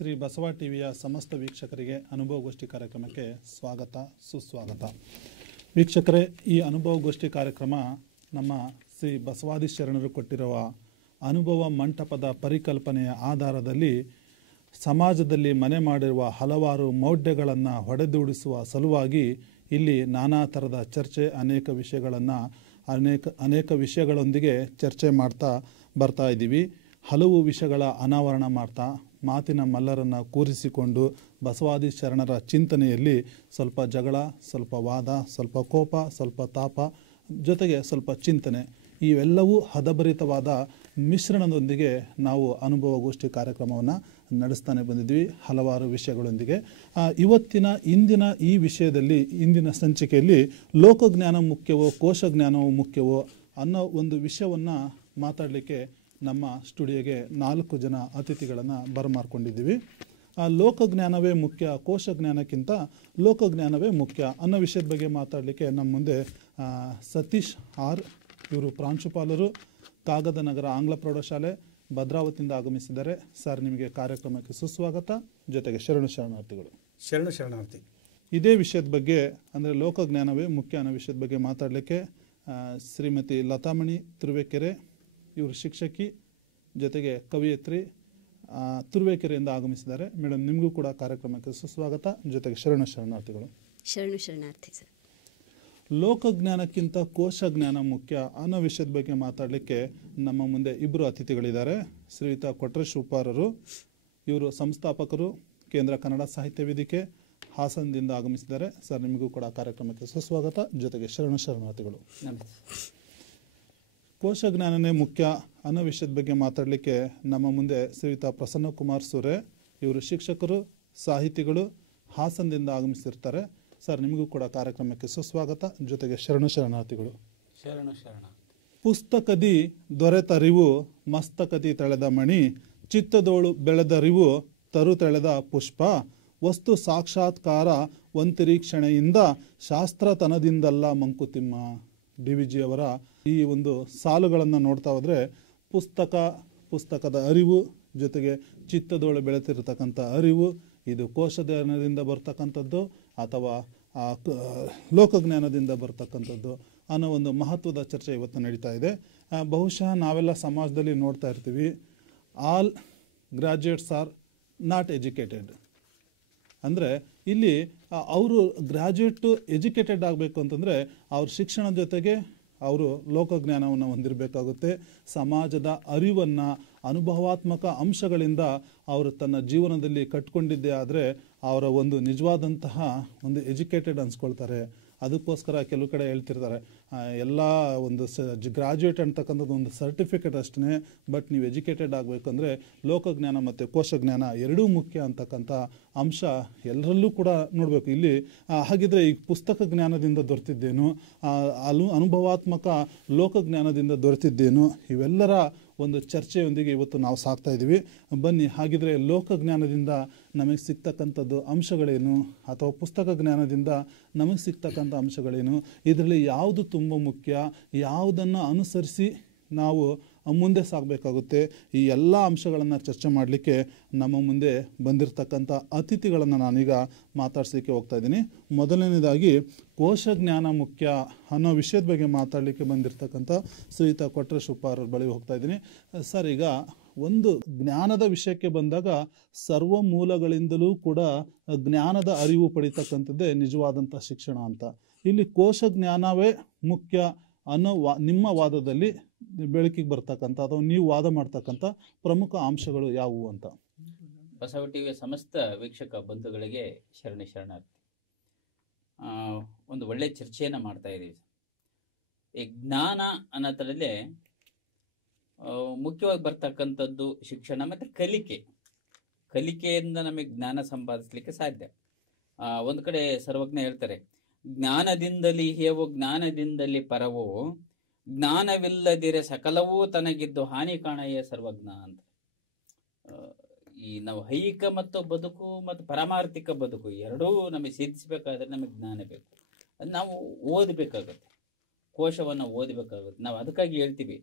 ಶ್ರೀ ಬಸವ ಟಿವಿಯ ಸಮಸ್ತ ವೀಕ್ಷಕರಿಗೆ ಅನುಭವಗೋಷ್ಠಿ ಕಾರ್ಯಕ್ರಮಕ್ಕೆ ಸ್ವಾಗತ ಸುಸ್ವಾಗತ. ವೀಕ್ಷಕರೇ, ಈ ಅನುಭವಗೋಷ್ಠಿ ಕಾರ್ಯಕ್ರಮ ನಮ್ಮ ಶ್ರೀ ಬಸವಾದಿ ಶರಣರು ಕೊಟ್ಟಿರುವ ಅನುಭವ ಮಂಟಪದ ಪರಿಕಲ್ಪನೆಯ ಆಧಾರದಲ್ಲಿ ಸಮಾಜದಲ್ಲಿ ಮನೆ ಮಾಡಿರುವ ಹಲವಾರು ಮೌಢ್ಯಗಳನ್ನು ಹೊಡೆದೂಡಿಸುವ ಸಲುವಾಗಿ ಇಲ್ಲಿ ನಾನಾ ಥರದ ಚರ್ಚೆ, ಅನೇಕ ವಿಷಯಗಳೊಂದಿಗೆ ಚರ್ಚೆ ಮಾಡ್ತಾ ಬರ್ತಾ ಇದ್ದೀವಿ. ಹಲವು ವಿಷಯಗಳ ಅನಾವರಣ ಮಾಡ್ತಾ ಮಾತಿನ ಮಲ್ಲರನ್ನು ಕೂರಿಸಿಕೊಂಡು ಬಸವಾದಿ ಶರಣರ ಚಿಂತನೆಯಲ್ಲಿ ಸ್ವಲ್ಪ ಜಗಳ, ಸ್ವಲ್ಪ ವಾದ, ಸ್ವಲ್ಪ ಕೋಪ, ಸ್ವಲ್ಪ ತಾಪ, ಜೊತೆಗೆ ಸ್ವಲ್ಪ ಚಿಂತನೆ, ಇವೆಲ್ಲವೂ ಹದಭರಿತವಾದ ಮಿಶ್ರಣದೊಂದಿಗೆ ನಾವು ಅನುಭವಗೋಷ್ಠಿ ಕಾರ್ಯಕ್ರಮವನ್ನು ನಡೆಸ್ತಾನೆ ಬಂದಿದ್ವಿ ಹಲವಾರು ವಿಷಯಗಳೊಂದಿಗೆ. ಇಂದಿನ ಈ ವಿಷಯದಲ್ಲಿ, ಇಂದಿನ ಸಂಚಿಕೆಯಲ್ಲಿ ಲೋಕಜ್ಞಾನ ಮುಖ್ಯವೋ ಕೋಶಜ್ಞಾನವೋ ಮುಖ್ಯವೋ ಅನ್ನೋ ಒಂದು ವಿಷಯವನ್ನು ಮಾತಾಡಲಿಕ್ಕೆ ನಮ್ಮ ಸ್ಟುಡಿಯೋಗೆ 4 ಜನ ಅತಿಥಿಗಳನ್ನು ಬರಮಾಡ್ಕೊಂಡಿದ್ದೀವಿ. ಲೋಕಜ್ಞಾನವೇ ಮುಖ್ಯ, ಕೋಶಜ್ಞಾನಕ್ಕಿಂತ ಲೋಕಜ್ಞಾನವೇ ಮುಖ್ಯ ಅನ್ನೋ ವಿಷಯದ ಬಗ್ಗೆ ಮಾತಾಡಲಿಕ್ಕೆ ನಮ್ಮ ಮುಂದೆ ಸತೀಶ್ ಆರ್, ಇವರು ಪ್ರಾಂಶುಪಾಲರು, ಕಾಗದ ನಗರ ಆಂಗ್ಲ ಪ್ರೌಢಶಾಲೆ, ಭದ್ರಾವತಿಯಿಂದ ಆಗಮಿಸಿದ್ದಾರೆ. ಸರ್, ನಿಮಗೆ ಕಾರ್ಯಕ್ರಮಕ್ಕೆ ಸುಸ್ವಾಗತ, ಜೊತೆಗೆ ಶರಣಾರ್ಥಿಗಳು. ಶರಣಾರ್ಥಿ. ಇದೇ ವಿಷಯದ ಬಗ್ಗೆ, ಅಂದರೆ ಲೋಕಜ್ಞಾನವೇ ಮುಖ್ಯ ಅನ್ನೋ ವಿಷಯದ ಬಗ್ಗೆ ಮಾತಾಡಲಿಕ್ಕೆ ಶ್ರೀಮತಿ ಲತಾಮಣಿ ತುರುವೇಕೆರೆ, ಇವರು ಶಿಕ್ಷಕಿ, ಜೊತೆಗೆ ಕವಿಯತ್ರಿ, ತುರುವೇಕೆರೆಯಿಂದ ಆಗಮಿಸಿದ್ದಾರೆ. ಮೇಡಮ್, ನಿಮಗೂ ಕೂಡ ಕಾರ್ಯಕ್ರಮಕ್ಕೆ ಸುಸ್ವಾಗತ, ಜೊತೆಗೆ ಶರಣಾರ್ಥಿಗಳು. ಶರಣಾರ್ಥಿ ಸರ್. ಲೋಕಜ್ಞಾನಕ್ಕಿಂತ ಕೋಶಜ್ಞಾನ ಮುಖ್ಯ ಅನ್ನೋ ವಿಷಯದ ಬಗ್ಗೆ ಮಾತಾಡಲಿಕ್ಕೆ ನಮ್ಮ ಮುಂದೆ 2 ಅತಿಥಿಗಳಿದ್ದಾರೆ. ಶ್ರೀಯುತ ಕೊಟ್ರೇಶ್ ಉಪ್ಪಾರರು, ಇವರು ಸಂಸ್ಥಾಪಕರು, ಕೇಂದ್ರ ಕನ್ನಡ ಸಾಹಿತ್ಯ ವೇದಿಕೆ, ಹಾಸನದಿಂದ ಆಗಮಿಸಿದ್ದಾರೆ. ಸರ್, ನಿಮಗೂ ಕೂಡ ಕಾರ್ಯಕ್ರಮಕ್ಕೆ ಸುಸ್ವಾಗತ, ಜೊತೆಗೆ ಶರಣಾರ್ಥಿಗಳು. ಕೋಶಜ್ಞಾನನೇ ಮುಖ್ಯ ಅನ್ನೋ ವಿಷಯದ ಬಗ್ಗೆ ಮಾತಾಡಲಿಕ್ಕೆ ನಮ್ಮ ಮುಂದೆ ಶ್ರೀಯುತ ಪ್ರಸನ್ನ ಕುಮಾರ್ ಸುರೆ, ಇವರು ಶಿಕ್ಷಕರು, ಸಾಹಿತಿಗಳು, ಹಾಸನದಿಂದ ಆಗಮಿಸಿರ್ತಾರೆ. ಸರ್, ನಿಮಗೂ ಕೂಡ ಕಾರ್ಯಕ್ರಮಕ್ಕೆ ಸುಸ್ವಾಗತ, ಜೊತೆಗೆ ಶರಣಾರ್ಥಿಗಳು. ಪುಸ್ತಕದಿ ದೊರೆತರಿವು ಮಸ್ತಕದಿ ತಳೆದ ಮಣಿ, ಚಿತ್ತದೋಳು ಬೆಳೆದರಿವು ತರು ತಳೆದ ಪುಷ್ಪ, ವಸ್ತು ಸಾಕ್ಷಾತ್ಕಾರ ಒಂತಿರೀಕ್ಷಣೆಯಿಂದ ಶಾಸ್ತ್ರತನದಿಂದಲ್ಲ ಮಂಕುತಿಮ್ಮ. DVG ಅವರ ಈ ಒಂದು ಸಾಲುಗಳನ್ನು ನೋಡ್ತಾ ಹೋದರೆ ಪುಸ್ತಕದ ಅರಿವು, ಜೊತೆಗೆ ಚಿತ್ತದೋಳು ಬೆಳೆತಿರತಕ್ಕಂಥ ಅರಿವು, ಇದು ಕೋಶಜ್ಞಾನದಿಂದ ಬರ್ತಕ್ಕಂಥದ್ದು ಅಥವಾ ಲೋಕಜ್ಞಾನದಿಂದ ಬರ್ತಕ್ಕಂಥದ್ದು ಅನ್ನೋ ಒಂದು ಮಹತ್ವದ ಚರ್ಚೆ ಇವತ್ತು ನಡೀತಾ ಇದೆ. ಬಹುಶಃ ನಾವೆಲ್ಲ ಸಮಾಜದಲ್ಲಿ ನೋಡ್ತಾ ಇರ್ತೀವಿ, all graduates are not educated. ಅಂದರೆ ಇಲ್ಲಿ ಅವರು ಗ್ರ್ಯಾಜುಯೇಟು ಎಜುಕೇಟೆಡ್ ಆಗಬೇಕು ಅಂತಂದರೆ ಅವ್ರ ಶಿಕ್ಷಣದ ಜೊತೆಗೆ ಅವರು ಲೋಕಜ್ಞಾನವನ್ನು ಹೊಂದಿರಬೇಕಾಗುತ್ತೆ. ಸಮಾಜದ ಅರಿವನ್ನು ಅನುಭವಾತ್ಮಕ ಅಂಶಗಳಿಂದ ಅವರು ತನ್ನ ಜೀವನದಲ್ಲಿ ಕಟ್ಕೊಂಡಿದ್ದೇ ಆದರೆ ಅವರ ಒಂದು ನಿಜವಾದಂತಹ ಒಂದು ಎಜುಕೇಟೆಡ್ ಅನ್ಸ್ಕೊಳ್ತಾರೆ. ಅದಕ್ಕೋಸ್ಕರ ಕೆಲವು ಕಡೆ ಹೇಳ್ತಿರ್ತಾರೆ, ಎಲ್ಲ ಒಂದು ಗ್ರಾಜ್ಯುಯೇಟ್ ಅಂತಕ್ಕಂಥದ್ದು ಒಂದು ಸರ್ಟಿಫಿಕೇಟ್ ಅಷ್ಟೇ, ಬಟ್ ನೀವು ಎಜುಕೇಟೆಡ್ ಆಗಬೇಕಂದ್ರೆ ಲೋಕಜ್ಞಾನ ಮತ್ತು ಕೋಶಜ್ಞಾನ ಎರಡೂ ಮುಖ್ಯ ಅಂತಕ್ಕಂಥ ಅಂಶ ಎಲ್ಲರಲ್ಲೂ ಕೂಡ ನೋಡಬೇಕು. ಇಲ್ಲಿ ಹಾಗಿದ್ರೆ ಈ ಪುಸ್ತಕ ಜ್ಞಾನದಿಂದ ದೊರೆತಿದ್ದೇನು, ಅನುಭವಾತ್ಮಕ ಲೋಕಜ್ಞಾನದಿಂದ ದೊರೆತಿದ್ದೇನು, ಇವೆಲ್ಲರ ಒಂದು ಚರ್ಚೆಯೊಂದಿಗೆ ಇವತ್ತು ನಾವು ಸಾಕ್ತಾ ಇದ್ದೀವಿ. ಬನ್ನಿ, ಹಾಗಿದ್ರೆ ಲೋಕಜ್ಞಾನದಿಂದ ನಮಗೆ ಸಿಗ್ತಕ್ಕಂಥದ್ದು ಅಂಶಗಳೇನು, ಅಥವಾ ಪುಸ್ತಕ ಜ್ಞಾನದಿಂದ ನಮಗೆ ಸಿಗ್ತಕ್ಕಂಥ ಅಂಶಗಳೇನು, ಇದರಲ್ಲಿ ಯಾವುದು ತುಂಬ ಮುಖ್ಯ, ಯಾವುದನ್ನು ಅನುಸರಿಸಿ ನಾವು ಮುಂದೆ ಸಾಗಬೇಕಾಗುತ್ತೆ, ಈ ಎಲ್ಲ ಅಂಶಗಳನ್ನು ಚರ್ಚೆ ಮಾಡಲಿಕ್ಕೆ ನಮ್ಮ ಮುಂದೆ ಬಂದಿರತಕ್ಕಂಥ ಅತಿಥಿಗಳನ್ನು ನಾನೀಗ ಮಾತಾಡ್ಸಲಿಕ್ಕೆ ಹೋಗ್ತಾ ಇದ್ದೀನಿ. ಮೊದಲನೇದಾಗಿ ಕೋಶಜ್ಞಾನ ಮುಖ್ಯ ಅನ್ನೋ ವಿಷಯದ ಬಗ್ಗೆ ಮಾತಾಡಲಿಕ್ಕೆ ಬಂದಿರತಕ್ಕಂಥ ಶ್ರೀಯುತ ಕೊಟ್ರೇಶ್ ಉಪ್ಪಾರವ್ರ ಬಳಿ ಹೋಗ್ತಾ ಇದ್ದೀನಿ. ಸರ್, ಈಗ ಒಂದು ಜ್ಞಾನದ ವಿಷಯಕ್ಕೆ ಬಂದಾಗ ಸರ್ವ ಮೂಲಗಳಿಂದಲೂ ಕೂಡ ಜ್ಞಾನದ ಅರಿವು ಪಡಿತಕ್ಕಂಥದ್ದೇ ನಿಜವಾದಂಥ ಶಿಕ್ಷಣ ಅಂತ. ಇಲ್ಲಿ ಕೋಶಜ್ಞಾನವೇ ಮುಖ್ಯ ಅನ್ನೋ ನಿಮ್ಮ ವಾದದಲ್ಲಿ ಬೆಳಕಿಗೆ ಬರ್ತಕ್ಕಂಥ ಅಥವಾ ನೀವು ವಾದ ಮಾಡ್ತಕ್ಕಂಥ ಪ್ರಮುಖ ಅಂಶಗಳು ಯಾವುವು ಅಂತ? ಬಸವ ಟಿವಿಯ ಸಮಸ್ತ ವೀಕ್ಷಕ ಬಂಧುಗಳಿಗೆ ಶರಣಾರ್ಥಿ. ಒಂದು ಒಳ್ಳೆ ಚರ್ಚೆಯನ್ನು ಮಾಡ್ತಾ ಇದ್ದೀವಿ. ಈ ಜ್ಞಾನ ಅನ್ನೋದ್ರಲ್ಲೇ ಮುಖ್ಯವಾಗಿ ಬರ್ತಕ್ಕಂಥದ್ದು ಶಿಕ್ಷಣ ಮತ್ತು ಕಲಿಕೆಯಿಂದ ನಮಗೆ ಜ್ಞಾನ ಸಂಪಾದಿಸ್ಲಿಕ್ಕೆ ಸಾಧ್ಯ. ಒಂದು ಕಡೆ ಸರ್ವಜ್ಞ ಹೇಳ್ತಾರೆ, ಜ್ಞಾನದಿಂದಲೇ ಹೇವೋ ಜ್ಞಾನದಿಂದಲೇ ಪರವೋ, ಜ್ಞಾನವಿಲ್ಲದಿರೆ ಸಕಲವೂ ತನಗಿದ್ದು ಹಾನಿ ಕಾಣಯ್ಯ ಸರ್ವಜ್ಞ ಅಂತ. ಈ ನಾವು ಐಹಿಕ ಮತ್ತು ಬದುಕು ಮತ್ತು ಪಾರಮಾರ್ಥಿಕ ಬದುಕು ಎರಡೂ ನಮಗೆ ಸಿದ್ಧಿಸಬೇಕಾದ್ರೆ ನಮಗೆ ಜ್ಞಾನ ಬೇಕು. ಅದು ನಾವು ಓದಬೇಕಾಗುತ್ತೆ, ಕೋಶವನ್ನು ಓದಬೇಕಾಗುತ್ತೆ. ನಾವು ಅದಕ್ಕಾಗಿ ಹೇಳ್ತೀವಿ,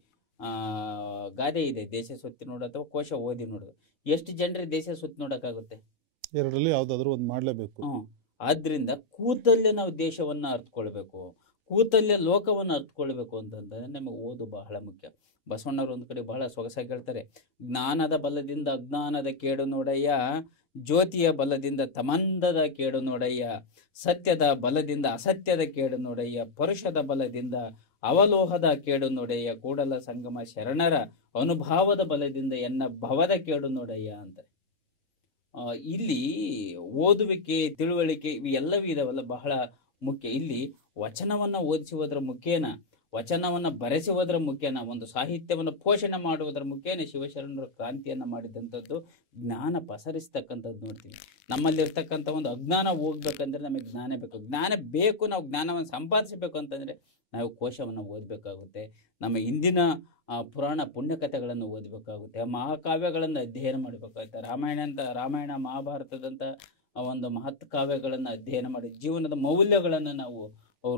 ಗಾದೆ ಇದೆ, ದೇಶ ಸುತ್ತಿ ನೋಡು ಅಥವಾ ಕೋಶ ಓದಿ ನೋಡು. ಎಷ್ಟು ಜನರಿಗೆ ದೇಶ ಸುತ್ತಿ ನೋಡೋಕ್ಕಾಗುತ್ತೆ? ಎರಡರಲ್ಲಿ ಯಾವ್ದಾದ್ರು ಒಂದು ಮಾಡ್ಲೇಬೇಕು. ಆದ್ರಿಂದ ಕೂತಲ್ಲೇ ನಾವು ದೇಶವನ್ನ ಅರ್ಥಕೊಳ್ಬೇಕು, ಕೂತಲ್ಲೇ ಲೋಕವನ್ನು ಅರ್ಥಕೊಳ್ಬೇಕು ಅಂತಂದ್ರೆ ನಮಗೆ ಓದು ಬಹಳ ಮುಖ್ಯ. ಬಸವಣ್ಣವ್ರು ಒಂದು ಕಡೆ ಬಹಳ ಸೊಗಸಾಗಿ ಹೇಳ್ತಾರೆ, ಜ್ಞಾನದ ಬಲದಿಂದ ಅಜ್ಞಾನದ ಕೇಡು ನೋಡಯ್ಯ, ಜ್ಯೋತಿಯ ಬಲದಿಂದ ತಮಂದದ ಕೇಡು ನೋಡಯ್ಯ, ಸತ್ಯದ ಬಲದಿಂದ ಅಸತ್ಯದ ಕೇಡು ನೋಡಯ್ಯ, ಪರುಷದ ಬಲದಿಂದ ಅವಲೋಹದ ಕೇಡು ನೋಡಯ್ಯ, ಕೂಡಲ ಸಂಗಮ ಶರಣರ ಅನುಭಾವದ ಬಲದಿಂದ ಎನ್ನ ಭವದ ಕೇಡು ನೋಡಯ್ಯ ಅಂತ. ಇಲ್ಲಿ ಓದುವಿಕೆ, ತಿಳುವಳಿಕೆ ಇವೆಲ್ಲವೂ ಇದಾವಲ್ಲ ಬಹಳ ಮುಖ್ಯ. ಇಲ್ಲಿ ವಚನವನ್ನ ಓದಿಸುವುದರ ಮುಖೇನ, ವಚನವನ್ನ ಬರೆಸುವುದರ ಮುಖೇನ, ಒಂದು ಸಾಹಿತ್ಯವನ್ನು ಪೋಷಣೆ ಮಾಡುವುದರ ಮುಖೇನ ಶಿವಶರಣರು ಕ್ರಾಂತಿಯನ್ನ ಮಾಡಿದಂಥದ್ದು ಜ್ಞಾನ ಪಸರಿಸ್ತಕ್ಕಂಥದ್ದು ನೋಡ್ತೀವಿ. ನಮ್ಮಲ್ಲಿರ್ತಕ್ಕಂಥ ಒಂದು ಅಜ್ಞಾನ ಹೋಗ್ಬೇಕಂದ್ರೆ ನಮಗೆ ಜ್ಞಾನ ಬೇಕು. ಜ್ಞಾನ ಬೇಕು, ನಾವು ಜ್ಞಾನವನ್ನು ಸಂಪಾದಿಸಬೇಕು ಅಂತಂದ್ರೆ ನಾವು ಕೋಶವನ್ನು ಓದಬೇಕಾಗುತ್ತೆ. ನಮ್ಮ ಹಿಂದಿನ ಪುರಾಣ ಪುಣ್ಯಕಥೆಗಳನ್ನು ಓದಬೇಕಾಗುತ್ತೆ, ಮಹಾಕಾವ್ಯಗಳನ್ನು ಅಧ್ಯಯನ ಮಾಡಬೇಕಾಗುತ್ತೆ. ರಾಮಾಯಣ ಮಹಾಭಾರತದಂಥ ಒಂದು ಮಹತ್ ಕಾವ್ಯಗಳನ್ನು ಅಧ್ಯಯನ ಮಾಡಿ ಜೀವನದ ಮೌಲ್ಯಗಳನ್ನು ನಾವು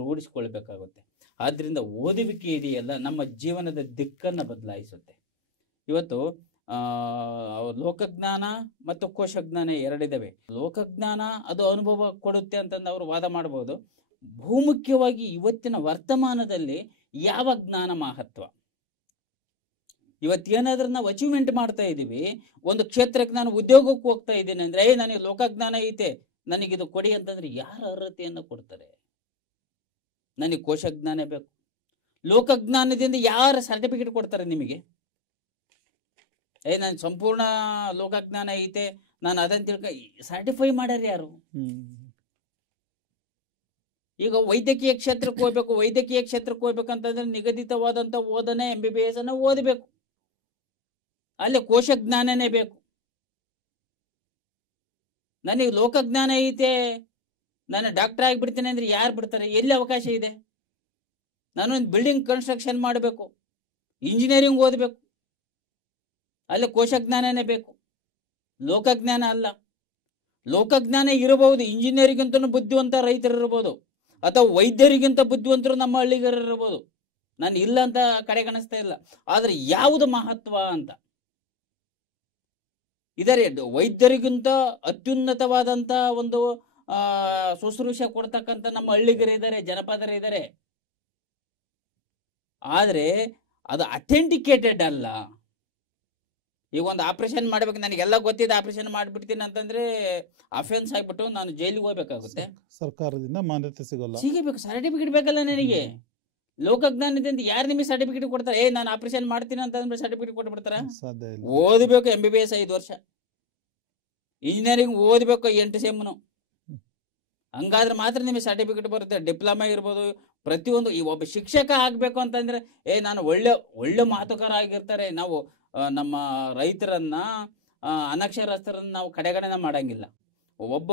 ರೂಢಿಸ್ಕೊಳ್ಬೇಕಾಗುತ್ತೆ. ಆದ್ರಿಂದ ಓದುವಿಕೆ ಇದೆಯಲ್ಲ ನಮ್ಮ ಜೀವನದ ದಿಕ್ಕನ್ನು ಬದಲಾಯಿಸುತ್ತೆ. ಇವತ್ತು ಲೋಕಜ್ಞಾನ ಮತ್ತು ಕೋಶಜ್ಞಾನ ಎರಡಿದ್ದಾವೆ. ಲೋಕಜ್ಞಾನ ಅದು ಅನುಭವ ಕೊಡುತ್ತೆ ಅಂತಂದು ಅವರು ವಾದ ಮಾಡಬಹುದು. ಬಹುಮುಖ್ಯವಾಗಿ ಇವತ್ತಿನ ವರ್ತಮಾನದಲ್ಲಿ ಯಾವ ಜ್ಞಾನ ಮಹತ್ವ? ಇವತ್ತೇನಾದ್ರೂ ನಾವು ಅಚೀವ್ಮೆಂಟ್ ಮಾಡ್ತಾ ಇದ್ದೀವಿ, ಒಂದು ಕ್ಷೇತ್ರಕ್ಕೆ ನಾನು ಉದ್ಯೋಗಕ್ಕೆ ಹೋಗ್ತಾ ಇದ್ದೀನಿ ಅಂದ್ರೆ ನನಗೆ ಲೋಕಜ್ಞಾನ ಐತೆ, ನನಗಿದು ಕೊಡಿ ಅಂತಂದ್ರೆ ಯಾರ ಅರ್ಹತೆಯನ್ನು ಕೊಡ್ತಾರೆ? ನನಗೆ ಕೋಶಜ್ಞಾನ ಬೇಕು. ಲೋಕಜ್ಞಾನದಿಂದ ಯಾರ ಸರ್ಟಿಫಿಕೇಟ್ ಕೊಡ್ತಾರೆ ನಿಮಗೆ? ನಾನು ಸಂಪೂರ್ಣ ಲೋಕಜ್ಞಾನ ಐತೆ, ನಾನು ಅದನ್ನ ತಿಳ್ಕ ಸರ್ಟಿಫೈ ಮಾಡ್ಯಾರ ಯಾರು? ಈಗ ವೈದ್ಯಕೀಯ ಕ್ಷೇತ್ರಕ್ಕೆ ಹೋಗ್ಬೇಕು, ವೈದ್ಯಕೀಯ ಕ್ಷೇತ್ರಕ್ಕೆ ಹೋಗ್ಬೇಕಂತಂದ್ರೆ ನಿಗದಿತವಾದಂಥ ಓದನೆ MBBS ಅನ್ನ ಓದಬೇಕು, ಅಲ್ಲಿ ಕೋಶಜ್ಞಾನನೇ ಬೇಕು. ನನಗೆ ಲೋಕಜ್ಞಾನ ಐತೆ, ನಾನು ಡಾಕ್ಟರ್ ಆಗಿಬಿಡ್ತೀನಿ ಅಂದ್ರೆ ಯಾರು ಬಿಡ್ತಾರೆ? ಎಲ್ಲಿ ಅವಕಾಶ ಇದೆ? ನಾನೊಂದು ಬಿಲ್ಡಿಂಗ್ ಕನ್ಸ್ಟ್ರಕ್ಷನ್ ಮಾಡಬೇಕು, ಇಂಜಿನಿಯರಿಂಗ್ ಓದಬೇಕು, ಅಲ್ಲಿ ಕೋಶಜ್ಞಾನನೇ ಬೇಕು, ಲೋಕಜ್ಞಾನ ಅಲ್ಲ. ಲೋಕಜ್ಞಾನ ಇರಬಹುದು, ಇಂಜಿನಿಯರಿಗಿಂತ ಬುದ್ಧಿವಂತ ರೈತರು ಇರ್ಬೋದು, ಅಥವಾ ವೈದ್ಯರಿಗಿಂತ ಬುದ್ಧಿವಂತರು ನಮ್ಮ ಹಳ್ಳಿಗರು ಇರ್ಬೋದು, ನಾನು ಇಲ್ಲ ಅಂತ ಕಡೆಗಣಿಸ್ತಾ ಇಲ್ಲ. ಆದ್ರೆ ಯಾವುದು ಮಹತ್ವ ಅಂತ ಇದರ ವೈದ್ಯರಿಗಿಂತ ಅತ್ಯುನ್ನತವಾದಂತ ಒಂದು ಶುಶ್ರೂಷೆ ಕೊಡ್ತಕ್ಕಂಥ ನಮ್ಮ ಹಳ್ಳಿಗರಿದ್ದಾರೆ, ಜನಪದರಿದ್ದಾರೆ. ಆದ್ರೆ ಅದು ಅಥೆಂಟಿಕೇಟೆಡ್ ಅಲ್ಲ. ಈಗ ಒಂದು ಆಪರೇಷನ್ ಮಾಡ್ಬೇಕು, ನನಗೆಲ್ಲ ಗೊತ್ತಿದೆ ಆಪರೇಷನ್ ಮಾಡಿಬಿಡ್ತೀನಿ ಅಂತಂದ್ರೆ ಅಫೆನ್ಸ್ ಆಗ್ಬಿಟ್ಟು ನಾನು ಜೈಲಿಗೆ ಹೋಗ್ಬೇಕಾಗುತ್ತೆ, ಸರ್ಕಾರದಿಂದ ಮಾನ್ಯತೆ ಸಿಗಬೇಕು, ಸರ್ಟಿಫಿಕೇಟ್ ಬೇಕಲ್ಲ ನನಗೆ. ಲೋಕಜ್ಞಾನದಿಂದ ಯಾರು ನಿಮಗೆ ಸರ್ಟಿಫಿಕೇಟ್ ಕೊಡ್ತಾರೆ? ನಾನು ಆಪರೇಷನ್ ಮಾಡ್ತೀನಿ ಅಂತಂದ್ರೆ ಸರ್ಟಿಫಿಕೇಟ್ ಕೊಟ್ಬಿಡ್ತಾರ? ಓದಬೇಕು, MBBS 5 ವರ್ಷ, ಇಂಜಿನಿಯರಿಂಗ್ ಓದಬೇಕು 8 ಸೆಮ್ನು, ಹಂಗಾದ್ರೆ ಮಾತ್ರ ನಿಮಗೆ ಸರ್ಟಿಫಿಕೇಟ್ ಬರುತ್ತೆ. ಡಿಪ್ಲೊಮಾ ಇರ್ಬೋದು, ಪ್ರತಿಯೊಂದು. ಈ ಒಬ್ಬ ಶಿಕ್ಷಕ ಆಗ್ಬೇಕು ಅಂತಂದ್ರೆ ನಾನು ಒಳ್ಳೆ ಮಾತುಗಾರ ಆಗಿರ್ತಾರೆ. ನಾವು ನಮ್ಮ ರೈತರನ್ನ ಅನಕ್ಷರಸ್ಥರನ್ನ ನಾವು ಕಡೆಗಣನೆ ಮಾಡಂಗಿಲ್ಲ. ಒಬ್ಬ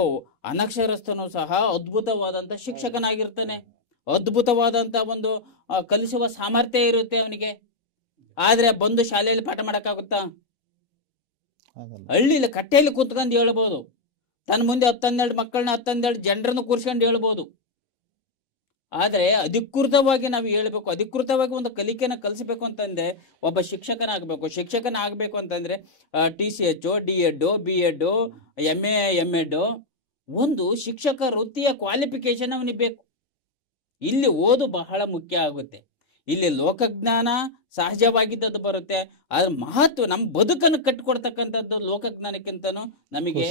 ಅನಕ್ಷರಸ್ಥನು ಸಹ ಅದ್ಭುತವಾದಂತ ಶಿಕ್ಷಕನಾಗಿರ್ತಾನೆ, ಅದ್ಭುತವಾದಂತ ಒಂದು ಕಲಿಸುವ ಸಾಮರ್ಥ್ಯ ಇರುತ್ತೆ ಅವನಿಗೆ. ಆದ್ರೆ ಬಂದು ಶಾಲೆಯಲ್ಲಿ ಪಾಠ ಮಾಡಕ್ಕಾಗುತ್ತಾ? ಹಳ್ಳಿಲಿ ಕಟ್ಟೆಯಲ್ಲಿ ಕೂತ್ಕೊಂಡು ಹೇಳ್ಬೋದು, ತನ್ನ ಮುಂದೆ 10-12 ಮಕ್ಕಳನ್ನ 10-12 ಜನರನ್ನು ಕೂರ್ಸ್ಕೊಂಡು ಹೇಳ್ಬೋದು. ಆದ್ರೆ ಅಧಿಕೃತವಾಗಿ ನಾವು ಹೇಳ್ಬೇಕು, ಅಧಿಕೃತವಾಗಿ ಒಂದು ಕಲಿಕೆನ ಕಲಿಸಬೇಕು ಅಂತಂದ್ರೆ ಒಬ್ಬ ಶಿಕ್ಷಕನಾಗಬೇಕು. ಶಿಕ್ಷಕನಾಗಬೇಕು ಅಂತಂದ್ರೆ TCH, D.Ed, B.Ed, MA, M.Ed, ಒಂದು ಶಿಕ್ಷಕ ವೃತ್ತಿಯ ಕ್ವಾಲಿಫಿಕೇಶನ್ ಅವನಿಗೆ ಬೇಕು. ಇಲ್ಲಿ ಓದು ಬಹಳ ಮುಖ್ಯ ಆಗುತ್ತೆ. ಇಲ್ಲಿ ಲೋಕಜ್ಞಾನ ಸಹಜವಾಗಿದ್ದದ್ದು ಬರುತ್ತೆ, ಅದ್ರ ಮಹತ್ವ ನಮ್ಮ ಬದುಕನ್ನು ಕಟ್ಟಿಕೊಡ್ತಕ್ಕಂಥದ್ದು ಲೋಕಜ್ಞಾನಕ್ಕಿಂತನೂ ನಮಗೆ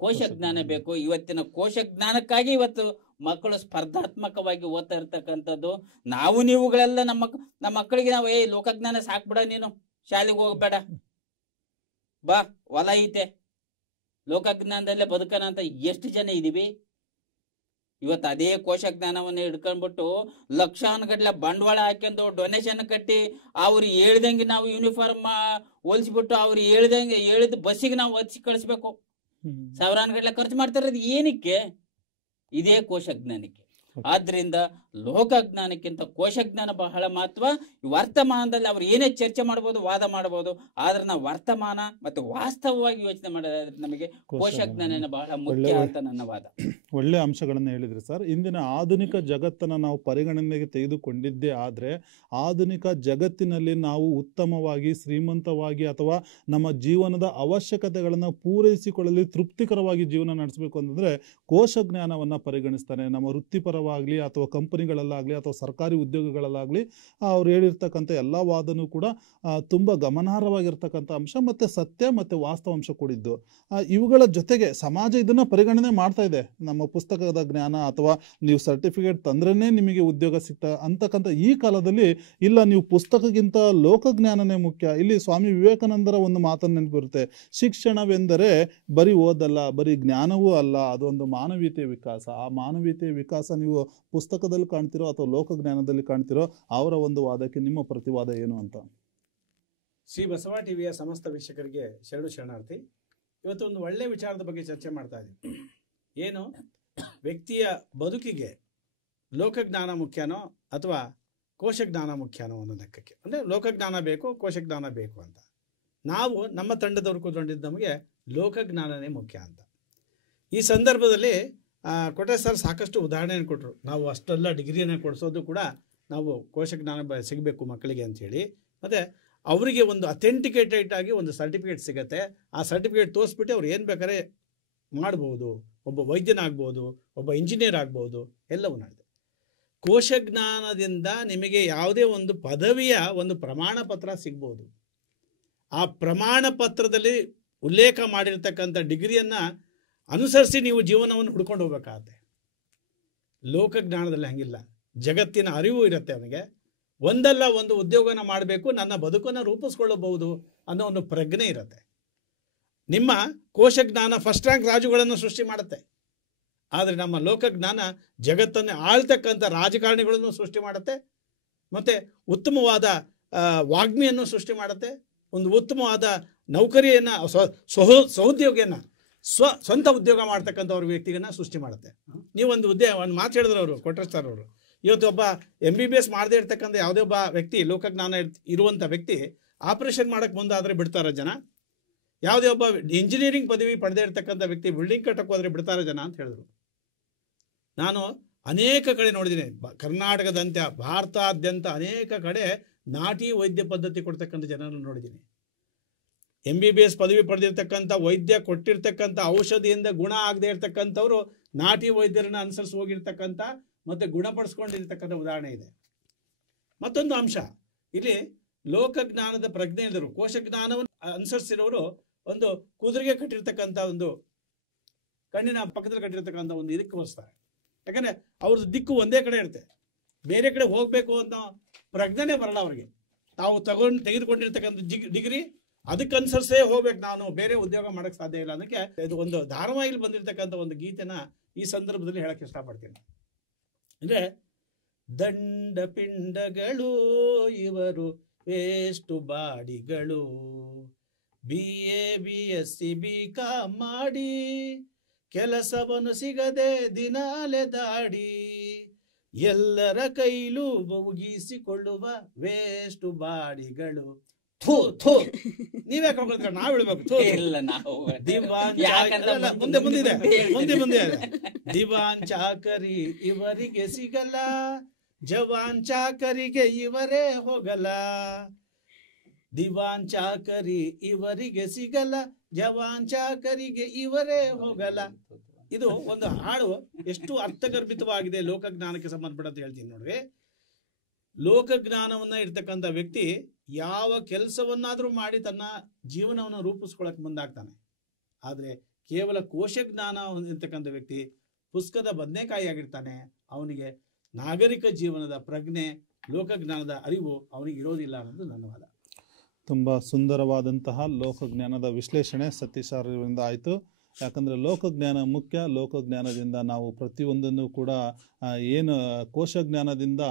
ಕೋಶಜ್ಞಾನ ಬೇಕು. ಇವತ್ತಿನ ಕೋಶಜ್ಞಾನಕ್ಕಾಗಿ ಇವತ್ತು ಮಕ್ಕಳು ಸ್ಪರ್ಧಾತ್ಮಕವಾಗಿ ಓದ್ತಾ ಇರ್ತಕ್ಕಂಥದ್ದು. ನೀವುಗಳೆಲ್ಲ ನಮ್ಮ ಮಕ್ಕಳಿಗೆ ನಾವು ಲೋಕಜ್ಞಾನ ಸಾಕ್ಬಿಡ, ನೀನು ಶಾಲೆಗೆ ಹೋಗ್ಬೇಡ, ಬಾ ಹೊಲ ಐತೆ ಲೋಕಜ್ಞಾನದಲ್ಲೇ ಬದುಕನ ಅಂತ ಎಷ್ಟು ಜನ ಇದೀವಿ? ಇವತ್ತು ಅದೇ ಕೋಶಜ್ಞಾನವನ್ನು ಹಿಡ್ಕೊಂಡ್ಬಿಟ್ಟು ಲಕ್ಷಾನುಗಟ್ಲೆ ಬಂಡವಾಳ ಹಾಕೊಂಡು ಡೊನೇಷನ್ ಕಟ್ಟಿ ಅವ್ರು ಹೇಳ್ದಂಗೆ ನಾವು ಯೂನಿಫಾರ್ಮ್ ಹೋಲಿಸ್ಬಿಟ್ಟು ಅವ್ರು ಹೇಳಿದ ಬಸ್ಸಿಗೆ ನಾವು ಹಚ್ಚಿ ಕಳಿಸ್ಬೇಕು, ಸಾವಿರಾನುಗಟ್ಲೆ ಖರ್ಚು ಮಾಡ್ತಿರೋದು ಏನಕ್ಕೆ? ಇದೇ ಕೋಶಜ್ಞಾನಕ್ಕೆ. ಆದ್ರಿಂದ ಲೋಕಜ್ಞಾನಕ್ಕಿಂತ ಕೋಶಜ್ಞಾನ ಬಹಳ ಮಹತ್ವ. ವರ್ತಮಾನದಲ್ಲಿ ಅವ್ರು ಏನೇ ಚರ್ಚೆ ಮಾಡಬಹುದು, ವಾದ ಮಾಡಬಹುದು, ಆದ್ರೆ ನಾವು ವರ್ತಮಾನ ಮತ್ತು ವಾಸ್ತವವಾಗಿ ಯೋಚನೆ ಮಾಡೋದಾದ್ರೆ ನಮಗೆ ಕೋಶಜ್ಞಾನ ಬಹಳ ಮುಖ್ಯ ಅಂತ ನನ್ನ ವಾದ. ಒಳ್ಳೆಯ ಅಂಶಗಳನ್ನು ಹೇಳಿದ್ರಿ ಸರ್. ಇಂದಿನ ಆಧುನಿಕ ಜಗತ್ತನ್ನು ನಾವು ಪರಿಗಣನೆಗೆ ತೆಗೆದುಕೊಂಡಿದ್ದೇ ಆದರೆ ಆಧುನಿಕ ಜಗತ್ತಿನಲ್ಲಿ ನಾವು ಉತ್ತಮವಾಗಿ, ಶ್ರೀಮಂತವಾಗಿ ಅಥವಾ ನಮ್ಮ ಜೀವನದ ಅವಶ್ಯಕತೆಗಳನ್ನು ಪೂರೈಸಿಕೊಳ್ಳಲು ತೃಪ್ತಿಕರವಾಗಿ ಜೀವನ ನಡೆಸಬೇಕು ಅಂತಂದರೆ ಕೋಶ ಜ್ಞಾನವನ್ನು ಪರಿಗಣಿಸ್ತಾನೆ. ನಮ್ಮ ವೃತ್ತಿಪರವಾಗಲಿ ಅಥವಾ ಕಂಪನಿಗಳಲ್ಲಾಗಲಿ ಅಥವಾ ಸರ್ಕಾರಿ ಉದ್ಯೋಗಗಳಲ್ಲಾಗಲಿ ಅವ್ರು ಹೇಳಿರ್ತಕ್ಕಂಥ ಎಲ್ಲ ವಾದನೂ ಕೂಡ ತುಂಬ ಗಮನಾರ್ಹವಾಗಿರ್ತಕ್ಕಂಥ ಅಂಶ ಮತ್ತು ಸತ್ಯ ಮತ್ತು ವಾಸ್ತವಾಂಶ ಕೂಡಿದ್ದು. ಇವುಗಳ ಜೊತೆಗೆ ಸಮಾಜ ಇದನ್ನು ಪರಿಗಣನೆ ಮಾಡ್ತಾ ಇದೆ. ನಮ್ಮ ಪುಸ್ತಕದ ಜ್ಞಾನ ಅಥವಾ ನೀವು ಸರ್ಟಿಫಿಕೇಟ್ ತಂದ್ರೇ ನಿಮಗೆ ಉದ್ಯೋಗ ಸಿಗ್ತಾ ಅಂತಕ್ಕಂಥ ಈ ಕಾಲದಲ್ಲಿ ಇಲ್ಲ, ನೀವು ಪುಸ್ತಕಕ್ಕಿಂತ ಲೋಕಜ್ಞಾನನೇ ಮುಖ್ಯ. ಇಲ್ಲಿ ಸ್ವಾಮಿ ವಿವೇಕಾನಂದರ ಒಂದು ಮಾತನ್ನು ನೆನಪಿರುತ್ತೆ, ಶಿಕ್ಷಣವೆಂದರೆ ಬರೀ ಓದಲ್ಲ, ಬರೀ ಜ್ಞಾನವೂ ಅಲ್ಲ, ಅದೊಂದು ಮಾನವೀಯತೆಯ ವಿಕಾಸ. ಆ ಮಾನವೀಯತೆಯ ವಿಕಾಸ ನೀವು ಪುಸ್ತಕದಲ್ಲಿ ಕಾಣ್ತಿರೋ ಅಥವಾ ಲೋಕಜ್ಞಾನದಲ್ಲಿ ಕಾಣ್ತಿರೋ, ಅವರ ಒಂದು ವಾದಕ್ಕೆ ನಿಮ್ಮ ಪ್ರತಿವಾದ ಏನು ಅಂತ? ಶ್ರೀ ಬಸವ ಟಿವಿಯ ಸಮಸ್ತ ವೀಕ್ಷಕರಿಗೆ ಶರಣಾರ್ಥಿ. ಇವತ್ತು ಒಂದು ಒಳ್ಳೆಯ ವಿಚಾರದ ಬಗ್ಗೆ ಚರ್ಚೆ ಮಾಡ್ತಾ ಇದ್ದೀವಿ. ಏನು, ವ್ಯಕ್ತಿಯ ಬದುಕಿಗೆ ಲೋಕಜ್ಞಾನ ಮುಖ್ಯನೋ ಅಥವಾ ಕೋಶಜ್ಞಾನ ಮುಖ್ಯನೋ ಅನ್ನೋ ಲೆಕ್ಕಕ್ಕೆ. ಅಂದರೆ ಲೋಕಜ್ಞಾನ ಬೇಕು, ಕೋಶಜ್ಞಾನ ಬೇಕು ಅಂತ. ನಾವು ನಮ್ಮ ತಂಡದವ್ರು ಕೂತ್ಕೊಂಡಿದ್ದು ನಮಗೆ ಲೋಕಜ್ಞಾನನೇ ಮುಖ್ಯ ಅಂತ. ಈ ಸಂದರ್ಭದಲ್ಲಿ ಕೊಟ್ಟೆ ಸರ್ ಸಾಕಷ್ಟು ಉದಾಹರಣೆಯನ್ನು ಕೊಟ್ಟರು. ನಾವು ಅಷ್ಟೆಲ್ಲ ಡಿಗ್ರಿಯನ್ನು ಕೊಡಿಸೋದು ಕೂಡ ನಾವು ಕೋಶಜ್ಞಾನ ಸಿಗಬೇಕು ಮಕ್ಕಳಿಗೆ ಅಂಥೇಳಿ. ಮತ್ತು ಅವರಿಗೆ ಒಂದು ಅಥೆಂಟಿಕೇಟೆಡ್ ಆಗಿ ಒಂದು ಸರ್ಟಿಫಿಕೇಟ್ ಸಿಗುತ್ತೆ. ಆ ಸರ್ಟಿಫಿಕೇಟ್ ತೋರಿಸ್ಬಿಟ್ಟು ಅವ್ರು ಏನು ಬೇಕಾದ್ರೆ ಮಾಡ್ಬೋದು. ಒಬ್ಬ ವೈದ್ಯನಾಗ್ಬೋದು, ಒಬ್ಬ ಇಂಜಿನಿಯರ್ ಆಗ್ಬೋದು, ಎಲ್ಲವೂ ನಡೆದು. ಕೋಶಜ್ಞಾನದಿಂದ ನಿಮಗೆ ಯಾವುದೇ ಒಂದು ಪದವಿಯ ಒಂದು ಪ್ರಮಾಣ ಪತ್ರ ಸಿಗ್ಬೋದು. ಆ ಪ್ರಮಾಣ ಪತ್ರದಲ್ಲಿ ಉಲ್ಲೇಖ ಮಾಡಿರ್ತಕ್ಕಂಥ ಡಿಗ್ರಿಯನ್ನು ಅನುಸರಿಸಿ ನೀವು ಜೀವನವನ್ನು ಹುಡ್ಕೊಂಡು ಹೋಗ್ಬೇಕಾಗತ್ತೆ. ಲೋಕಜ್ಞಾನದಲ್ಲಿ ಹಂಗಿಲ್ಲ. ಜಗತ್ತಿನ ಅರಿವು ಇರುತ್ತೆ ಅವನಿಗೆ. ಒಂದಲ್ಲ ಒಂದು ಉದ್ಯೋಗನ ಮಾಡಬೇಕು, ನನ್ನ ಬದುಕನ್ನು ರೂಪಿಸ್ಕೊಳ್ಳಬಹುದು ಅನ್ನೋ ಒಂದು ಪ್ರಜ್ಞೆ ಇರುತ್ತೆ. ನಿಮ್ಮ ಕೋಶಜ್ಞಾನ ಫಸ್ಟ್ ರ್ಯಾಂಕ್ ರಾಜುಗಳನ್ನು ಸೃಷ್ಟಿ ಮಾಡುತ್ತೆ. ಆದರೆ ನಮ್ಮ ಲೋಕಜ್ಞಾನ ಜಗತ್ತನ್ನು ಆಳ್ತಕ್ಕಂಥ ರಾಜಕಾರಣಿಗಳನ್ನು ಸೃಷ್ಟಿ ಮಾಡುತ್ತೆ. ಮತ್ತು ಉತ್ತಮವಾದ ವಾಗ್ಮಿಯನ್ನು ಸೃಷ್ಟಿ ಮಾಡುತ್ತೆ. ಒಂದು ಉತ್ತಮವಾದ ನೌಕರಿಯನ್ನು, ಸಹೋದ್ಯೋಗಿಯನ್ನು, ಸ್ವಂತ ಉದ್ಯೋಗ ಮಾಡ್ತಕ್ಕಂಥವ್ರ ವ್ಯಕ್ತಿಗಳನ್ನ ಸೃಷ್ಟಿ ಮಾಡುತ್ತೆ. ನೀವು ಒಂದು ಮಾತು ಹೇಳಿದ್ರು ಅವರು, ಕೊಟ್ರೆ ಸರ್ ಅವರು, ಇವತ್ತು ಒಬ್ಬ MBBS ಮಾಡದೇ ಇರ್ತಕ್ಕಂಥ ಯಾವುದೇ ಒಬ್ಬ ವ್ಯಕ್ತಿ, ಲೋಕಜ್ಞಾನ ಇರುವಂಥ ವ್ಯಕ್ತಿ ಆಪರೇಷನ್ ಮಾಡೋಕ್ಕೆ ಮುಂದಾದರೆ ಬಿಡ್ತಾರ ಜನ. ಯಾವುದೇ ಒಬ್ಬ ಇಂಜಿನಿಯರಿಂಗ್ ಪದವಿ ಪಡೆದೇ ಇರ್ತಕ್ಕಂಥ ವ್ಯಕ್ತಿ ಬಿಲ್ಡಿಂಗ್ ಕಟ್ಟಕ್ಕೆ ಹೋದರೆ ಬಿಡ್ತಾರ ಜನ ಅಂತ ಹೇಳಿದ್ರು. ನಾನು ಅನೇಕ ಕಡೆ ನೋಡಿದ್ದೀನಿ, ಕರ್ನಾಟಕದಂತೆ ಭಾರತಾದ್ಯಂತ ಅನೇಕ ಕಡೆ ನಾಟಿ ವೈದ್ಯ ಪದ್ಧತಿ ಕೊಡ್ತಕ್ಕಂಥ ಜನರನ್ನು ನೋಡಿದ್ದೀನಿ. MBBS ಪದವಿ ಪಡೆದಿರ್ತಕ್ಕಂಥ ವೈದ್ಯ ಕೊಟ್ಟಿರ್ತಕ್ಕಂಥ ಔಷಧಿಯಿಂದ ಗುಣ ಆಗದೆ ಇರ್ತಕ್ಕಂಥವ್ರು ನಾಟಿ ವೈದ್ಯರನ್ನು ಅನುಸರಿಸಿ ಹೋಗಿರ್ತಕ್ಕಂಥ ಮತ್ತು ಗುಣಪಡಿಸ್ಕೊಂಡಿರ್ತಕ್ಕಂಥ ಉದಾಹರಣೆ ಇದೆ. ಮತ್ತೊಂದು ಅಂಶ, ಇಲ್ಲಿ ಲೋಕಜ್ಞಾನದ ಪ್ರಜ್ಞೆ ಇಲ್ಲದರು, ಕೋಶಜ್ಞಾನವನ್ನು ಅನುಸರಿಸಿರೋರು ಒಂದು ಕುದುರೆಗೆ ಕಟ್ಟಿರ್ತಕ್ಕಂಥ ಒಂದು ಕಣ್ಣಿನ ಪಕ್ಕದಲ್ಲಿ ಕಟ್ಟಿರ್ತಕ್ಕಂಥ ಒಂದು ಇದಕ್ಕೆ ಹೋಲಿಸ್ತಾರೆ. ಯಾಕಂದರೆ ಅವ್ರದ್ದು ದಿಕ್ಕು ಒಂದೇ ಕಡೆ ಇರುತ್ತೆ, ಬೇರೆ ಕಡೆ ಹೋಗಬೇಕು ಅನ್ನೋ ಪ್ರಜ್ಞೆನೇ ಬರಲ್ಲ ಅವ್ರಿಗೆ. ತಾವು ತೆಗೆದುಕೊಂಡಿರ್ತಕ್ಕಂಥ ಡಿಗ್ರಿ ಅದಕ್ಕೆ ಅನುಸರಿಸೇ ಹೋಗ್ಬೇಕು, ನಾನು ಬೇರೆ ಉದ್ಯೋಗ ಮಾಡೋಕ್ಕೆ ಸಾಧ್ಯ ಇಲ್ಲ. ಅದಕ್ಕೆ ಇದು ಒಂದು ಧಾರಾವಾಹಿಲಿ ಬಂದಿರತಕ್ಕಂಥ ಒಂದು ಗೀತೆನ ಈ ಸಂದರ್ಭದಲ್ಲಿ ಹೇಳಕ್ಕೆ ಇಷ್ಟಪಡ್ತೀನಿ. ಅಂದರೆ ದಂಡ ಪಿಂಡಗಳು ಇವರು ವೇಷ್ಟು ಬಾಡಿಗಳು, BA BSc BCom ಮಾಡಿ ಕೆಲಸವನ್ನು ಸಿಗದೆ ದಿನಾಲೆ ದಾಡಿ, ಎಲ್ಲರ ಕೈಲೂ ಮುಗಿಸಿಕೊಳ್ಳುವ ವೇಷ್ಟು ಬಾಡಿಗಳು. ನೀವೇ ಹೋಗ್ತಾರೆ, ನಾವ್ ಹೇಳ್ಬೇಕು. ಮುಂದೆ ದಿವಾನ್ ಚಾಕರಿ ಇವರಿಗೆ ಸಿಗಲ್ಲ, ಜವಾನ್ ಚಾಕರಿಗೆ ಇವರೇ ಹೋಗಲ್ಲ. ದಿವಾನ್ ಚಾಕರಿ ಇವರಿಗೆ ಸಿಗಲ್ಲ, ಜವಾನ್ ಚಾಕರಿಗೆ ಇವರೇ ಹೋಗಲ್ಲ. ಇದು ಒಂದು ಹಾಡು ಎಷ್ಟು ಅರ್ಥಗರ್ಭಿತವಾಗಿದೆ ಲೋಕಜ್ಞಾನಕ್ಕೆ ಸಂಬಂಧಪಟ್ಟಂತ ಹೇಳ್ತೀನಿ ನೋಡ್ರಿ. ಲೋಕಜ್ಞಾನವನ್ನ ಇರ್ತಕ್ಕಂಥ ವ್ಯಕ್ತಿ ಯಾವ ಕೆಲಸವನ್ನಾದ್ರೂ ಮಾಡಿ ತನ್ನ ಜೀವನವನ್ನು ರೂಪಿಸ್ಕೊಳ್ಳಕ್ಕೆ ಮುಂದಾಗ್ತಾನೆ. ಆದರೆ ಕೇವಲ ಕೋಶಜ್ಞಾನ ಹೊಂದಿರ್ತಕ್ಕಂಥ ವ್ಯಕ್ತಿ ಪುಸ್ತಕದ ಬದನೆಕಾಯಿ ಆಗಿರ್ತಾನೆ. ಅವನಿಗೆ ನಾಗರಿಕ ಜೀವನದ ಪ್ರಜ್ಞೆ, ಲೋಕಜ್ಞಾನದ ಅರಿವು ಅವನಿಗೆ ಇರೋದಿಲ್ಲ ಅನ್ನೋದು ನನ್ನ ವಾದ. ತುಂಬ ಸುಂದರವಾದಂತಹ ಲೋಕಜ್ಞಾನದ ವಿಶ್ಲೇಷಣೆ ಸತೀಶ್ ಅವರಿಂದ ಆಯಿತು. ಯಾಕಂದರೆ ಲೋಕಜ್ಞಾನ ಮುಖ್ಯ. ಲೋಕಜ್ಞಾನದಿಂದ ನಾವು ಪ್ರತಿಯೊಂದನ್ನು ಕೂಡ ಏನು ಕೋಶಜ್ಞಾನದಿಂದ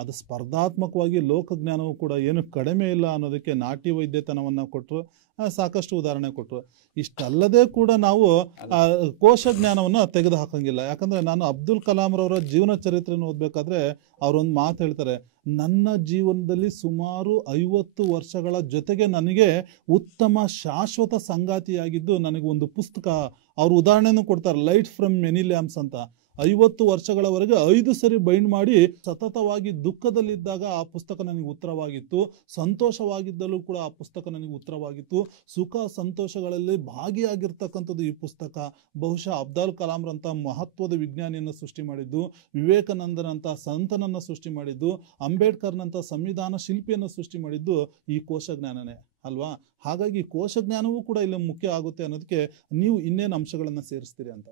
ಅದು ಸ್ಪರ್ಧಾತ್ಮಕವಾಗಿ ಲೋಕಜ್ಞಾನವೂ ಕೂಡ ಏನು ಕಡಿಮೆ ಇಲ್ಲ ಅನ್ನೋದಕ್ಕೆ ನಾಟಿ ವೈದ್ಯತನವನ್ನು ಕೊಟ್ಟರು, ಸಾಕಷ್ಟು ಉದಾಹರಣೆ ಕೊಟ್ಟರು. ಇಷ್ಟಲ್ಲದೆ ಕೂಡ ನಾವು ಕೋಶಜ್ಞಾನವನ್ನು ತೆಗೆದು ಹಾಕಂಗಿಲ್ಲ. ಯಾಕಂದರೆ ನಾನು ಅಬ್ದುಲ್ ಕಲಾಂರವರ ಜೀವನ ಚರಿತ್ರೆಯನ್ನು ಓದಬೇಕಾದ್ರೆ ಅವರೊಂದು ಮಾತು ಹೇಳ್ತಾರೆ, ನನ್ನ ಜೀವನದಲ್ಲಿ ಸುಮಾರು 50 ವರ್ಷಗಳ ಜೊತೆಗೆ ನನಗೆ ಉತ್ತಮ ಶಾಶ್ವತ ಸಂಗಾತಿಯಾಗಿದ್ದು ನನಗೆ ಒಂದು ಪುಸ್ತಕ. ಅವ್ರು ಉದಾಹರಣೆನೂ ಕೊಡ್ತಾರೆ, ಲೈಟ್ ಫ್ರಮ್ ಮೆನಿ ಲ್ಯಾಂಪ್ಸ್ ಅಂತ. 50 ವರ್ಷಗಳವರೆಗೆ 5 ಸರಿ ಬೈಂಡ್ ಮಾಡಿ ಸತತವಾಗಿ ದುಃಖದಲ್ಲಿದ್ದಾಗ ಆ ಪುಸ್ತಕ ನನಗೆ ಉತ್ತರವಾಗಿತ್ತು, ಸಂತೋಷವಾಗಿದ್ದಲ್ಲೂ ಕೂಡ ಆ ಪುಸ್ತಕ ನನಗೆ ಉತ್ತರವಾಗಿತ್ತು, ಸುಖ ಸಂತೋಷಗಳಲ್ಲಿ ಭಾಗಿಯಾಗಿರ್ತಕ್ಕಂಥದ್ದು ಈ ಪುಸ್ತಕ. ಬಹುಶಃ ಅಬ್ದುಲ್ ಕಲಾಂರಂಥ ಮಹತ್ವದ ವಿಜ್ಞಾನಿಯನ್ನು ಸೃಷ್ಟಿ ಮಾಡಿದ್ದು, ವಿವೇಕಾನಂದನಂಥ ಸಂತನನ್ನು ಸೃಷ್ಟಿ ಮಾಡಿದ್ದು, ಅಂಬೇಡ್ಕರ್ನಂಥ ಸಂವಿಧಾನ ಶಿಲ್ಪಿಯನ್ನು ಸೃಷ್ಟಿ ಮಾಡಿದ್ದು ಈ ಕೋಶಜ್ಞಾನನೇ ಅಲ್ವಾ? ಹಾಗಾಗಿ ಕೋಶಜ್ಞಾನವೂ ಕೂಡ ಇಲ್ಲಿ ಮುಖ್ಯ ಆಗುತ್ತೆ ಅನ್ನೋದಕ್ಕೆ ನೀವು ಇನ್ನೇನು ಅಂಶಗಳನ್ನು ಸೇರಿಸ್ತೀರಿ ಅಂತ.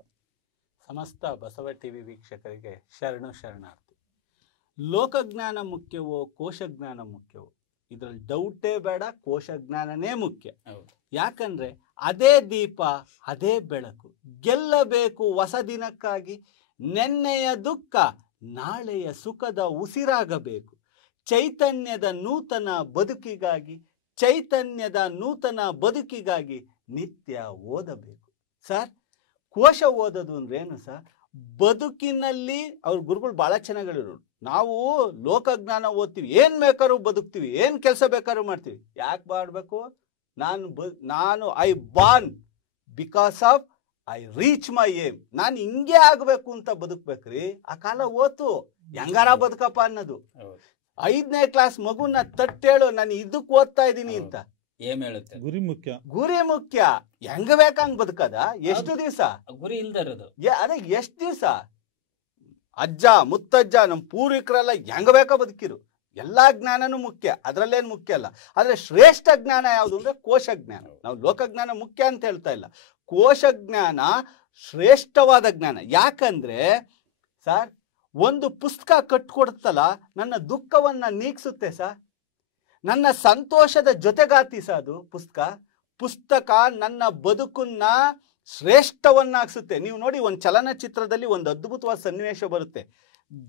ಸಮಸ್ತ ಬಸವ ಟಿವಿ ವೀಕ್ಷಕರಿಗೆ ಶರಣಾರ್ಥಿ. ಲೋಕಜ್ಞಾನ ಮುಖ್ಯವೋ ಕೋಶಜ್ಞಾನ ಮುಖ್ಯವೋ ಇದರಲ್ಲಿ ಡೌಟೇ ಬೇಡ, ಕೋಶಜ್ಞಾನನೇ ಮುಖ್ಯ. ಯಾಕಂದ್ರೆ ಅದೇ ದೀಪ ಅದೇ ಬೆಳಕು, ಗೆಲ್ಲಬೇಕು ಹೊಸ ದಿನಕ್ಕಾಗಿ, ನೆನ್ನೆಯ ದುಃಖ ನಾಳೆಯ ಸುಖದ ಉಸಿರಾಗಬೇಕು, ಚೈತನ್ಯದ ನೂತನ ಬದುಕಿಗಾಗಿ ನಿತ್ಯ ಓದಬೇಕು. ಸರ್, ಕೋಶ ಓದೋದು ಅಂದ್ರೆ ಏನು ಸರ್? ಬದುಕಿನಲ್ಲಿ ಅವ್ರ ಗುರುಗಳು ಬಹಳ ಚೆನ್ನಾಗಿ ಹೇಳಿದ್ರು, ನಾವು ಲೋಕಜ್ಞಾನ ಓದ್ತೀವಿ, ಏನ್ ಬೇಕಾದ್ರೂ ಬದುಕ್ತೀವಿ, ಏನ್ ಕೆಲಸ ಬೇಕಾದ್ರೂ ಮಾಡ್ತೀವಿ. ಯಾಕೆ ಮಾಡಬೇಕು? ನಾನು I born because of I reach my aim. ನಾನು ಹಿಂಗೆ ಆಗ್ಬೇಕು ಅಂತ ಬದುಕ್ಬೇಕ್ರಿ. ಆ ಕಾಲ ಓತು, ಹೆಂಗಾರ ಬದುಕಪ್ಪ ಅನ್ನೋದು. 5ನೇ ಕ್ಲಾಸ್ ಮಗುನ ತಟ್ಟೇಳು, ನಾನು ಇದಕ್ಕೆ ಓದ್ತಾ ಇದ್ದೀನಿ ಅಂತ. ಗುರಿ ಮುಖ್ಯ. ಹೆಂಗ ಬೇಕಂಗ್ ಬದುಕದ? ಎಷ್ಟು ದಿವಸ ಗುರಿ ಇಲ್ದಿರೋದು? ಅದೇ ಎಷ್ಟು ದಿವಸ? ಅಜ್ಜ ಮುತ್ತಜ್ಜ ನಮ್ಮ ಪೂರ್ವಿಕರೆಲ್ಲ ಹೆಂಗ ಬೇಕ ಬದುಕಿರು. ಎಲ್ಲಾ ಜ್ಞಾನನೂ ಮುಖ್ಯ, ಅದ್ರಲ್ಲೇನು ಮುಖ್ಯ ಅಲ್ಲ. ಆದ್ರೆ ಶ್ರೇಷ್ಠ ಜ್ಞಾನ ಯಾವುದು ಅಂದ್ರೆ ಕೋಶಜ್ಞಾನ. ನಾವು ಲೋಕಜ್ಞಾನ ಮುಖ್ಯ ಅಂತ ಹೇಳ್ತಾ ಇಲ್ಲ, ಕೋಶಜ್ಞಾನ ಶ್ರೇಷ್ಠವಾದ ಜ್ಞಾನ. ಯಾಕಂದ್ರೆ ಸರ್, ಒಂದು ಪುಸ್ತಕ ಕಟ್ಕೊಡುತ್ತಲ್ಲ, ನನ್ನ ದುಃಖವನ್ನ ನೀಗಿಸುತ್ತೆ ಸರ್, ನನ್ನ ಸಂತೋಷದ ಜೊತೆಗಾತಿ ಸಹ ಅದು ಪುಸ್ತಕ ನನ್ನ ಬದುಕನ್ನ ಶ್ರೇಷ್ಠವನ್ನಾಗಿಸುತ್ತೆ. ನೀವು ನೋಡಿ, ಒಂದು ಚಲನಚಿತ್ರದಲ್ಲಿ ಒಂದು ಅದ್ಭುತವಾದ ಸನ್ನಿವೇಶ ಬರುತ್ತೆ.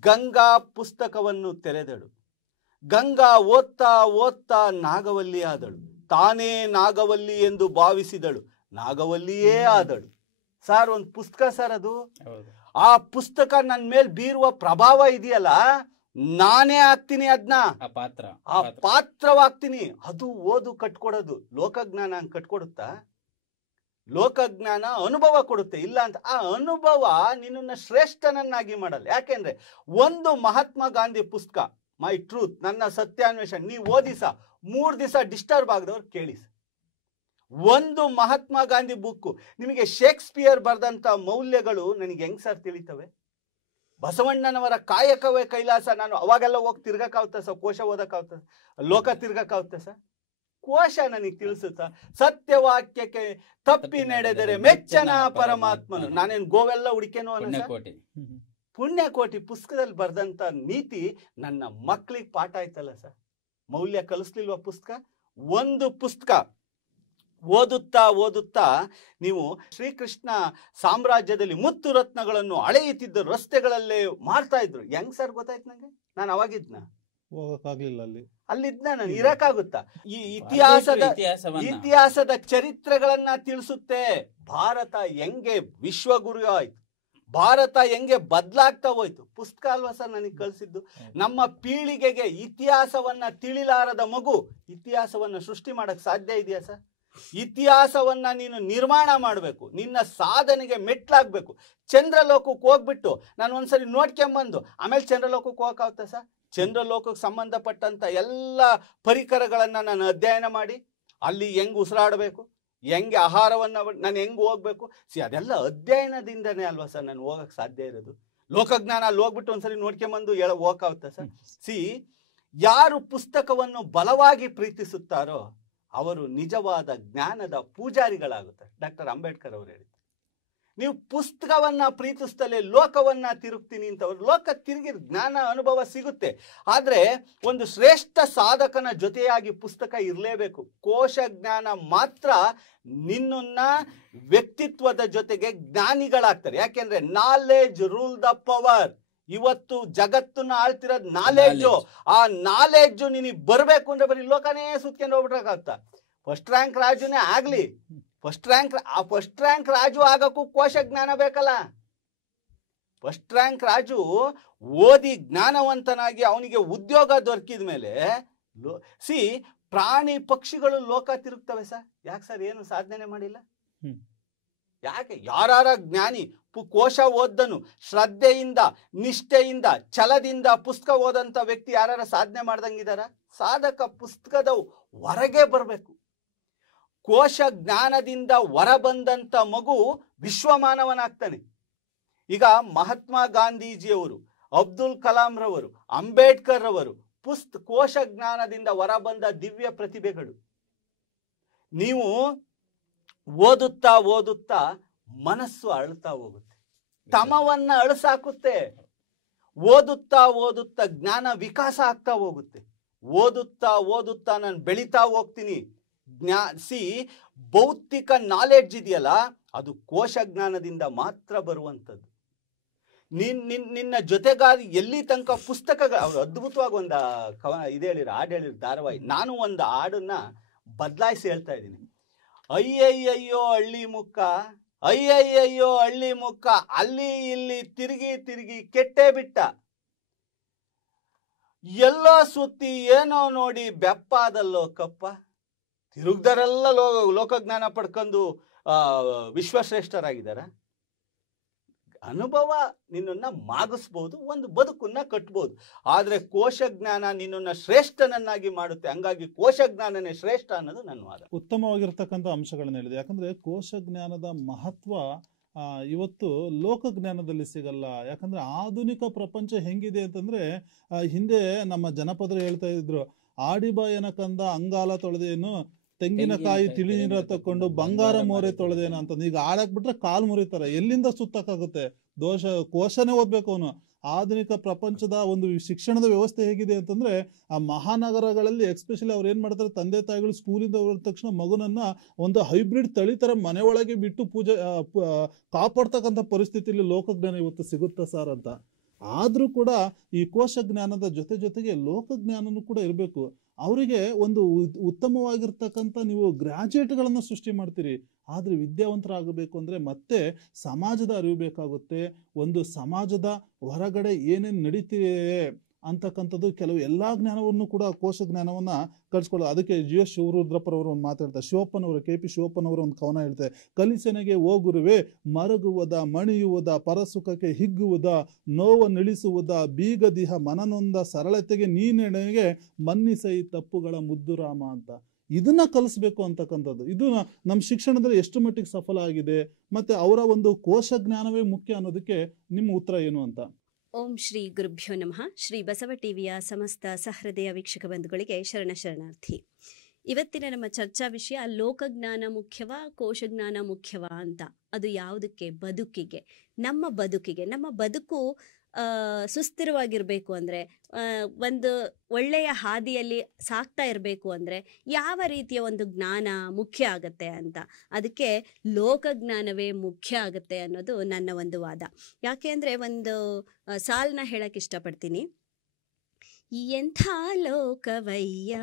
ಗಂಗಾ ಪುಸ್ತಕವನ್ನು ತೆರೆದಳು, ಗಂಗಾ ಓದ್ತಾ ನಾಗವಲ್ಲಿ ಆದಳು, ತಾನೇ ನಾಗವಲ್ಲಿ ಎಂದು ಭಾವಿಸಿದಳು, ನಾಗವಲ್ಲಿಯೇ ಆದಳು. ಸರ್, ಒಂದು ಪುಸ್ತಕ ಸರ್ ಅದು. ಆ ಪುಸ್ತಕ ನನ್ನ ಮೇಲೆ ಬೀರುವ ಪ್ರಭಾವ ಇದೆಯಲ್ಲ, ನಾನೇ ಆಗ್ತೀನಿ, ಅದನ್ನ ಆ ಪಾತ್ರವಾಗ್ತೀನಿ. ಅದು ಓದು ಕಟ್ಕೊಡೋದು. ಲೋಕಜ್ಞಾನ ಹಂಗೆ ಕಟ್ಕೊಡುತ್ತಾ? ಲೋಕಜ್ಞಾನ ಅನುಭವ ಕೊಡುತ್ತೆ, ಇಲ್ಲ ಅಂತ. ಆ ಅನುಭವ ನಿನ್ನನ್ನು ಶ್ರೇಷ್ಠನನ್ನಾಗಿ ಮಾಡಲ್ಲ. ಯಾಕೆಂದ್ರೆ ಒಂದು ಮಹಾತ್ಮ ಗಾಂಧಿ ಪುಸ್ತಕ ಮೈ ಟ್ರೂತ್, ನನ್ನ ಸತ್ಯಾನ್ವೇಷಣೆ, ನೀವು ಓದಿಸ 3 ದಿವಸ ಡಿಸ್ಟರ್ಬ್ ಆಗದವ್ರು ಕೇಳಿ. ಒಂದು ಮಹಾತ್ಮ ಗಾಂಧಿ ಬುಕ್ ನಿಮಗೆ ಶೇಕ್ಸ್ಪಿಯರ್ ಬರೆದಂತ ಮೌಲ್ಯಗಳು ನನಗೆ ಹೆಂಗ್ ಸರ್ ತಿಳಿತವೆ? ಬಸವಣ್ಣನವರ ಕಾಯಕವೇ ಕೈಲಾಸ, ನಾನು ಅವಾಗೆಲ್ಲ ಹೋಗಿ ತಿರ್ಗಕ್ಕಾಗುತ್ತೆ ಸರ್, ಕೋಶ ಓದಕ್ಕಾಗುತ್ತೆ, ಲೋಕ ತಿರ್ಗಕ್ಕಾಗುತ್ತೆ ಸರ್? ಕೋಶ ನನಗೆ ತಿಳಿಸುತ್ತಾ? ಸತ್ಯವಾಕ್ಯಕ್ಕೆ ತಪ್ಪಿ ನಡೆದರೆ ಮೆಚ್ಚನ ಪರಮಾತ್ಮನು. ನಾನೇನು ಗೋವೆಲ್ಲ ಹುಡುಕೇನೋ ಅಲ್ಲ, ಪುಣ್ಯಕೋಟಿ ಪುಸ್ತಕದಲ್ಲಿ ಬರೆದಂತ ನೀತಿ ನನ್ನ ಮಕ್ಕಳಿಗೆ ಪಾಠ ಆಯ್ತಲ್ಲ ಸರ್. ಮೌಲ್ಯ ಕಲಿಸ್ಲಿಲ್ವ ಪುಸ್ತಕ? ಒಂದು ಪುಸ್ತಕ ಓದುತ್ತಾ ನೀವು ಶ್ರೀಕೃಷ್ಣ ಸಾಮ್ರಾಜ್ಯದಲ್ಲಿ ಮುತ್ತು ರತ್ನಗಳನ್ನು ಅಳೆಯುತ್ತಿದ್ದ ರಸ್ತೆಗಳಲ್ಲೇ ಮಾರ್ತಾ ಇದ್ರು. ಹೆಂಗ್ ಸರ್ ಗೊತ್ತಾಯ್ತು ನಂಗೆ? ನಾನು ಅವಾಗಿದ್ನ ಅಲ್ಲಿದ್ನ, ನಾನು ಇರಕ್ಕಾಗುತ್ತಾ? ಈ ಇತಿಹಾಸದ ಚರಿತ್ರೆಗಳನ್ನ ತಿಳಿಸುತ್ತೆ. ಭಾರತ ಹೆಂಗೆ ವಿಶ್ವಗುರು ಆಯ್ತು, ಭಾರತ ಹೆಂಗೆ ಬದಲಾಗ್ತಾ ಹೋಯ್ತು. ಪುಸ್ತಕ ಅಲ್ವಾ ಸರ್ ನನಗೆ ಕಳಿಸಿದ್ದು? ನಮ್ಮ ಪೀಳಿಗೆಗೆ ಇತಿಹಾಸವನ್ನ ತಿಳಿಲಾರದ ಮಗು ಇತಿಹಾಸವನ್ನ ಸೃಷ್ಟಿ ಮಾಡಕ್ ಸಾಧ್ಯ ಇದೆಯಾ ಸರ್? ಇತಿಹಾಸವನ್ನ ನೀನು ನಿರ್ಮಾಣ ಮಾಡಬೇಕು, ನಿನ್ನ ಸಾಧನೆಗೆ ಮೆಟ್ಲಾಗ್ಬೇಕು. ಚಂದ್ರಲೋಕಕ್ಕೆ ಹೋಗ್ಬಿಟ್ಟು ನಾನು ಒಂದ್ಸರಿ ನೋಡ್ಕೊಂಬಂದು ಆಮೇಲೆ ಚಂದ್ರಲೋಕಕ್ಕೆ ಹೋಗಕ್ಕಾಗುತ್ತೆ ಸರ್? ಚಂದ್ರಲೋಕಕ್ಕೆ ಸಂಬಂಧಪಟ್ಟಂತ ಎಲ್ಲ ಪರಿಕರಗಳನ್ನ ನಾನು ಅಧ್ಯಯನ ಮಾಡಿ, ಅಲ್ಲಿ ಹೆಂಗ್ ಉಸಿರಾಡಬೇಕು, ಹೆಂಗೆ ಆಹಾರವನ್ನ ನಾನು ಹೆಂಗ್ ಹೋಗ್ಬೇಕು, ಅದೆಲ್ಲ ಅಧ್ಯಯನದಿಂದನೇ ಅಲ್ವಾ ಸರ್ ನಾನು ಹೋಗಕ್ ಸಾಧ್ಯ ಇರೋದು. ಲೋಕಜ್ಞಾನ ಅಲ್ಲಿ ಹೋಗ್ಬಿಟ್ಟು ಒಂದ್ಸರಿ ನೋಡ್ಕೊಂಬಂದು ಹೋಗಕ್ಕಾಗುತ್ತೆ ಸರ್? ಯಾರು ಪುಸ್ತಕವನ್ನು ಬಲವಾಗಿ ಪ್ರೀತಿಸುತ್ತಾರೋ ಅವರು ನಿಜವಾದ ಜ್ಞಾನದ ಪೂಜಾರಿಗಳಾಗುತ್ತಾರೆ. ಡಾಕ್ಟರ್ ಅಂಬೇಡ್ಕರ್ ಅವರು ಹೇಳಿದ್ರು, ನೀವು ಪುಸ್ತಕವನ್ನ ಪ್ರೀತಿಸ್ತಲೇ ಲೋಕವನ್ನ ತಿರುಗ್ತೀನಿ ಅಂತ. ಲೋಕ ತಿರುಗಿ ಜ್ಞಾನ ಅನುಭವ ಸಿಗುತ್ತೆ. ಆದ್ರೆ ಒಂದು ಶ್ರೇಷ್ಠ ಸಾಧಕನ ಜೊತೆಯಾಗಿ ಪುಸ್ತಕ ಇರಲೇಬೇಕು. ಕೋಶ ಜ್ಞಾನ ಮಾತ್ರ ನಿನ್ನನ್ನ ವ್ಯಕ್ತಿತ್ವದ ಜೊತೆಗೆ ಜ್ಞಾನಿಗಳಾಗ್ತಾರೆ. ಯಾಕೆಂದ್ರೆ ನಾಲೆಡ್ಜ್ ರೂಲ್ ದ ಪವರ್. ಇವತ್ತು ಜಗತ್ತನ್ನ ಆಳ್ತಿರೋದು ನಾಲೆಡ್ಜು. ಆ ನಾಲೆಡ್ಜು ನಿನಗೆ ಬರ್ಬೇಕು ಅಂದ್ರೆ ಬರೀ ಲೋಕನೇ ಸುತ್ಕೊಂಡು ಹೋಗ್ಬಿಟ್ರಾಗತ್ತ. ಫಸ್ಟ್ ರ್ಯಾಂಕ್ ರಾಜುನೇ ಆಗ್ಲಿ, ಫಸ್ಟ್ ರ್ಯಾಂಕ್ ರಾಜು ಆಗಕ್ಕೂ ಕೋಶ ಜ್ಞಾನ ಬೇಕಲ್ಲ. ಫಸ್ಟ್ ರ್ಯಾಂಕ್ ರಾಜು ಓದಿ ಜ್ಞಾನವಂತನಾಗಿ ಅವನಿಗೆ ಉದ್ಯೋಗ ದೊರಕಿದ ಮೇಲೆ ಪ್ರಾಣಿ ಪಕ್ಷಿಗಳು ಲೋಕ ತಿರುಗ್ತವೆ ಸರ್. ಯಾಕೆ ಸರ್ ಏನು ಸಾಧನೆ ಮಾಡಿಲ್ಲ? ಯಾಕೆ? ಯಾರ ಜ್ಞಾನಿ ಕೋಶ ಓದ್ದನು ಶ್ರದ್ಧೆಯಿಂದ ನಿಷ್ಠೆಯಿಂದ ಛಲದಿಂದ ಪುಸ್ತಕ ಓದಂತ ವ್ಯಕ್ತಿ ಯಾರ ಸಾಧನೆ ಮಾಡ್ದಂಗಿದಾರ? ಸಾಧಕ ಪುಸ್ತಕದ ಹೊರಗೆ ಬರಬೇಕು. ಕೋಶ ಜ್ಞಾನದಿಂದ ಹೊರಬಂದಂತ ಮಗು ವಿಶ್ವಮಾನವನಾಗ್ತಾನೆ. ಈಗ ಮಹಾತ್ಮ ಗಾಂಧೀಜಿಯವರು, ಅಬ್ದುಲ್ ಕಲಾಂ ರವರು, ಅಂಬೇಡ್ಕರ್ ರವರು ಕೋಶ ಜ್ಞಾನದಿಂದ ಹೊರಬಂದ ದಿವ್ಯ ಪ್ರತಿಭೆಗಳು. ನೀವು ಓದುತ್ತಾ ಓದುತ್ತಾ ಮನಸ್ಸು ಅಳ್ತಾ ಹೋಗುತ್ತೆ, ತಮವನ್ನ ಅಳಸಾಕುತ್ತೆ. ಓದುತ್ತಾ ಓದುತ್ತಾ ಜ್ಞಾನ ವಿಕಾಸ ಆಗ್ತಾ ಹೋಗುತ್ತೆ. ಓದುತ್ತಾ ಓದುತ್ತಾ ನಾನು ಬೆಳೀತಾ ಹೋಗ್ತೀನಿ. ಭೌತಿಕ ನಾಲೆಡ್ಜ್ ಇದೆಯಲ್ಲ, ಅದು ಕೋಶ ಜ್ಞಾನದಿಂದ ಮಾತ್ರ ಬರುವಂಥದ್ದು. ನಿನ್ನ ಜೊತೆಗಾರಿ ಎಲ್ಲಿ ತನಕ ಪುಸ್ತಕಗಳು, ಅವ್ರು ಅದ್ಭುತವಾಗಿ ಒಂದು ಇದು ಹೇಳಿರು, ಹಾಡು ಹೇಳಿರು ಧಾರಾವಾಹಿ. ನಾನು ಒಂದು ಹಾಡನ್ನ ಬದಲಾಯಿಸಿ ಹೇಳ್ತಾ ಇದ್ದೀನಿ. ಅಯ್ಯಯ್ಯಯ್ಯೋ ಹಳ್ಳಿ ಮುಕ್ಕ, ಅಯ್ಯಯ್ಯಯ್ಯೋ ಹಳ್ಳಿ ಮುಕ್ಕ, ಅಲ್ಲಿ ಇಲ್ಲಿ ತಿರುಗಿ ತಿರುಗಿ ಕೆಟ್ಟೇ ಬಿಟ್ಟ, ಎಲ್ಲೋ ಸುತ್ತಿ ಏನೋ ನೋಡಿ ಬೆಪ್ಪಾದಲ್ಲೋ ಕಪ್ಪ. ತಿರುಗ್ದರೆಲ್ಲ ಲೋಕಜ್ಞಾನ ಪಡ್ಕೊಂಡು ವಿಶ್ವಶ್ರೇಷ್ಠರಾಗಿದ್ದಾರ? ಅನುಭವ ನಿನ್ನನ್ನ ಮಾಗಿಸ್ಬೋದು, ಒಂದು ಬದುಕನ್ನ ಕಟ್ಬೋದು, ಆದ್ರೆ ಕೋಶ ಜ್ಞಾನ ನಿನ್ನನ್ನ ಶ್ರೇಷ್ಠನನ್ನಾಗಿ ಮಾಡುತ್ತೆ. ಹಂಗಾಗಿ ಕೋಶ ಜ್ಞಾನನೇ ಶ್ರೇಷ್ಠ ಅನ್ನೋದು ನನ್ನ ವಾದ. ಉತ್ತಮವಾಗಿರ್ತಕ್ಕಂಥ ಅಂಶಗಳನ್ನ ಹೇಳಿದೆ. ಯಾಕಂದ್ರೆ ಕೋಶ ಜ್ಞಾನದ ಮಹತ್ವ ಇವತ್ತು ಲೋಕಜ್ಞಾನದಲ್ಲಿ ಸಿಗಲ್ಲ. ಯಾಕಂದ್ರೆ ಆಧುನಿಕ ಪ್ರಪಂಚ ಹೆಂಗಿದೆ ಅಂತಂದ್ರೆ, ಹಿಂದೆ ನಮ್ಮ ಜನಪದರು ಹೇಳ್ತಾ ಇದ್ರು, ಆಡಿಬಾಯನ ಕಂದ ಅಂಗಾಲ ತೊಳೆದೇನು, ತೆಂಗಿನಕಾಯಿ ತಿಳಿ ನೀರ ತಕೊಂಡು ಬಂಗಾರ ಮೋರೆ ತೊಳೆದೇನು ಅಂತಂದು. ಈಗ ಆಡಕ್ ಬಿಟ್ರೆ ಕಾಲು ಮುರಿತಾರೆ, ಎಲ್ಲಿಂದ ಸುತ್ತಕ್ಕಾಗುತ್ತೆ? ಕೋಶನೇ ಓದ್ಬೇಕು ಅವನು. ಆಧುನಿಕ ಪ್ರಪಂಚದ ಒಂದು ಶಿಕ್ಷಣದ ವ್ಯವಸ್ಥೆ ಹೇಗಿದೆ ಅಂತಂದ್ರೆ, ಆ ಮಹಾನಗರಗಳಲ್ಲಿ ಎಕ್ಸ್ಪೆಷಲಿ ಅವ್ರು ಏನ್ ಮಾಡ್ತಾರೆ, ತಂದೆ ತಾಯಿಗಳು ಸ್ಕೂಲಿಂದ ಹೊರಟ ತಕ್ಷಣ ಮಗುನನ್ನ ಒಂದು ಹೈಬ್ರಿಡ್ ತಳಿ ತರ ಮನೆ ಒಳಗೆ ಬಿಟ್ಟು ಪೂಜೆ ಕಾಪಾಡ್ತಕ್ಕಂಥ ಪರಿಸ್ಥಿತಿಯಲ್ಲಿ ಲೋಕಜ್ಞಾನ ಇವತ್ತು ಸಿಗುತ್ತಾ ಸರ್ ಅಂತ. ಆದ್ರೂ ಕೂಡ ಈ ಕೋಶ ಜ್ಞಾನದ ಜೊತೆಗೆ ಲೋಕಜ್ಞಾನನೂ ಕೂಡ ಇರಬೇಕು. ಅವರಿಗೆ ಒಂದು ಉತ್ತಮವಾಗಿರ್ತಕ್ಕಂಥ ನೀವು ಗ್ರಾಜುಯೇಟ್ಗಳನ್ನ ಸೃಷ್ಟಿ ಮಾಡ್ತೀರಿ, ಆದ್ರೆ ವಿದ್ಯಾವಂತರಾಗಬೇಕು ಅಂದ್ರೆ ಮತ್ತೆ ಸಮಾಜದ ಅರಿವು ಬೇಕಾಗುತ್ತೆ. ಒಂದು ಸಮಾಜದ ಹೊರಗಡೆ ಏನೇನು ನಡೀತಿದೆ ಅಂತಕ್ಕಂಥದ್ದು ಕೆಲವು ಎಲ್ಲಾ ಜ್ಞಾನವನ್ನು ಕೂಡ ಕೋಶ ಜ್ಞಾನವನ್ನ ಕಳ್ಸ್ಕೊಳ್ಳೋದು. ಅದಕ್ಕೆ GS ಶಿವರುದ್ರಪ್ಪರವರು ಒಂದು ಮಾತಾಡ್ತಾರೆ. ಶಿವಪ್ಪನವರು, KP ಶಿವಪ್ಪನವರು ಒಂದು ಕವನ ಹೇಳ್ತಾರೆ, ಕಲಿಸೆನೆಗೆ ಹೋಗುರುವೆ ಮರಗುವುದ, ಮಣಿಯುವುದ, ಪರಸುಖಕ್ಕೆ ಹಿಗ್ಗುವುದ, ನೋವ ನಿಳಿಸುವುದ, ಬೀಗದಿಹ ಮನನೊಂದ ಸರಳತೆಗೆ ನೀನೆಡೆಗೆ ಮನ್ನಿಸೈ ತಪ್ಪುಗಳ ಮುದ್ದುರಾಮ ಅಂತ. ಇದನ್ನ ಕಲಿಸ್ಬೇಕು ಅಂತಕ್ಕಂಥದ್ದು. ಇದು ನಮ್ಮ ಶಿಕ್ಷಣದಲ್ಲಿ ಎಷ್ಟು ಮಟ್ಟಿಗೆ ಸಫಲ ಆಗಿದೆ, ಮತ್ತೆ ಅವರ ಒಂದು ಕೋಶ ಜ್ಞಾನವೇ ಮುಖ್ಯ ಅನ್ನೋದಕ್ಕೆ ನಿಮ್ಮ ಉತ್ತರ ಏನು ಅಂತ? ಓಂ ಶ್ರೀ ಗುರುಭ್ಯೋ ನಮಃ. ಶ್ರೀ ಬಸವ ಟಿವಿಯ ಸಮಸ್ತ ಸಹೃದಯ ವೀಕ್ಷಕ ಬಂಧುಗಳಿಗೆ ಶರಣಾರ್ಥಿ. ಇವತ್ತಿನ ನಮ್ಮ ಚರ್ಚಾ ವಿಷಯ ಲೋಕಜ್ಞಾನ ಮುಖ್ಯವಾ ಕೋಶಜ್ಞಾನ ಮುಖ್ಯವಾ ಅಂತ. ಅದು ಯಾವುದಕ್ಕೆ? ಬದುಕಿಗೆ, ನಮ್ಮ ಬದುಕಿಗೆ. ನಮ್ಮ ಬದುಕು ಸುಸ್ಥಿರವಾಗಿರಬೇಕು ಅಂದರೆ, ಒಂದು ಒಳ್ಳೆಯ ಹಾದಿಯಲ್ಲಿ ಸಾಕ್ತಾ ಇರಬೇಕು ಅಂದರೆ ಯಾವ ರೀತಿಯ ಒಂದು ಜ್ಞಾನ ಮುಖ್ಯ ಆಗತ್ತೆ ಅಂತ. ಅದಕ್ಕೆ ಲೋಕಜ್ಞಾನವೇ ಮುಖ್ಯ ಆಗತ್ತೆ ಅನ್ನೋದು ನನ್ನ ಒಂದು ವಾದ. ಯಾಕೆ ಅಂದರೆ ಒಂದು ಸಾಲನ್ನ ಹೇಳಕ್ಕೆ ಇಷ್ಟಪಡ್ತೀನಿ. ಎಂಥ ಲೋಕವಯ್ಯ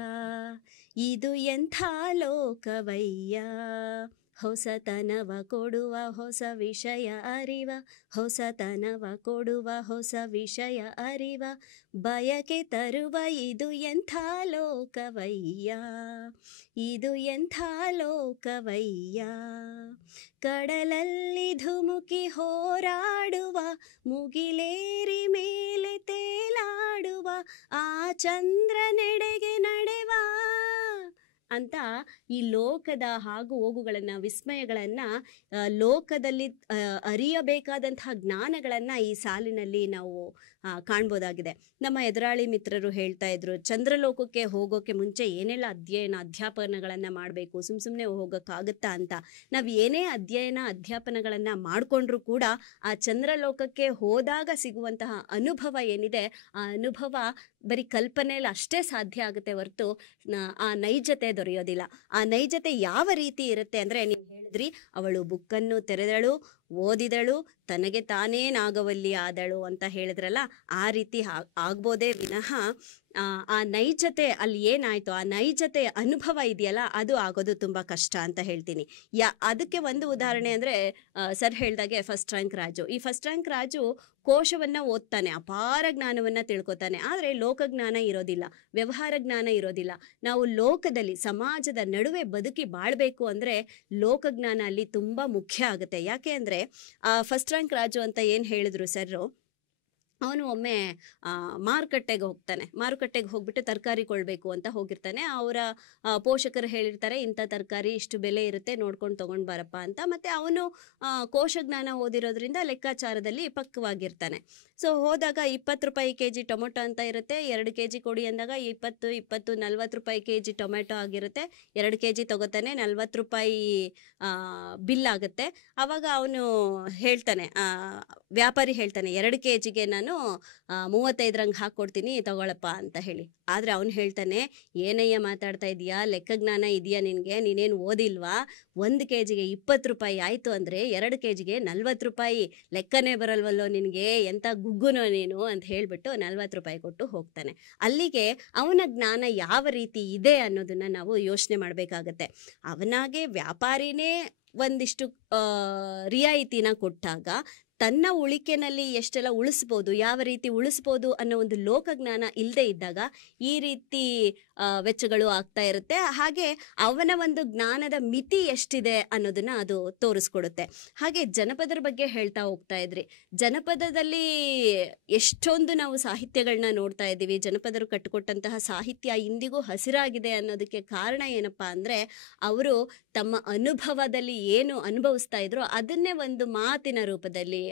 ಇದು, ಎಂಥ ಲೋಕವಯ್ಯ, ಹೊಸತನವ ಕೊಡುವ ಹೊಸ ವಿಷಯ ಅರಿವ, ಹೊಸತನವ ಕೊಡುವ ಹೊಸ ವಿಷಯ ಅರಿವ, ಬಯಕೆ ತರುವ ಇದು ಎಂಥ ಲೋಕವಯ್ಯ, ಇದು ಎಂಥ ಲೋಕವಯ್ಯ. ಕಡಲಲ್ಲಿ ಧುಮುಕಿ ಹೋರಾಡುವ, ಮುಗಿಲೇರಿ ಮೇಲೆ ತೇಲಾಡುವ, ಆ ಚಂದ್ರನೆಡೆಗೆ ನಡೆವ ಅಂತ ಈ ಲೋಕದ ಆಗು ಹೋಗುಗಳನ್ನು, ವಿಸ್ಮಯಗಳನ್ನು, ಲೋಕದಲ್ಲಿ ಅರಿಯಬೇಕಾದಂತಹ ಜ್ಞಾನಗಳನ್ನು ಈ ಸಾಲಿನಲ್ಲಿ ನಾವು ಕಾಣ್ಬೋದಾಗಿದೆ. ನಮ್ಮ ಎದುರಾಳಿ ಮಿತ್ರರು ಹೇಳ್ತಾ ಇದ್ರು, ಚಂದ್ರಲೋಕಕ್ಕೆ ಹೋಗೋಕ್ಕೆ ಮುಂಚೆ ಏನೆಲ್ಲ ಅಧ್ಯಾಪನಗಳನ್ನು ಮಾಡಬೇಕು, ಸುಮ್ಮನೆ ಹೋಗೋಕ್ಕಾಗುತ್ತಾ ಅಂತ. ನಾವು ಏನೇ ಅಧ್ಯಾಪನಗಳನ್ನು ಮಾಡಿಕೊಂಡ್ರೂ ಕೂಡ ಆ ಚಂದ್ರಲೋಕಕ್ಕೆ ಹೋದಾಗ ಸಿಗುವಂತಹ ಅನುಭವ ಏನಿದೆ, ಆ ಅನುಭವ ಬರೀ ಕಲ್ಪನೆಯಲ್ಲಿ ಅಷ್ಟೇ ಸಾಧ್ಯ ಆಗುತ್ತೆ ಹೊರತು ಆ ನೈಜತೆ ದೊರೆಯೋದಿಲ್ಲ. ಆ ನೈಜತೆ ಯಾವ ರೀತಿ ಇರುತ್ತೆ ಅಂದರೆ, ನೀವು ಹೇಳಿದ್ರಿ, ಅವಳು ಬುಕ್ಕನ್ನು ತೆರೆದಳು, ಓದಿದಳು, ತನಗೆ ತಾನೇ ನಾಗವಲ್ಲಿ ಆದಳು ಅಂತ ಹೇಳಿದ್ರಲ್ಲ, ಆ ರೀತಿ ಆಗ್ಬೋದೇ ವಿನಃ ಆ ನೈಜತೆ ಅಲ್ಲಿ ಏನಾಯ್ತು, ಆ ನೈಜತೆ ಅನುಭವ ಇದೆಯಲ್ಲ, ಅದು ಆಗೋದು ತುಂಬಾ ಕಷ್ಟ ಅಂತ ಹೇಳ್ತೀನಿ. ಅದಕ್ಕೆ ಒಂದು ಉದಾಹರಣೆ ಅಂದ್ರೆ ಸರ್ ಹೇಳ್ದಾಗೆ ಫಸ್ಟ್ ರ್ಯಾಂಕ್ ರಾಜು. ಈ ಫಸ್ಟ್ ರ್ಯಾಂಕ್ ರಾಜು ಕೋಶವನ್ನ ಓದ್ತಾನೆ, ಅಪಾರ ಜ್ಞಾನವನ್ನ ತಿಳ್ಕೊತಾನೆ, ಆದ್ರೆ ಲೋಕಜ್ಞಾನ ಇರೋದಿಲ್ಲ, ವ್ಯವಹಾರ ಜ್ಞಾನ ಇರೋದಿಲ್ಲ. ನಾವು ಲೋಕದಲ್ಲಿ ಸಮಾಜದ ನಡುವೆ ಬದುಕಿ ಬಾಳ್ಬೇಕು ಅಂದ್ರೆ ಲೋಕಜ್ಞಾನ ಅಲ್ಲಿ ತುಂಬಾ ಮುಖ್ಯ ಆಗುತ್ತೆ. ಯಾಕೆ ಅಂದ್ರೆ ಫಸ್ಟ್ ರ್ಯಾಂಕ್ ರಾಜು ಅಂತ ಏನ್ ಹೇಳಿದ್ರು ಸರ್, ಅವನು ಒಮ್ಮೆ ಮಾರುಕಟ್ಟೆಗೆ ಹೋಗ್ತಾನೆ. ಮಾರುಕಟ್ಟೆಗೆ ಹೋಗ್ಬಿಟ್ಟು ತರಕಾರಿ ಕೊಳ್ಬೇಕು ಅಂತ ಹೋಗಿರ್ತಾನೆ. ಅವರ ಪೋಷಕರು ಹೇಳಿರ್ತಾರೆ, ಇಂಥ ತರಕಾರಿ ಇಷ್ಟು ಬೆಲೆ ಇರುತ್ತೆ, ನೋಡ್ಕೊಂಡು ತಗೊಂಡ್ ಬಾರಪ್ಪ ಅಂತ. ಮತ್ತೆ ಅವನು ಕೋಶಜ್ಞಾನ ಓದಿರೋದ್ರಿಂದ ಲೆಕ್ಕಾಚಾರದಲ್ಲಿ ಪಕ್ವವಾಗಿರ್ತಾನೆ. ಸೊ ಹೋದಾಗ 20 ರೂಪಾಯಿ ಕೆಜಿ ಟೊಮೊಟೊ ಅಂತ ಇರುತ್ತೆ, 2 ಕೆಜಿ ಕೊಡಿ ಅಂದಾಗ 20 40 ರೂಪಾಯಿ ಕೆಜಿ ಟೊಮೆಟೊ ಆಗಿರುತ್ತೆ. 2 ಕೆಜಿ ತಗೋತಾನೆ, 40 ರೂಪಾಯಿ ಬಿಲ್ ಆಗುತ್ತೆ. ಅವಾಗ ಅವನು ಹೇಳ್ತಾನೆ, ವ್ಯಾಪಾರಿ ಹೇಳ್ತಾನೆ, 2 ಕೆಜಿಗೆ ನಾನು 35 ರಂಗ್ ಹಾಕ್ಕೊಡ್ತೀನಿ, ತಗೊಳಪ್ಪ ಅಂತ ಹೇಳಿ. ಆದ್ರೆ ಅವನು ಹೇಳ್ತಾನೆ, ಏನಯ್ಯ ಮಾತಾಡ್ತಾ ಇದೀಯಾ, ಲೆಕ್ಕಜ್ಞಾನ ಇದೆಯಾ ನಿನ್ಗೆ, ನೀನೇನು ಓದಿಲ್ವಾ? 1 ಕೆಜಿಗೆ 20 ರೂಪಾಯಿ ಆಯ್ತು ಅಂದ್ರೆ 2 ಕೆಜಿಗೆ 40 ರೂಪಾಯಿ, ಲೆಕ್ಕನೇ ಬರಲ್ವಲ್ಲೋ ನಿನ್ಗೆ, ಎಂತ ಗುಗ್ಗುನೋ ನೀನು ಅಂತ ಹೇಳ್ಬಿಟ್ಟು 40 ರೂಪಾಯಿ ಕೊಟ್ಟು ಹೋಗ್ತಾನೆ. ಅಲ್ಲಿಗೆ ಅವನ ಜ್ಞಾನ ಯಾವ ರೀತಿ ಇದೆ ಅನ್ನೋದನ್ನ ನಾವು ಯೋಚನೆ ಮಾಡ್ಬೇಕಾಗತ್ತೆ. ಅವನಾಗೆ ವ್ಯಾಪಾರಿನೇ ಒಂದಿಷ್ಟು ರಿಯಾಯಿತಿನ ಕೊಟ್ಟಾಗ ತನ್ನ ಉಳಿಕೆನಲ್ಲಿ ಎಷ್ಟೆಲ್ಲ ಉಳಿಸ್ಬೋದು, ಯಾವ ರೀತಿ ಉಳಿಸ್ಬೋದು ಅನ್ನೋ ಒಂದು ಲೋಕಜ್ಞಾನ ಇಲ್ಲದೆ ಇದ್ದಾಗ ಈ ರೀತಿ ವೆಚ್ಚಗಳು ಆಗ್ತಾ ಇರುತ್ತೆ. ಹಾಗೆ ಅವನ ಒಂದು ಜ್ಞಾನದ ಮಿತಿ ಎಷ್ಟಿದೆ ಅನ್ನೋದನ್ನ ಅದು ತೋರಿಸ್ಕೊಡುತ್ತೆ. ಹಾಗೆ ಜನಪದರ ಬಗ್ಗೆ ಹೇಳ್ತಾ ಹೋಗ್ತಾ ಇದ್ರಿ. ಜನಪದದಲ್ಲಿ ಎಷ್ಟೊಂದು ನಾವು ಸಾಹಿತ್ಯಗಳನ್ನ ನೋಡ್ತಾ ಇದ್ದೀವಿ. ಜನಪದರು ಕಟ್ಟಿಕೊಟ್ಟಂತಹ ಸಾಹಿತ್ಯ ಇಂದಿಗೂ ಹಸಿರಾಗಿದೆ ಅನ್ನೋದಕ್ಕೆ ಕಾರಣ ಏನಪ್ಪಾ ಅಂದ್ರೆ, ಅವರು ತಮ್ಮ ಅನುಭವದಲ್ಲಿ ಏನು ಅನುಭವಿಸ್ತಾ ಇದ್ರು ಅದನ್ನೇ ಒಂದು ಮಾತಿನ ರೂಪದಲ್ಲಿ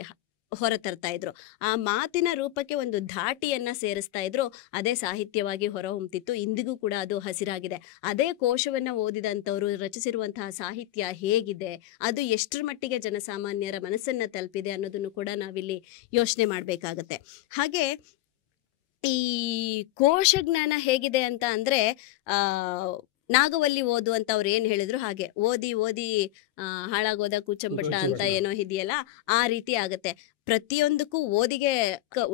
ಹೊರತರ್ತಾ ಇದ್ರು. ಆ ಮಾತಿನ ರೂಪಕ್ಕೆ ಒಂದು ಧಾಟಿಯನ್ನ ಸೇರಿಸ್ತಾ ಇದ್ರು, ಅದೇ ಸಾಹಿತ್ಯವಾಗಿ ಹೊರಹೊಮ್ಮತಿತ್ತು. ಇಂದಿಗೂ ಕೂಡ ಅದು ಹಸಿರಾಗಿದೆ. ಅದೇ ಕೋಶವನ್ನ ಓದಿದಂಥವ್ರು ರಚಿಸಿರುವಂತಹ ಸಾಹಿತ್ಯ ಹೇಗಿದೆ, ಅದು ಎಷ್ಟರ ಮಟ್ಟಿಗೆ ಜನಸಾಮಾನ್ಯರ ಮನಸ್ಸನ್ನ ತಲುಪಿದೆ ಅನ್ನೋದನ್ನು ಕೂಡ ನಾವಿಲ್ಲಿ ಯೋಚನೆ ಮಾಡಬೇಕಾಗತ್ತೆ. ಹಾಗೆ ಈ ಕೋಶಜ್ಞಾನ ಹೇಗಿದೆ ಅಂತ ಅಂದ್ರೆ, ನಾಗವಲ್ಲಿ ಓದು ಅಂತ ಅವ್ರು ಏನ್ ಹೇಳಿದ್ರು ಹಾಗೆ ಓದಿ ಓದಿ ಹಾಳಾಗೋದ ಕೂಚಂಬಟ್ಟ ಅಂತ ಏನೋ ಇದೆಯಲ್ಲ, ಆ ರೀತಿ ಆಗತ್ತೆ. ಪ್ರತಿಯೊಂದಕ್ಕೂ ಓದಿಗೆ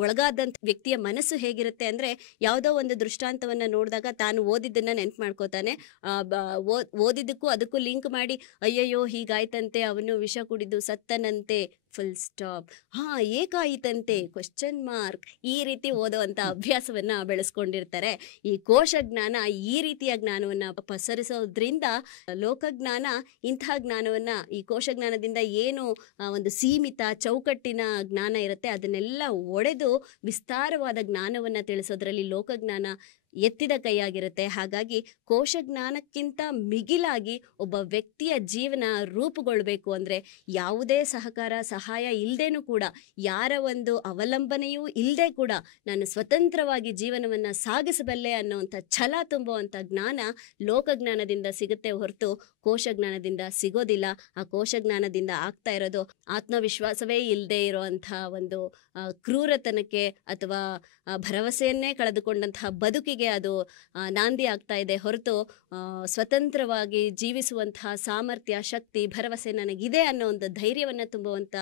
ಒಳಗಾದಂಥ ವ್ಯಕ್ತಿಯ ಮನಸ್ಸು ಹೇಗಿರುತ್ತೆ ಅಂದ್ರೆ, ಯಾವುದೋ ಒಂದು ದೃಷ್ಟಾಂತವನ್ನ ನೋಡಿದಾಗ ತಾನು ಓದಿದ್ದನ್ನ ನೆನ್ಪು ಮಾಡ್ಕೋತಾನೆ. ಓದಿದ್ದಕ್ಕೂ ಅದಕ್ಕೂ ಲಿಂಕ್ ಮಾಡಿ, ಅಯ್ಯಯ್ಯೋ ಹೀಗಾಯ್ತಂತೆ, ಅವನು ವಿಷ ಕುಡಿದು ಸತ್ತನಂತೆ, ಫುಲ್ ಸ್ಟಾಪ್, ಏಕಾಯಿತಂತೆ ಕ್ವೆಶ್ಚನ್ ಮಾರ್ಕ್, ಈ ರೀತಿ ಓದುವಂತ ಅಭ್ಯಾಸವನ್ನ ಬೆಳೆಸ್ಕೊಂಡಿರ್ತಾರೆ. ಈ ಕೋಶಜ್ಞಾನ ಈ ರೀತಿಯ ಜ್ಞಾನವನ್ನ ಪಸರಿಸೋದ್ರಿಂದ ಲೋಕಜ್ಞಾನ ಇಂತಹ ಜ್ಞಾನವನ್ನ, ಈ ಕೋಶಜ್ಞಾನದಿಂದ ಏನು ಒಂದು ಸೀಮಿತ ಚೌಕಟ್ಟಿನ ಜ್ಞಾನ ಇರುತ್ತೆ ಅದನ್ನೆಲ್ಲ ಒಡೆದು ವಿಸ್ತಾರವಾದ ಜ್ಞಾನವನ್ನ ತಿಳಿಸೋದ್ರಲ್ಲಿ ಲೋಕಜ್ಞಾನ ಎತ್ತಿದ ಕೈಯಾಗಿರುತ್ತೆ. ಹಾಗಾಗಿ ಕೋಶಜ್ಞಾನಕ್ಕಿಂತ ಮಿಗಿಲಾಗಿ ಒಬ್ಬ ವ್ಯಕ್ತಿಯ ಜೀವನ ರೂಪುಗೊಳ್ಬೇಕು ಅಂದ್ರೆ ಯಾವುದೇ ಸಹಕಾರ ಸಹಾಯ ಇಲ್ಲದೇನೂ ಕೂಡ, ಯಾರ ಒಂದು ಅವಲಂಬನೆಯೂ ಇಲ್ಲದೆ ಕೂಡ ನಾನು ಸ್ವತಂತ್ರವಾಗಿ ಜೀವನವನ್ನ ಸಾಗಿಸಬಲ್ಲೆ ಅನ್ನೋವಂಥ ಛಲ ತುಂಬುವಂಥ ಜ್ಞಾನ ಲೋಕಜ್ಞಾನದಿಂದ ಸಿಗುತ್ತೆ ಹೊರತು ಕೋಶಜ್ಞಾನದಿಂದ ಸಿಗೋದಿಲ್ಲ. ಆ ಕೋಶಜ್ಞಾನದಿಂದ ಆಗ್ತಾ ಇರೋದು ಆತ್ಮವಿಶ್ವಾಸವೇ ಇಲ್ಲದೆ ಇರೋವಂತಹ ಒಂದು ಕ್ರೂರತನಕ್ಕೆ ಅಥವಾ ಭರವಸೆಯನ್ನೇ ಕಳೆದುಕೊಂಡಂತಹ ಬದುಕಿಗೆ ಅದು ನಾಂದಿ ಆಗ್ತಾ ಇದೆ ಹೊರತು ಸ್ವತಂತ್ರವಾಗಿ ಜೀವಿಸುವಂತಹ ಸಾಮರ್ಥ್ಯ, ಶಕ್ತಿ, ಭರವಸೆ ನನಗಿದೆ ಅನ್ನೋ ಒಂದು ಧೈರ್ಯವನ್ನ ತುಂಬುವಂತ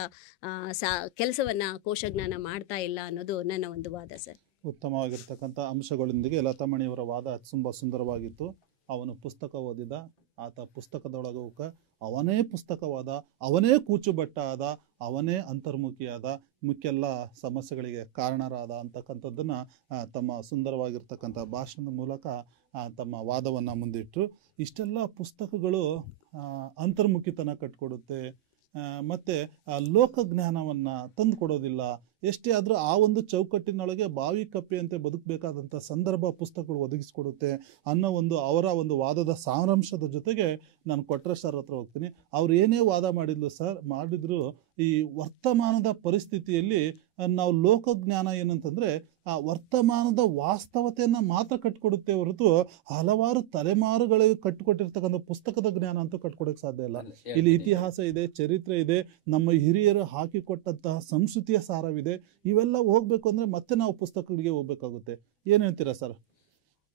ಕೆಲಸವನ್ನ ಕೋಶಜ್ಞಾನ ಮಾಡ್ತಾ ಇಲ್ಲ ಅನ್ನೋದು ನನ್ನ ಒಂದು ವಾದ ಸರ್. ಉತ್ತಮವಾಗಿರ್ತಕ್ಕಂಥ ಅಂಶಗಳೊಂದಿಗೆ ಲತಾಮಣಿಯವರ ವಾದ ತುಂಬ ಸುಂದರವಾಗಿತ್ತು. ಅವನು ಪುಸ್ತಕ ಓದಿದ, ಆತ ಪುಸ್ತಕದೊಳಗೂ ಅವನೇ ಪುಸ್ತಕವಾದ, ಅವನೇ ಕೂಚುಬಟ್ಟ ಆದ, ಅವನೇ ಅಂತರ್ಮುಖಿಯಾದ, ಮಿಕ್ಕೆಲ್ಲ ಸಮಸ್ಯೆಗಳಿಗೆ ಕಾರಣರಾದ ಅಂತಕ್ಕಂಥದ್ದನ್ನು ತಮ್ಮ ಸುಂದರವಾಗಿರ್ತಕ್ಕಂಥ ಭಾಷಣದ ಮೂಲಕ ತಮ್ಮ ವಾದವನ್ನು ಮುಂದಿಟ್ಟರು. ಇಷ್ಟೆಲ್ಲ ಪುಸ್ತಕಗಳು ಅಂತರ್ಮುಖಿತನ ಕಟ್ಕೊಡುತ್ತೆ, ಮತ್ತು ಲೋಕಜ್ಞಾನವನ್ನು ತಂದು ಕೊಡೋದಿಲ್ಲ. ಎಷ್ಟೇ ಆದರೂ ಆ ಒಂದು ಚೌಕಟ್ಟಿನೊಳಗೆ ಬಾವಿ ಕಪ್ಪೆಯಂತೆ ಬದುಕಬೇಕಾದಂಥ ಸಂದರ್ಭ ಪುಸ್ತಕಗಳು ಒದಗಿಸ್ಕೊಡುತ್ತೆ ಅನ್ನೋ ಒಂದು ಅವರ ಒಂದು ವಾದದ ಸಾರಾಂಶದ ಜೊತೆಗೆ ನಾನು ಕೊಟ್ರೆ ಸರ್ ಹತ್ರ ಹೋಗ್ತೀನಿ. ಅವ್ರು ಏನೇ ವಾದ ಮಾಡಿದ್ರು ಈ ವರ್ತಮಾನದ ಪರಿಸ್ಥಿತಿಯಲ್ಲಿ ನಾವು ಲೋಕಜ್ಞಾನ ಏನಂತಂದರೆ ಆ ವರ್ತಮಾನದ ವಾಸ್ತವತೆಯನ್ನು ಮಾತ್ರ ಕಟ್ಕೊಡುತ್ತೆ ಹೊರತು ಹಲವಾರು ತಲೆಮಾರುಗಳಿಗೆ ಕಟ್ಟಿಕೊಟ್ಟಿರ್ತಕ್ಕಂಥ ಪುಸ್ತಕದ ಜ್ಞಾನ ಅಂತೂ ಕಟ್ಕೊಡೋಕ್ಕೆ ಸಾಧ್ಯ ಇಲ್ಲ. ಇಲ್ಲಿ ಇತಿಹಾಸ ಇದೆ, ಚರಿತ್ರೆ ಇದೆ, ನಮ್ಮ ಹಿರಿಯರು ಹಾಕಿಕೊಟ್ಟಂತಹ ಸಂಸ್ಕೃತಿಯ ಸಾರವಿದೆ. ಇವೆಲ್ಲ ಹೋಗ್ಬೇಕು ಅಂದ್ರೆ ಮತ್ತೆ ನಾವು ಪುಸ್ತಕಗಳಿಗೆ ಹೋಗ್ಬೇಕಾಗುತ್ತೆ. ಏನ್ ಹೇಳ್ತೀರಾ ಸರ್?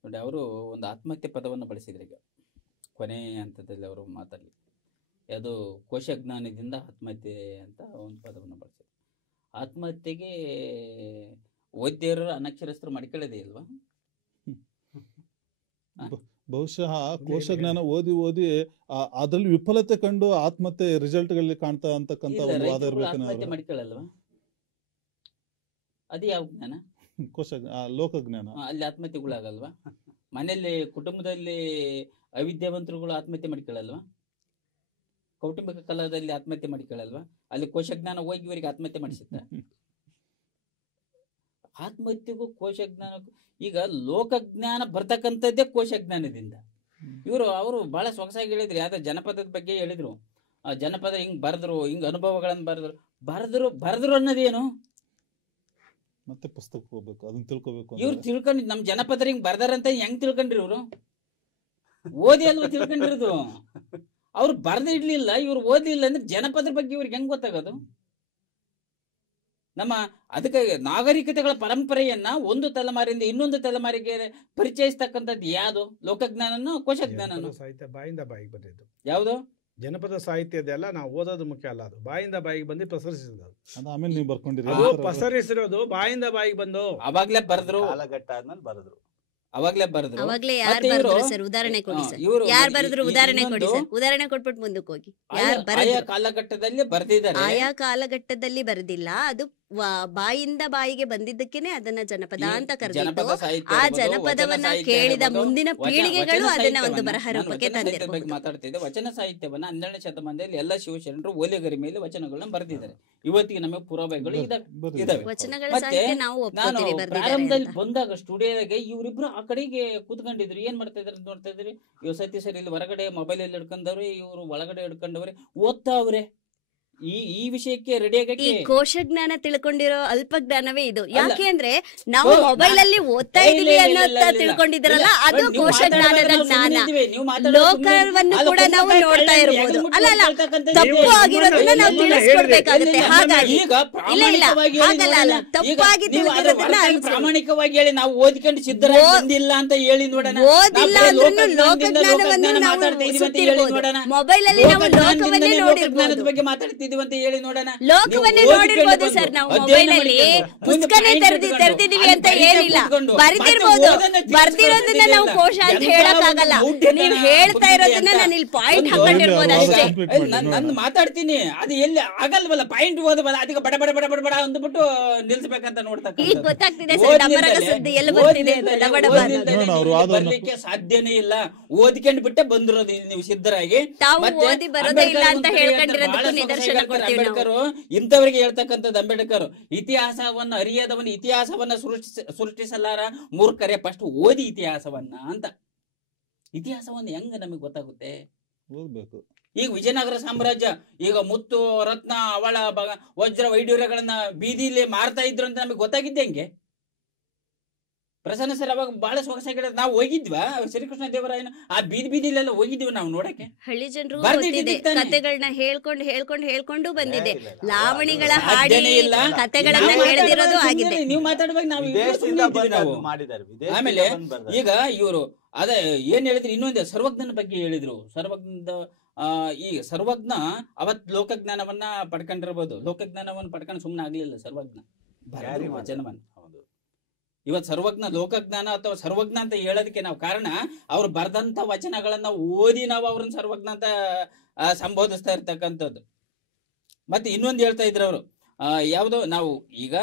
ನೋಡಿ, ಅವರು ಒಂದು ಆತ್ಮಹತ್ಯೆ ಪದವನ್ನು ಬಳಸಿದ್ರು ಈಗ ಕೊನೆ ಹಂತದಲ್ಲಿ ಅವರು ಮಾತಾಡಲಿ. ಅದು ಕೋಶಜ್ಞಾನದಿಂದ ಆತ್ಮಹತ್ಯೆ ಅಂತ ಒಂದು ಪದವನ್ನು ಬಳಸಿದ್ರು. ಆತ್ಮಹತ್ಯೆಗೆ ವೈದ್ಯರು ಅನಕ್ಷರಸ್ಥರು ಮಡಿಕೊಳ್ಳೋದೇ ಇಲ್ವಾ? ಬಹುಶಃ ಕೋಶಜ್ಞಾನ ಓದಿ ಓದಿ ಅದ್ರಲ್ಲಿ ವಿಫಲತೆ ಕಂಡು ಆತ್ಮಹತ್ಯೆ ರಿಸಲ್ಟ್ಗಳಲ್ಲಿ ಕಾಣ್ತಾ ಅಂತಕ್ಕಂಥ ಇಲ್ಲ, ಒಂದು ವಾದ ರೈತರುಗಳು ಇರ್ಬೇಕೇನೋ ಆತ್ಮಹತ್ಯೆ ಮಾಡ್ಕೊಳ್ಳಲ್ವಾ? ಅದು ಯಾವ ಜ್ಞಾನ? ಕೋಶ ಲೋಕಜ್ಞಾನ. ಅಲ್ಲಿ ಆತ್ಮಹತ್ಯೆಗಳಾಗಲ್ವಾ? ಮನೆಯಲ್ಲಿ ಕುಟುಂಬದಲ್ಲಿ ಅವಿದ್ಯಾವಂತರುಗಳು ಆತ್ಮಹತ್ಯೆ ಮಾಡ್ಕೊಳ್ಳಲ್ವಾ? ಕೌಟುಂಬಿಕ ಕಲಹದಲ್ಲಿ ಆತ್ಮಹತ್ಯೆ ಮಾಡ್ಕೊಳ್ಳಲ್ವಾ? ಅಲ್ಲಿ ಕೋಶಜ್ಞಾನ ಹೋಗಿ ಇವರಿಗೆ ಆತ್ಮಹತ್ಯೆ ಮಾಡಿಸುತ್ತ? ಆತ್ಮಹತ್ಯೆಗೂ ಕೋಶಜ್ಞಾನಕ್ಕೂ ಈಗ ಲೋಕಜ್ಞಾನ ಬರ್ತಕ್ಕಂಥದ್ದೇ ಕೋಶಜ್ಞಾನದಿಂದ. ಅವರು ಬಹಳ ಸೊಗಸಾಗಿ ಹೇಳಿದ್ರು, ಯಾವ್ದು ಜನಪದದ ಬಗ್ಗೆ ಹೇಳಿದ್ರು. ಜನಪದ ಹಿಂಗ್ ಬರೆದ್ರು, ಹಿಂಗ್ ಅನುಭವಗಳನ್ನ ಬರೆದ್ರು ಅನ್ನೋದೇನು? ಮತ್ತೆ ಪುಸ್ತಕ ಹೋಗ್ಬೇಕು, ಅದನ್ನ ತಿಳ್ಕೊಬೇಕು. ಇವ್ರು ತಿಳ್ಕೊಂಡ್ ನಮ್ ಜನಪದ ಹಿಂಗ್ ಬರ್ದಾರಂತ ಹೆಂಗ್ ತಿಳ್ಕೊಂಡ್ರಿ? ಇವ್ರು ಓದಿ ಅಲ್ವಾ ತಿಳ್ಕೊಂಡಿರೋದು? ಅವ್ರು ಬರ್ದಿಡ್ಲಿಲ್ಲ, ಇವ್ರು ಓದ್ಲಿಲ್ಲ ಅಂದ್ರೆ ಜನಪದರ ಬಗ್ಗೆ ಇವ್ರಿಗೆ ಹೆಂಗ್ ಗೊತ್ತಾಗೋದು? ನಮ್ಮ ಅದಕ್ಕೆ ನಾಗರಿಕತೆಗಳ ಪರಂಪರೆಯನ್ನ ಒಂದು ತಲೆಮಾರಿಂದ ಇನ್ನೊಂದು ತಲೆಮಾರಿಗೆ ಪರಿಚಯಿಸ್ತಕ್ಕಂಥದ್ದು ಯಾವುದು? ಲೋಕಜ್ಞಾನನೋ ಕೋಶಜ್ಞಾನನೋ? ಸಾಹಿತ್ಯ ಬಾಯಿಂದ ಬಾಯಿಗೆ ಬಂದಿದ್ದು ಯಾವುದು? ಜನಪದ ಸಾಹಿತ್ಯದೆಲ್ಲ ನಾವು ಓದೋದು ಮುಖ್ಯ ಅಲ್ಲ, ಅದು ಬಾಯಿಂದ ಬಾಯಿಗೆ ಬಂದು ಪ್ರಸರಿಸಿರೋದು. ಅದು ಆಮೇಲೆ ನೀವು ಬರ್ಕೊಂಡಿರಿ. ಅದು ಪಸರಿಸಿರೋದು ಬಾಯಿಂದ ಬಾಯಿಗೆ ಬಂದು ಅವಾಗ್ಲೇ ಬರೆದ್ರು, ಕಾಲಘಟ್ಟ ಆದ್ಮೇಲೆ ಬರೆದ್ರು. ಅವಾಗ್ಲೇ ಬರೆದ್ರು. ಅವಾಗ್ಲೇ ಯಾರು ಬರೆದ್ರು ಸರ್? ಉದಾಹರಣೆ ಕೊಡಿ ಸರ್. ಯಾರು ಬರೆದ್ರು? ಉದಾಹರಣೆ ಕೊಡಿ ಸರ್. ಉದಾಹರಣೆ ಕೊಟ್ಬಿಟ್ಟು ಮುಂದಕ್ಕೆ ಹೋಗಿ. ಯಾರು ಆಯಾ ಕಾಲಘಟ್ಟದಲ್ಲಿ ಬರ್ದಿದ್ದಾರೆ. ಆಯಾ ಕಾಲಘಟ್ಟದಲ್ಲಿ ಬರೆದಿಲ್ಲ, ಅದು ಬಾಯಿಂದ ಬಾಯಿಗೆ ಬಂದಿದ್ದಕ್ಕೇನೆ ಅದನ್ನ ಜನಪದ ಅಂತ ಕರೆದಿದ್ದು. ಆ ಜನಪದವನ್ನ ಕೇಳಿದ ಮುಂದಿನ ಪೀಳಿಗೆಗಳು ಅದನ್ನ ಒಂದು ಬರಹ ರೂಪಕ್ಕೆ ತಂದಿರಬಹುದು. ಮಾತಾಡ್ತಿದ್ದೆ ವಚನ ಸಾಹಿತ್ಯವನ್ನ 12ನೇ ಶತಮಾನದಲ್ಲಿ ಎಲ್ಲ ಶಿವಶರಣರು ಓಲೆಗರಿ ಮೇಲೆ ವಚನಗಳನ್ನ ಬರೆದಿದ್ದಾರೆ. ಇವತ್ತಿಗೆ ನಮಗೆ ಪುರಾವೆಗಳು ಇದಾವೆ. ವಚನಗಳ ಮತ್ತೆ ಸಾಹಿತ್ಯ ನಾವು ನಾನು ಒಪ್ಕೋತೀವಿ, ಪ್ರಾರಂಭದಲ್ಲಿ ಬಂದಾಗ ಸ್ಟುಡಿಯೋದಾಗೆ ಇವರಿಬ್ರು ಆ ಕಡೆಗೆ ಕೂತ್ಕೊಂಡಿದ್ರು. ಏನ್ ಮಾಡ್ತಾ ಇದಾರೆ ನೋಡ್ತಾ ಇದ್ರಿ? ಇವ್ ಸತಿ ಸರ್ ಇಲ್ಲಿ ಹೊರಗಡೆ ಮೊಬೈಲ್ ಅಲ್ಲಿ ಹಿಡ್ಕೊಂಡವ್ರೆ, ಇವರು ಒಳಗಡೆ ಹಿಡ್ಕೊಂಡವ್ರೆ, ಓದ್ತಾವ್ರೆ. ಈ ವಿಷಯಕ್ಕೆ ರೆಡಿ ಈ ಆಗಕ್ಕೆ ಕೋಶಜ್ಞಾನ ತಿಳ್ಕೊಂಡಿರೋ ಅಲ್ಪ ಜ್ಞಾನವೇ ಇದು. ಯಾಕೆ ಅಂದ್ರೆ ನಾವು ಮೊಬೈಲ್ ಅಲ್ಲಿ ಓದ್ತಾ ಇದೀವಿ ಅನ್ನೋಂತ ತಿಳ್ಕೊಂಡಿದ್ರಲ್ಲ, ಅದು ಕೋಶಜ್ಞಾನದ ಜ್ಞಾನ. ಲೋಕವನ್ನು ಕೂಡ ನಾವು ನೋಡ್ತಾ ಇರ್ಬೋದು. ಅಲ್ಲ ತಪ್ಪು ಆಗಿರೋದನ್ನ ನಾವು ತಿಳಿಸ್ಕೊಡ್ಬೇಕಾಗುತ್ತೆ. ಹಾಗಾಗಿ ಇಲ್ಲ ಹಾಗಲ್ಲ, ಅಲ್ಲ ತಪ್ಪಾಗಿ ತಿಳಿದಿರೋದನ್ನ ಪ್ರಾಮಾಣಿಕವಾಗಿ ಹೇಳಿ ನಾವು ಓದಿಕೊಂಡು ಸಿದ್ಧರಾಗಿಲ್ಲ ಅಂತ ಹೇಳಿ ನೋಡೋಣ. ಓದಿಲ್ಲ ಅಂದ್ರೂ ಲೋಕಜ್ಞಾನವನ್ನು ನಾವು ಸುತ್ತಿರ್ಬೋದು. ಮೊಬೈಲ್ ಅಲ್ಲಿ ನಾವು ಲೋಕವನ್ನೇ ನೋಡಿರ್ಬೋದು, ಬಗ್ಗೆ ಮಾತಾಡ್ತಿದ್ವಿ ಅಂತ ಹೇಳಿ ನೋಡೋಣ. ಲೋಕವನ್ನೇ ನೋಡಿರ್ಬೋದು ಸರ್. ನಾವು ಮೊಬೈಲ್ ಅಲ್ಲಿ ಪುಸ್ತಕನೇ ತೆರೆದಿದೀವಿ ಅಂತ ಏನಿಲ್ಲ, ಬರ್ದಿರ್ಬೋದು. ಬರ್ದಿರೋದನ್ನ ನಾವು ಕೋಶ ಅಂತ ಹೇಳಕ್ಕಾಗಲ್ಲ. ನೀವ್ ಹೇಳ್ತಾ ಇರೋದನ್ನ ನಾನು ಇಲ್ಲಿ ಪಾಯಿಂಟ್ ಹಾಕೊಂಡಿರ್ಬೋದು ಅಷ್ಟೇ. ನಾನು ಮಾತಾಡ್ತೀನಿ, ಅದು ಎಲ್ಲಿ ಆಗಲ್ವಲ್ಲ, ಪಾಯಿಂಟ್ ಓದಬಲ್ಲ, ಅದಕ್ಕೆ ಬಡ ಬಡ ಬಡ ಬಡ ಬಡ ಅಂದ್ಬಿಟ್ಟು ನಿಲ್ಸ್ಬೇಕಂತ ನೋಡ್ತಕ್ಕ. ಈಗ ಗೊತ್ತಾಗ್ತಿದೆ ಸರ್ ಡಮರಗ ಸುದ್ದಿ ಎಲ್ಲಿ ಬರ್ತಿದೆ ಅಂತ. ಡಬ ಡಬ ಬರ್ಲಿಕ್ಕೆ ಸಾಧ್ಯನೇ ಇಲ್ಲ. ಓದ್ಕೊಂಡು ಬಿಟ್ಟೆ ಬಂದಿರೋದು ಇಲ್ಲಿ ನೀವು ಸಿದ್ಧರಾಗಿ. ತಾವು ಓದಿ ಬರೋದೇ ಇಲ್ಲ ಅಂತ ಹೇಳ್ಕೊಂಡಿರೋದಕ್ಕೂ ನಿದರ್ಶನ ಕೊಡ್ತೀವಿ ನಾವು. ಅಂಬೇಡ್ಕರ್ ಇಂಥವರಿಗೆ ಹೇಳ್ತಕ್ಕಂಥದ್ದು ಅಂಬೇಡ್ಕರ್, ಇತಿಹಾಸವನ್ನ ಅರಿಯದವನ ಇತಿಹಾಸವನ್ನ ಸೃಷ್ಟಿಸಲಾರ ಮೂರ್ಖರೇ, ಫಸ್ಟ್ ಓದಿ ಇತಿಹಾಸವನ್ನ ಅಂತ. ಇತಿಹಾಸವನ್ನ ಹೆಂಗ ನಮಗೆ ಗೊತ್ತಾಗುತ್ತೆ? ಓದ್ಬೇಕು. ಈಗ ವಿಜಯನಗರ ಸಾಮ್ರಾಜ್ಯ ಈಗ ಮುತ್ತು ರತ್ನ ಅವಳ ವಜ್ರ ವೈಡೂರ್ಯಗಳನ್ನ ಬೀದಿಲಿ ಮಾರ್ತಾ ಇದ್ರು ಅಂತ ನಮಗೆ ಗೊತ್ತಾಗಿದ್ದೆ ಹೆಂಗೆ? ಪ್ರಸನ್ನ ಸರ್ ಅವಾಗ ಬಹಳ ಸೊಗಸಾಗಿ ನಾವು ಹೋಗಿದ್ವಾ ಶ್ರೀಕೃಷ್ಣ ದೇವರಾಯನ ಆ ಬೀದಿಲೆಲ್ಲ ಹೋಗಿದ್ವಿ ನಾವು ನೋಡಕ್ಕೆ. ಹಳ್ಳಿ ಜನರು ಕತೆಗಳನ್ನ ಹೇಳ್ಕೊಂಡು ಬಂದಿದೆ. ಲಾವಣಿಗಳ ಹಾಡಿ ಕತೆಗಳನ್ನ ಹೇಳದಿರೋದು ಆಗಿದೆ. ನೀವು ಮಾತಾಡುವಾಗ ನಾವು ಆಮೇಲೆ ಈಗ ಇವರು ಅದೇ ಏನ್ ಹೇಳಿದ್ರು, ಇನ್ನೊಂದು ಸರ್ವಜ್ಞನ ಬಗ್ಗೆ ಹೇಳಿದ್ರು. ಸರ್ವಜ್ಞದ ಈ ಸರ್ವಜ್ಞ ಅವತ್ ಲೋಕಜ್ಞಾನವನ್ನ ಪಡ್ಕೊಂಡಿರ್ಬೋದು. ಲೋಕಜ್ಞಾನವನ್ನ ಪಡ್ಕೊಂಡು ಸುಮ್ಮನೆ ಆಗ್ಲಿಲ್ಲ ಸರ್ವಜ್ಞ, ವಚನವನ್ನ. ಇವತ್ತು ಸರ್ವಜ್ಞ ಲೋಕಜ್ಞಾನ ಅಥವಾ ಸರ್ವಜ್ಞ ಅಂತ ಹೇಳೋದಕ್ಕೆ ನಾವು ಕಾರಣ ಅವ್ರು ಬರೆದಂತ ವಚನಗಳನ್ನ ಓದಿ ನಾವು ಅವ್ರನ್ನ ಸರ್ವಜ್ಞ ಅಂತ ಸಂಬೋಧಿಸ್ತಾ ಇರ್ತಕ್ಕಂಥದ್ದು. ಮತ್ತೆ ಇನ್ನೊಂದು ಹೇಳ್ತಾ ಇದ್ರು ಅವರು, ಯಾವ್ದೋ ನಾವು ಈಗ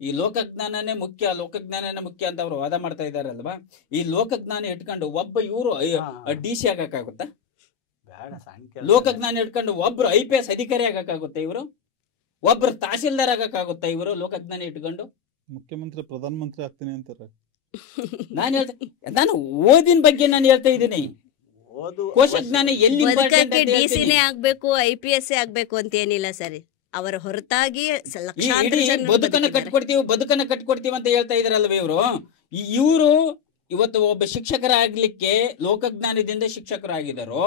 ಈ ಲೋಕಜ್ಞಾನನೇ ಮುಖ್ಯ ಅಂತ ಅವ್ರು ವಾದ ಮಾಡ್ತಾ ಇದಾರಲ್ವಾ. ಈ ಲೋಕಜ್ಞಾನ ಇಟ್ಕೊಂಡು ಒಬ್ಬ ಇವರು DC ಆಗಕ್ಕಾಗುತ್ತಾ? ಲೋಕಜ್ಞಾನ ಇಟ್ಕೊಂಡು ಒಬ್ರು IPS ಅಧಿಕಾರಿ ಆಗಕ್ಕಾಗುತ್ತೆ? ಇವರು ಒಬ್ರು ತಹಸೀಲ್ದಾರ್ ಆಗಕ್ಕಾಗುತ್ತಾ? ಇವರು ಲೋಕಜ್ಞಾನ ಇಟ್ಕೊಂಡು ಮುಖ್ಯಮಂತ್ರಿ ಪ್ರಧಾನಮಂತ್ರಿ ಆಗ್ತೀನಿ ಅಂತಾರೆ. ನಾನು ಓದಿನ ಬಗ್ಗೆ ನಾನು ಹೇಳ್ತಾ ಇದ್ದೀನಿ. ಕೋಶಜ್ಞಾನ ಎಲ್ಲಿ DC ಆಗ್ಬೇಕು, IPS ಆಗ್ಬೇಕು ಅಂತ ಏನಿಲ್ಲ ಸರಿ. ಅವರ ಹೊರತಾಗಿ ಬದುಕನ್ನ ಕಟ್ಕೊಡ್ತೀವಿ ಅಂತ ಹೇಳ್ತಾ ಇದಾರಲ್ವ ಇವರು. ಇವತ್ತು ಒಬ್ಬ ಶಿಕ್ಷಕರಾಗ್ಲಿಕ್ಕೆ ಲೋಕಜ್ಞಾನದಿಂದ ಶಿಕ್ಷಕರಾಗಿದ್ದಾರೋ,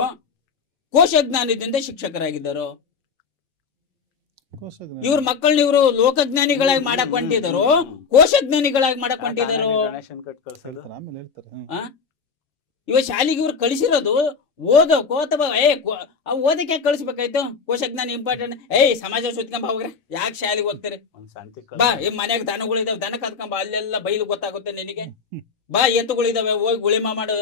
ಕೋಶಜ್ಞಾನದಿಂದ ಶಿಕ್ಷಕರಾಗಿದ್ದಾರೋ? ಇವ್ರ ಮಕ್ಕಳನ್ನ ಇವರು ಲೋಕಜ್ಞಾನಿಗಳಾಗಿ ಮಾಡಕ್ ಹೊಂಟಿದಾರೋ, ಕೋಶಜ್ಞಾನಿಗಳಾಗಿ ಮಾಡಕ್ ಹೊಂಟಿದಾರೋ? ಇವ ಶಾಲೆಗೆ ಇವ್ರು ಕಳಿಸಿರೋದು ಓದೋಕೋ ಅಥವಾ ಓದಕ್ಕೆ ಕಳಿಸ್ಬೇಕಾಯ್ತು? ಕೋಶಜ್ಞಾನ ಇಂಪಾರ್ಟೆಂಟ್. ಸಮಾಜ ಸುತ್ಕೊಂಬ ಹೋಗ್ರೆ, ಯಾಕೆ ಶಾಲೆಗೆ ಓದ್ತಾರೆ? ಬಾ, ಮನ್ಯಾಗ ದನಗಳಿದಾವೆ, ದನ ಕತ್ಕೊಂಬ, ಅಲ್ಲೆಲ್ಲ ಬೈಲು ಗೊತ್ತಾಗುತ್ತೆ ನಿನಗೆ. ಬಾ ಎತ್ತುಗಳಿದಾವೆ, ಹೋಗಿ ಉಳಿಮೆ ಮಾಡೋ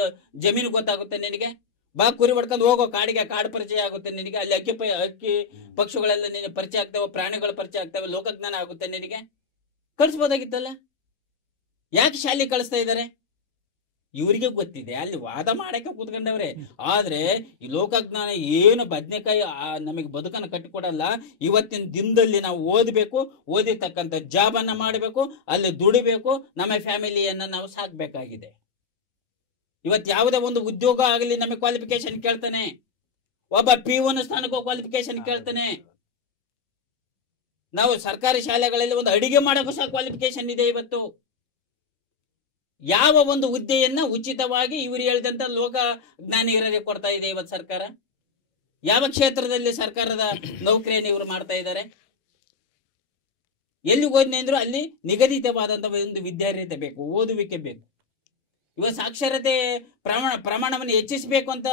ಜಮೀನು ಗೊತ್ತಾಗುತ್ತೆ ನಿನಗೆ. ಬಾ ಕುರಿ ಹೊಡ್ಕೊಂಡು ಹೋಗೋ ಕಾಡಿಗೆ, ಕಾಡು ಪರಿಚಯ ಆಗುತ್ತೆ ನಿನಗೆ. ಅಲ್ಲಿ ಅಕ್ಕಿ ಪಕ್ಷಿಗಳೆಲ್ಲ ನಿನಗೆ ಪರಿಚಯ ಆಗ್ತವೆ, ಪ್ರಾಣಿಗಳ ಪರಿಚಯ ಆಗ್ತವೆ, ಲೋಕಜ್ಞಾನ ಆಗುತ್ತೆ ನಿನಗೆ. ಕಳಿಸ್ಬೋದಾಗಿತ್ತಲ್ಲ, ಯಾಕೆ ಶಾಲೆ ಕಳಿಸ್ತಾ ಇದ್ದಾರೆ? ಇವರಿಗೆ ಗೊತ್ತಿದೆ, ಅಲ್ಲಿ ವಾದ ಮಾಡಕ್ಕೆ ಕೂತ್ಕೊಂಡವ್ರೆ. ಆದ್ರೆ ಈ ಲೋಕಜ್ಞಾನ ಏನು ಬದ್ನೆಕಾಯಿ ನಮಗೆ ಬದುಕನ್ನು ಕಟ್ಟಿಕೊಡಲ್ಲ. ಇವತ್ತಿನ ದಿನದಲ್ಲಿ ನಾವು ಓದಬೇಕು, ಓದಿರ್ತಕ್ಕಂಥ ಜಾಬ್ ಅನ್ನ ಮಾಡಬೇಕು, ಅಲ್ಲಿ ದುಡಿಬೇಕು, ನಮ್ಮ ಫ್ಯಾಮಿಲಿಯನ್ನ ನಾವು ಸಾಕ್ಬೇಕಾಗಿದೆ. ಇವತ್ತು ಯಾವುದೇ ಒಂದು ಉದ್ಯೋಗ ಆಗಲಿ ನಮಗೆ ಕ್ವಾಲಿಫಿಕೇಶನ್ ಕೇಳ್ತಾನೆ. ಒಬ್ಬ P1 ಸ್ಥಾನಕ್ಕೂ ಕ್ವಾಲಿಫಿಕೇಶನ್ ಕೇಳ್ತಾನೆ. ನಾವು ಸರ್ಕಾರಿ ಶಾಲೆಗಳಲ್ಲಿ ಒಂದು ಅಡಿಗೆ ಮಾಡೋಕ್ಕೂ ಸಹ ಕ್ವಾಲಿಫಿಕೇಶನ್ ಇದೆ ಇವತ್ತು. ಯಾವ ಒಂದು ಹುದ್ದೆಯನ್ನ ಉಚಿತವಾಗಿ ಇವರು ಹೇಳಿದಂತ ಲೋಕ ಜ್ಞಾನಿಗರಿಗೆ ಕೊಡ್ತಾ ಇದೆ ಇವತ್ತು ಸರ್ಕಾರ? ಯಾವ ಕ್ಷೇತ್ರದಲ್ಲಿ ಸರ್ಕಾರದ ನೌಕರಿಯನ್ನು ಇವರು ಮಾಡ್ತಾ ಇದ್ದಾರೆ? ಎಲ್ಲಿ ಹೋದ್ನೆ ಅಂದ್ರು ಅಲ್ಲಿ ನಿಗದಿತವಾದಂತಹ ಒಂದು ವಿದ್ಯಾರ್ಹತೆ ಬೇಕು, ಓದುವಿಕೆ ಬೇಕು. ಇವತ್ತು ಸಾಕ್ಷರತೆ ಪ್ರಮಾಣವನ್ನು ಹೆಚ್ಚಿಸಬೇಕು ಅಂತ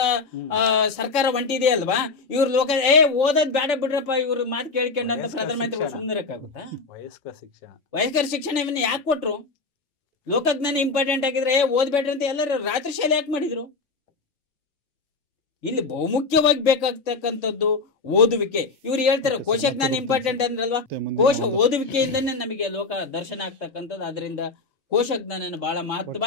ಸರ್ಕಾರ ಹೊಂಟಿದೆ ಅಲ್ವಾ? ಇವ್ರು ಲೋಕ ಓದೋದ್ ಬೇಡ ಬಿಡ್ರಪ್ಪ, ಇವ್ರು ಮಾತು ಕೇಳ್ಕೊಂಡು ಅಂತ ಪ್ರಧಾನಮಂತ್ರಿ ಸುಮ್ಮನಿರಕ್ಕಾಗುತ್ತಾ? ವಯಸ್ಕರ ಶಿಕ್ಷಣವನ್ನು ಯಾಕೆ ಕೊಟ್ರು? ಲೋಕಜ್ಞಾನ ಇಂಪಾರ್ಟೆಂಟ್ ಆಗಿದ್ರೆ ಓದ್ಬೇಡ್ರಿ ಅಂತ ಎಲ್ಲರೂ ರಾತ್ರಿ ಶಾಲೆ ಯಾಕೆ ಮಾಡಿದ್ರು? ಇಲ್ಲಿ ಬಹುಮುಖ್ಯವಾಗಿ ಬೇಕಾಗ್ತಕ್ಕಂಥದ್ದು ಓದುವಿಕೆ. ಇವ್ರು ಹೇಳ್ತಾರೆ ಕೋಶಜ್ಞಾನ ಇಂಪಾರ್ಟೆಂಟ್ ಅಂದ್ರಲ್ವಾ, ಕೋಶ ಓದುವಿಕೆಯಿಂದನೇ ನಮಗೆ ಲೋಕ ದರ್ಶನ ಆಗ್ತಕ್ಕಂಥದ್ದು. ಅದರಿಂದ ಕೋಶಜ್ಞಾನ ಬಹಳ ಮಹತ್ವ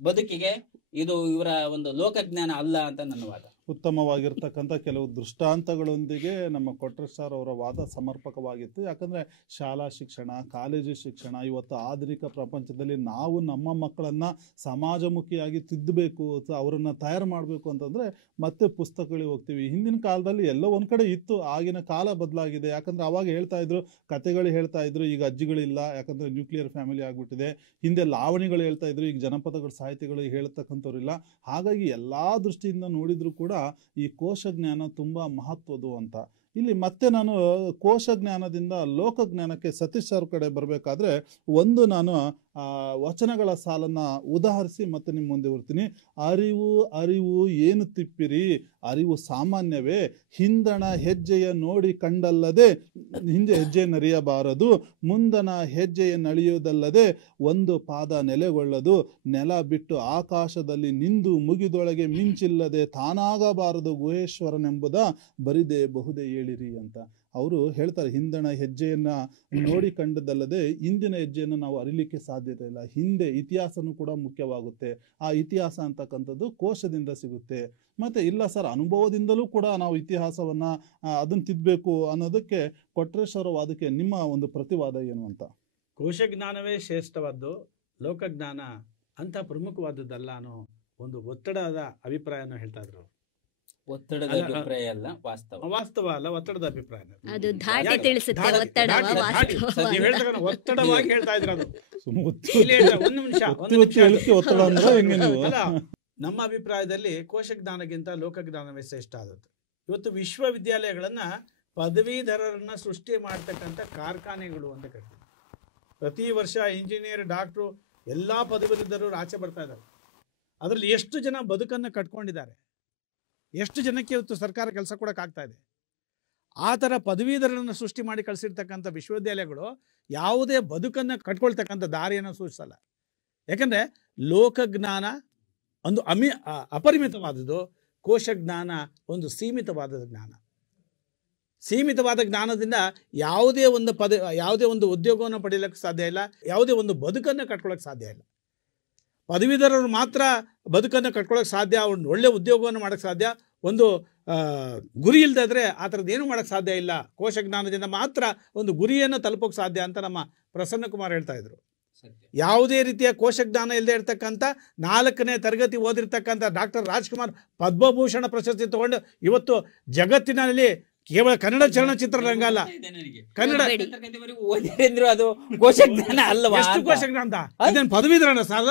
ಬದುಕಿಗೆ. ಇದು ಇವರ ಒಂದು ಲೋಕಜ್ಞಾನ ಅಲ್ಲ ಅಂತ ನನ್ನ ವಾದ. ಉತ್ತಮವಾಗಿರ್ತಕ್ಕಂಥ ಕೆಲವು ದೃಷ್ಟಾಂತಗಳೊಂದಿಗೆ ನಮ್ಮ ಕೊಟ್ರೇಶ್ ಸರ್ ಅವರ ವಾದ ಸಮರ್ಪಕವಾಗಿತ್ತು. ಯಾಕಂದರೆ ಶಾಲಾ ಶಿಕ್ಷಣ, ಕಾಲೇಜು ಶಿಕ್ಷಣ, ಇವತ್ತು ಆಧುನಿಕ ಪ್ರಪಂಚದಲ್ಲಿ ನಾವು ನಮ್ಮ ಮಕ್ಕಳನ್ನು ಸಮಾಜಮುಖಿಯಾಗಿ ತಿದ್ದಬೇಕು, ಅವರನ್ನು ತಯಾರು ಮಾಡಬೇಕು ಅಂತಂದರೆ ಮತ್ತೆ ಪುಸ್ತಕಗಳಿಗೆ ಹೋಗ್ತೀವಿ. ಹಿಂದಿನ ಕಾಲದಲ್ಲಿ ಎಲ್ಲೋ ಒಂದು ಕಡೆ ಇತ್ತು, ಆಗಿನ ಕಾಲ ಬದಲಾಗಿದೆ. ಯಾಕಂದರೆ ಅವಾಗ ಹೇಳ್ತಾ ಇದ್ರು, ಕತೆಗಳು ಹೇಳ್ತಾ ಇದ್ರು, ಈಗ ಅಜ್ಜಿಗಳಿಲ್ಲ, ಯಾಕಂದರೆ ನ್ಯೂಕ್ಲಿಯರ್ ಫ್ಯಾಮಿಲಿ ಆಗಿಬಿಟ್ಟಿದೆ. ಹಿಂದೆ ಲಾವಣಿಗಳು ಹೇಳ್ತಾ ಇದ್ರು, ಈಗ ಜನಪದಗಳು ಸಾಹಿತ್ಯಗಳು ಹೇಳ್ತಕ್ಕಂಥವ್ರಿಲ್ಲ. ಹಾಗಾಗಿ ಎಲ್ಲ ದೃಷ್ಟಿಯಿಂದ ನೋಡಿದ್ರು ಕೂಡ ಈ ಕೋಶಜ್ಞಾನ ತುಂಬ ಮಹತ್ವದ್ದು ಅಂತ. ಇಲ್ಲಿ ಮತ್ತೆ ನಾನು ಕೋಶಜ್ಞಾನದಿಂದ ಲೋಕಜ್ಞಾನಕ್ಕೆ ಸತೀಶ್ ಸರ್ ಕಡೆ ಬರಬೇಕಾದ್ರೆ ಒಂದು ನಾನು ವಚನಗಳ ಸಾಲನ್ನು ಉದಾಹರಿಸಿ ಮತ್ತೆ ನಿಮ್ಮ ಮುಂದೆ ಬರ್ತೀನಿ. ಅರಿವು ಅರಿವು ಏನು ತಿಪ್ಪಿರಿ, ಅರಿವು ಸಾಮಾನ್ಯವೇ, ಹಿಂದಣ ಹೆಜ್ಜೆಯ ನೋಡಿ ಕಂಡಲ್ಲದೆ ಹಿಂದೆ ಹೆಜ್ಜೆ ನರಿಯಬಾರದು, ಮುಂದನ ಹೆಜ್ಜೆಯ ನಳಿಯುವುದಲ್ಲದೆ ಒಂದು ಪಾದ ನೆಲೆಗೊಳ್ಳದು, ನೆಲ ಬಿಟ್ಟು ಆಕಾಶದಲ್ಲಿ ನಿಂದು ಮುಗಿದೊಳಗೆ ಮಿಂಚಿಲ್ಲದೆ ತಾನಾಗಬಾರದು ಗುಹೇಶ್ವರನೆಂಬುದ ಬರಿದೆ ಬಹುದೇ ಹೇಳಿರಿ ಅಂತ ಅವರು ಹೇಳ್ತಾರೆ. ಹಿಂದಣ ಹೆಜ್ಜೆಯನ್ನು ನೋಡಿ ಕಂಡದಲ್ಲದೆ ಇಂದಿನ ಹೆಜ್ಜೆಯನ್ನು ನಾವು ಅರಿಲಿಕ್ಕೆ ಸಾಧ್ಯತೆ ಇಲ್ಲ. ಹಿಂದೆ ಇತಿಹಾಸನೂ ಕೂಡ ಮುಖ್ಯವಾಗುತ್ತೆ. ಆ ಇತಿಹಾಸ ಅಂತಕ್ಕಂಥದ್ದು ಕೋಶದಿಂದ ಸಿಗುತ್ತೆ. ಮತ್ತು ಇಲ್ಲ ಸರ್, ಅನುಭವದಿಂದಲೂ ಕೂಡ ನಾವು ಇತಿಹಾಸವನ್ನು ಅದನ್ನು ತಿದ್ದಬೇಕು ಅನ್ನೋದಕ್ಕೆ ಕೊಟ್ರೇಶ್ ಅವರ ವಾದಕ್ಕೆ ನಿಮ್ಮ ಒಂದು ಪ್ರತಿವಾದ ಏನು ಅಂತ? ಕೋಶಜ್ಞಾನವೇ ಶ್ರೇಷ್ಠವಾದ್ದು, ಲೋಕಜ್ಞಾನ ಅಂತ ಪ್ರಮುಖವಾದದ್ದಲ್ಲ ಅನ್ನೋ ಒಂದು ಒತ್ತಡದ ಅಭಿಪ್ರಾಯನ ಹೇಳ್ತಾ ಇದ್ರು. ಒತ್ತಡದ ಅಭಿಪ್ರಾಯ ಅಲ್ಲ, ವಾಸ್ತವ ಅಲ್ಲ, ಒತ್ತಡದ ಅಭಿಪ್ರಾಯ. ಅದು ಧಾಟಿ ತಿಳಿಸುತ್ತೆ, ಒತ್ತಡವಾಗಿ ಹೇಳ್ತಾ ಇದ್ರು. ಅದು ಒಂದು ನಿಮಿಷ, ನಮ್ಮ ಅಭಿಪ್ರಾಯದಲ್ಲಿ ಕೋಶಜ್ಞಾನಕ್ಕಿಂತ ಲೋಕಜ್ಞಾನವೇ ಶ್ರೇಷ್ಠ ಆದದ್ದು. ಇವತ್ತು ವಿಶ್ವವಿದ್ಯಾಲಯಗಳನ್ನ ಪದವೀಧರರನ್ನ ಸೃಷ್ಟಿ ಮಾಡ್ತಕ್ಕಂಥ ಕಾರ್ಖಾನೆಗಳು ಅಂತ ಕರಿತೀವಿ. ಪ್ರತಿ ವರ್ಷ ಇಂಜಿನಿಯರ್, ಡಾಕ್ಟ್ರು ಎಲ್ಲಾ ಪದವೀಧರರು ಆಚೆ ಬರ್ತಾ ಇದ್ದಾರೆ. ಅದರಲ್ಲಿ ಎಷ್ಟು ಜನ ಬದುಕನ್ನು ಕಟ್ಕೊಂಡಿದ್ದಾರೆ, ಎಷ್ಟು ಜನಕ್ಕೆ ಇವತ್ತು ಸರ್ಕಾರ ಕೆಲಸ ಕೊಡೋಕ್ಕಾಗ್ತಾ ಇದೆ. ಆ ಥರ ಪದವೀಧರರನ್ನು ಸೃಷ್ಟಿ ಮಾಡಿ ಕಳಿಸಿರ್ತಕ್ಕಂಥ ವಿಶ್ವವಿದ್ಯಾಲಯಗಳು ಯಾವುದೇ ಬದುಕನ್ನು ಕಟ್ಕೊಳ್ತಕ್ಕಂಥ ದಾರಿಯನ್ನು ಸೂಚಿಸಲ್ಲ. ಯಾಕಂದರೆ ಲೋಕಜ್ಞಾನ ಒಂದು ಅಪರಿಮಿತವಾದದ್ದು, ಕೋಶಜ್ಞಾನ ಒಂದು ಸೀಮಿತವಾದ ಜ್ಞಾನ. ಸೀಮಿತವಾದ ಜ್ಞಾನದಿಂದ ಯಾವುದೇ ಒಂದು ಉದ್ಯೋಗವನ್ನು ಪಡೆಯಲಿಕ್ಕೆ ಸಾಧ್ಯ ಇಲ್ಲ, ಯಾವುದೇ ಒಂದು ಬದುಕನ್ನು ಕಟ್ಕೊಳ್ಳೋಕೆ ಸಾಧ್ಯ ಇಲ್ಲ. ಪದವೀಧರರು ಮಾತ್ರ ಬದುಕನ್ನು ಕಟ್ಕೊಳ್ಳೋಕೆ ಸಾಧ್ಯ, ಒಂದು ಒಳ್ಳೆ ಉದ್ಯೋಗವನ್ನು ಮಾಡೋಕ್ಕೆ ಸಾಧ್ಯ. ಒಂದು ಗುರಿ ಇಲ್ಲದಿದ್ರೆ ಆ ಥರದ್ದು ಏನು ಮಾಡೋಕ್ಕೆ ಸಾಧ್ಯ ಇಲ್ಲ. ಕೋಶಜ್ಞಾನದಿಂದ ಮಾತ್ರ ಒಂದು ಗುರಿಯನ್ನು ತಲುಪೋಕೆ ಸಾಧ್ಯ ಅಂತ ನಮ್ಮ ಪ್ರಸನ್ನ ಕುಮಾರ್ ಹೇಳ್ತಾ ಇದ್ರು. ಯಾವುದೇ ರೀತಿಯ ಕೋಶಜ್ಞಾನ ಇಲ್ಲದೆ ಇರ್ತಕ್ಕಂಥ 4ನೇ ತರಗತಿ ಓದಿರ್ತಕ್ಕಂಥ ಡಾಕ್ಟರ್ ರಾಜ್ಕುಮಾರ್ ಪದ್ಮಭೂಷಣ ಪ್ರಶಸ್ತಿ ತಗೊಂಡು ಇವತ್ತು ಜಗತ್ತಿನಲ್ಲಿ ಕೇವಲ ಕನ್ನಡ ಚಲನಚಿತ್ರರಂಗ ಅಲ್ಲ, ಕನ್ನಡ ಅದು ಕೋಶಜ್ಞಾನ ಅಲ್ಲವಾ? ಎಷ್ಟು ಕೋಶಜ್ಞಾನ ಅಂತ ಪದವೀಧರನ ಸಾಲ.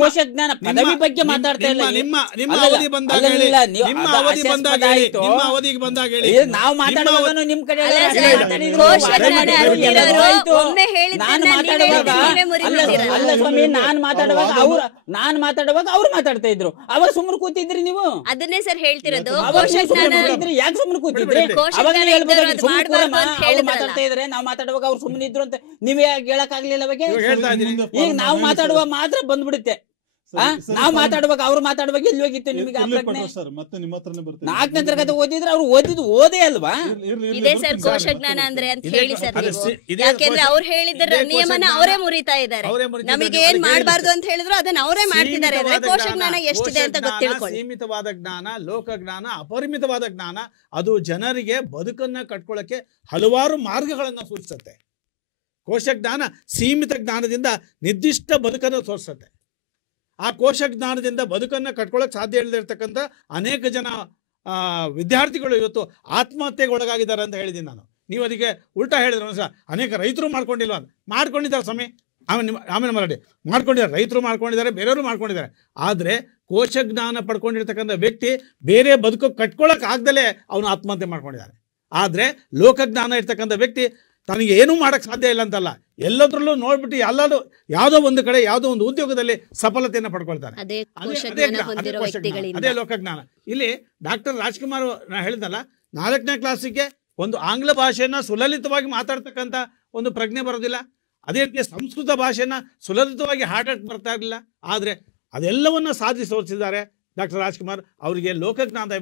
ಕೋಶಜ್ಞಾನ ಪದವಿ ಬಗ್ಗೆ ಮಾತಾಡ್ತಾ ಇಲ್ಲ. ನಿಮ್ಮ ಅವಧಿ ಬಂದಾಗ ಹೇಳಿ, ನಿಮ್ಮ ಅವಧಿಗೆ ಬಂದಾಗ ಹೇಳಿ. ನಾವು ಮಾತಾಡುವಾಗ ನಿಮ್ ಕಡೆ ಅಲ್ಲ ಸ್ವಾಮಿ, ನಾನ್ ಮಾತಾಡುವಾಗ ಅವ್ರು ಮಾತಾಡ್ತಾ ಇದ್ರು, ಅವಾಗ ಸುಮ್ಮನೆ ಕೂತಿದ್ರಿ ನೀವು. ಅದನ್ನೇ ಸರ್ ಹೇಳ್ತಿರೋದು. ಇದ್ರೆ ಯಾಕೆ ಸುಮ್ಮನೆ ಕೂತಿದ್ರಿ? ಬಿಡಿ. ಅವಾಗ ಕೋಶಜ್ಞಾನ ಹೇಳ್ಬೋದು, ಇದ್ದವ್ರು ಅದು ಸುಮ್ನೆ ಮಾಡ್ಬಾರ್ದು ಕೂರಮ್ಮ, ಅಂತ ಅವ್ರು ಹೇಳಿದ್ರಲ್ಲ. ಮಾತಾಡ್ತಾ ಇದ್ರೆ ನಾವು ಮಾತಾಡುವಾಗ ಅವ್ರು ಸುಮ್ಮನೆ ಇದ್ರು ಅಂತ ನೀವೇ ಹೇಳಕ್ ಆಗ್ಲಿಲ್ಲ ಅವಾಗ. ಇವಾಗ ಹೇಳ್ತಾ ಇದ್ದೀನಿ. ಈಗ ನಾವು ಮಾತಾಡುವ ಮಾತ್ರ ಬಂದ್ಬಿಡುತ್ತೆ. ನಾವು ಮಾತಾಡುವಾಗ ಅವ್ರು ಮಾತಾಡುವಾಗ ಎಲ್ಲಿ ಹೋಗಿತ್ತು ನಿಮಗೆ ಆ ಪ್ರಜ್ಞೆ? ಸರ್ ಮತ್ತೆ ನಿಮ್ಮ ಹತ್ರನೇ ಬರ್ತೀನಿ. 4ನೇ ತರಗತಿ ಓದಿದ್ರೆ ಅವ್ರು ಓದೇ ಅಲ್ವಾ? ಇದೇ ಸರ್ ಕೋಶಜ್ಞಾನ ಅಂದ್ರೆ ಅಂತ ಹೇಳಿ ಸರ್ ಅದೇ ನೀವು. ಇದೇ ಯಾಕೆಂದ್ರೆ ಅವ್ರು ಹೇಳಿದ್ರ ಇದೇ ನಿಯಮನ ಕೋಶಜ್ಞಾನ ಅವರೇ ಮುರಿತಾ ಇದ್ದಾರೆ. ಅವರೇ ಮುರಿತಿದ್ದಾರೆ. ನಮಗೆ ಏನ್ ಅದಕ್ಕೆ ಮಾಡಬಾರ್ದು ಅಂತ ಹೇಳಿದ್ರು ಅದನ್ನ ಅವರೇ ಮಾಡ್ತಿದ್ದಾರೆ ಅಂದ್ರೆ ಸೀಮಿತವಾದ ಕೋಶಜ್ಞಾನ ಎಷ್ಟಿದೆ ಅಂತ ಕೋಶಜ್ಞಾನ, ಗೊತ್ತಿಳ್ಕೊಳ್ಳಿ. ಸೀಮಿತವಾದ ಜ್ಞಾನ, ಲೋಕಜ್ಞಾನ, ಅಪರಿಮಿತವಾದ ಜ್ಞಾನ ಅದು ಜನರಿಗೆ ಬದುಕನ್ನ ಕಟ್ಕೊಳ್ಳಕ್ಕೆ ಹಲವಾರು ಮಾರ್ಗಗಳನ್ನ ಸೂಚಿಸುತ್ತೆ. ಕೋಶಜ್ಞಾನ ಸೀಮಿತ ಜ್ಞಾನದಿಂದ ನಿರ್ದಿಷ್ಟ ಬದುಕನ್ನು ತೋರಿಸುತ್ತೆ. ಆ ಕೋಶಜ್ಞಾನದಿಂದ ಬದುಕನ್ನು ಕಟ್ಕೊಳ್ಳೋಕೆ ಸಾಧ್ಯ ಇಲ್ಲದೆ ಇರ್ತಕ್ಕಂಥ ಅನೇಕ ಜನ ವಿದ್ಯಾರ್ಥಿಗಳು ಇವತ್ತು ಆತ್ಮಹತ್ಯೆಗೆ ಒಳಗಾಗಿದ್ದಾರೆ ಅಂತ ಹೇಳಿದ್ದೀನಿ ನಾನು. ನೀವು ಅದಕ್ಕೆ ಉಲ್ಟಾ ಹೇಳಿದ್ರೆ ಸಹ ಅನೇಕ ರೈತರು ಮಾಡ್ಕೊಂಡಿಲ್ವ ಅಂತ. ಮಾಡ್ಕೊಂಡಿದ್ದಾರೆ ಸ್ವಾಮಿ, ಆಮೇಲೆ ಮರಾಠಿ ಮಾಡ್ಕೊಂಡಿದ್ದಾರೆ, ರೈತರು ಮಾಡ್ಕೊಂಡಿದ್ದಾರೆ, ಬೇರೆಯವರು ಮಾಡ್ಕೊಂಡಿದ್ದಾರೆ. ಆದರೆ ಕೋಶಜ್ಞಾನ ಪಡ್ಕೊಂಡಿರ್ತಕ್ಕಂಥ ವ್ಯಕ್ತಿ ಬೇರೆ ಬದುಕು ಕಟ್ಕೊಳ್ಳೋಕೆ ಆಗ್ದಲೇ ಅವನು ಆತ್ಮಹತ್ಯೆ ಮಾಡ್ಕೊಂಡಿದ್ದಾನೆ. ಆದರೆ ಲೋಕಜ್ಞಾನ ಇರ್ತಕ್ಕಂಥ ವ್ಯಕ್ತಿ ತನಗೆ ಏನೂ ಮಾಡೋಕ್ಕೆ ಸಾಧ್ಯ ಇಲ್ಲ ಅಂತಲ್ಲ, ಎಲ್ಲದರಲ್ಲೂ ನೋಡ್ಬಿಟ್ಟು ಎಲ್ಲರೂ ಯಾವುದೋ ಒಂದು ಕಡೆ ಯಾವುದೋ ಒಂದು ಉದ್ಯೋಗದಲ್ಲಿ ಸಫಲತೆಯನ್ನು ಪಡ್ಕೊಳ್ತಾರೆ. ಅದೇ ಅದೇ ಕೋಶಜ್ಞಾನ ಜ್ಞಾನ, ಹೊಂದಿರೋ ಅದೇ ಕೋಶಜ್ಞಾನ, ವ್ಯಕ್ತಿಗಳಿಂದ. ಅದೇ ಲೋಕಜ್ಞಾನ. ಇಲ್ಲಿ ಡಾಕ್ಟರ್ ರಾಜ್ಕುಮಾರ್ ಹೇಳಿದ್ನಲ್ಲ, 4ನೇ ಕ್ಲಾಸಿಗೆ ಒಂದು ಆಂಗ್ಲ ಭಾಷೆಯನ್ನು ಸುಲಲಿತವಾಗಿ ಮಾತಾಡ್ತಕ್ಕಂಥ ಒಂದು ಪ್ರಜ್ಞೆ ಬರೋದಿಲ್ಲ. ಅದೇ ರೀತಿ ಸಂಸ್ಕೃತ ಭಾಷೆಯನ್ನು ಸುಲಲಿತವಾಗಿ ಹಾಡಕ್ಕೆ ಬರ್ತಾ ಇರಲಿಲ್ಲ. ಆದರೆ ಅದೆಲ್ಲವನ್ನು ಸಾಧಿಸಿ ತೋರಿಸಿದ್ದಾರೆ ಡಾಕ್ಟರ್ ರಾಜ್ಕುಮಾರ್. ಅವರಿಗೆ ಲೋಕಜ್ಞಾನ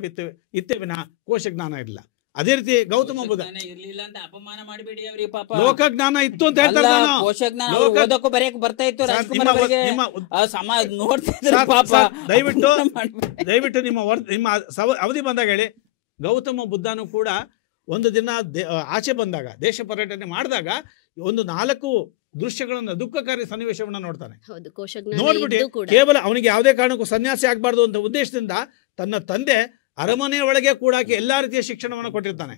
ಇತ್ತೇ ವಿನಃ ಕೋಶಜ್ಞಾನ ಇರಲಿಲ್ಲ. ಅದೇ ರೀತಿ ಗೌತಮ ಬುದ್ಧ ಇರ್ಲಿಲ್ಲ ಅಂತ ಅಪಮಾನ ಮಾಡಬೇಡಿ ಅವ್ರಿಗೆ. ಪಾಪ ಲೋಕಜ್ಞಾನ ಇತ್ತು ಅಂತ ಹೇಳ್ತಾರೆ. ನಾನು ಕೋಶಜ್ಞಾನ ಓದಕ್ಕೂ ಬರೆಯಕ್ಕೆ ಬರ್ತಾ ಇತ್ತು ರಾಜ್ಕುಮಾರ್ ಅವರಿಗೆ. ಸಮಾಜ ನೋಡ್ತಿದ್ರು ಪಾಪ. ದಯವಿಟ್ಟು ನಿಮ್ಮ ಅವಧಿ ಬಂದಾಗ ಹೇಳಿ. ಗೌತಮ ಬುದ್ಧನು ಕೂಡ ಒಂದು ದಿನ ಆಚೆ ಬಂದಾಗ, ದೇಶ ಪರ್ಯಟನೆ ಮಾಡಿದಾಗ ಒಂದು 4 ದೃಶ್ಯಗಳನ್ನ, ದುಃಖಕಾರಿ ಸನ್ನಿವೇಶವನ್ನ ನೋಡ್ತಾನೆ. ನೋಡ್ಬಿಟ್ಟು ಕೇವಲ ಅವನಿಗೆ ಯಾವುದೇ ಕಾರಣಕ್ಕೂ ಸನ್ಯಾಸಿ ಆಗ್ಬಾರ್ದು ಅಂತ ಉದ್ದೇಶದಿಂದ ತನ್ನ ತಂದೆ ಅರಮನೆ ಒಳಗೆ ಕೂಡ ಎಲ್ಲಾ ರೀತಿಯ ಶಿಕ್ಷಣವನ್ನು ಕೊಟ್ಟಿರ್ತಾನೆ.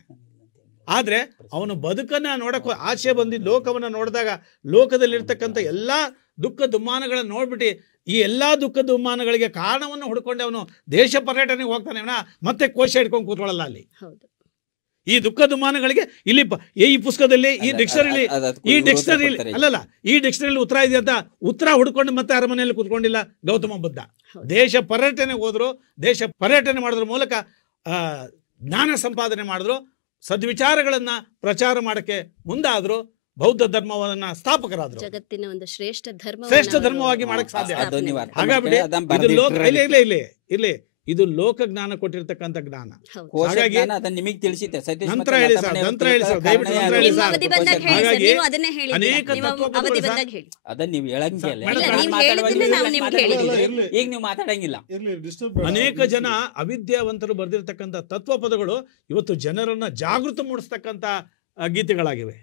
ಆದ್ರೆ ಅವನು ಬದುಕನ್ನ ನೋಡಕ್ಕೆ ಆಚೆ ಬಂದು ಲೋಕವನ್ನ ನೋಡಿದಾಗ ಲೋಕದಲ್ಲಿರ್ತಕ್ಕಂಥ ಎಲ್ಲಾ ದುಃಖ ದುಮ್ಮಾನಗಳನ್ನ ನೋಡ್ಬಿಟ್ಟು ಈ ಎಲ್ಲಾ ದುಃಖ ದುಮ್ಮಾನಗಳಿಗೆ ಕಾರಣವನ್ನು ಹುಡ್ಕೊಂಡು ಅವನು ದೇಶ ಪರ್ಯಟನೆಗೆ ಹೋಗ್ತಾನೆ. ಮತ್ತೆ ಕೋಶ ಹಿಡ್ಕೊಂಡು ಕೂತ್ಕೊಳ್ಳಲ್ಲ ಅಲ್ಲಿ. ಈ ದುಃಖ ದುಮ್ಮಾನಗಳಿಗೆ ಇಲ್ಲಿ ಈ ಪುಸ್ತಕದಲ್ಲಿ ಈ ಡಿಕ್ಷನರಿ ಉತ್ತರ ಇದೆ ಅಂತ ಉತ್ತರ ಹುಡ್ಕೊಂಡು ಮತ್ತೆ ಅರಮನೆಯಲ್ಲಿ ಕೂತ್ಕೊಂಡಿಲ್ಲ ಗೌತಮ ಬುದ್ಧ. ದೇಶ ಪರ್ಯಟನೆಗೆ ಹೋದ್ರು, ದೇಶ ಪರ್ಯಟನೆ ಮಾಡೋದ್ರ ಮೂಲಕ ಜ್ಞಾನ ಸಂಪಾದನೆ ಮಾಡಿದ್ರು, ಸದ್ವಿಚಾರಗಳನ್ನ ಪ್ರಚಾರ ಮಾಡಕ್ಕೆ ಮುಂದಾದ್ರು, ಬೌದ್ಧ ಧರ್ಮವನ್ನ ಸ್ಥಾಪಕರಾದ್ರು. ಜಗತ್ತಿನ ಒಂದು ಶ್ರೇಷ್ಠ ಧರ್ಮವಾಗಿ ಮಾಡಕ್ ಸಾಧ್ಯ. ಹಾಗಾಗಿ ಇದು ಲೋಕಜ್ಞಾನ ಕೊಟ್ಟಿರ್ತಕ್ಕಂಥ ಜ್ಞಾನ. ಹಾಗಾಗಿ ನಿಮಗೆ ತಿಳಿಸಿದ್ದೆ ನಂತರ ಹೇಳಿ ಸರ್, ನಂತರ ಹೇಳಿ ಸರ್, ದಯವಿಟ್ಟು ನಂತರ ಹೇಳಿ ಸರ್. ಹಾಗಾಗಿ ಅನೇಕ ಅದನ್ನ ನೀವು ಹೇಳಂಗಿಲ್ಲ, ಈಗ ನೀವು ಮಾತಾಡಂಗಿಲ್ಲ. ಅನೇಕ ಜನ ಅವಿದ್ಯಾವಂತರು ಬರೆದಿರ್ತಕ್ಕಂಥ ತತ್ವ ಪದಗಳು ಇವತ್ತು ಜನರನ್ನ ಜಾಗೃತ ಮೂಡಿಸ್ತಕ್ಕಂಥ ಗೀತೆಗಳಾಗಿವೆ.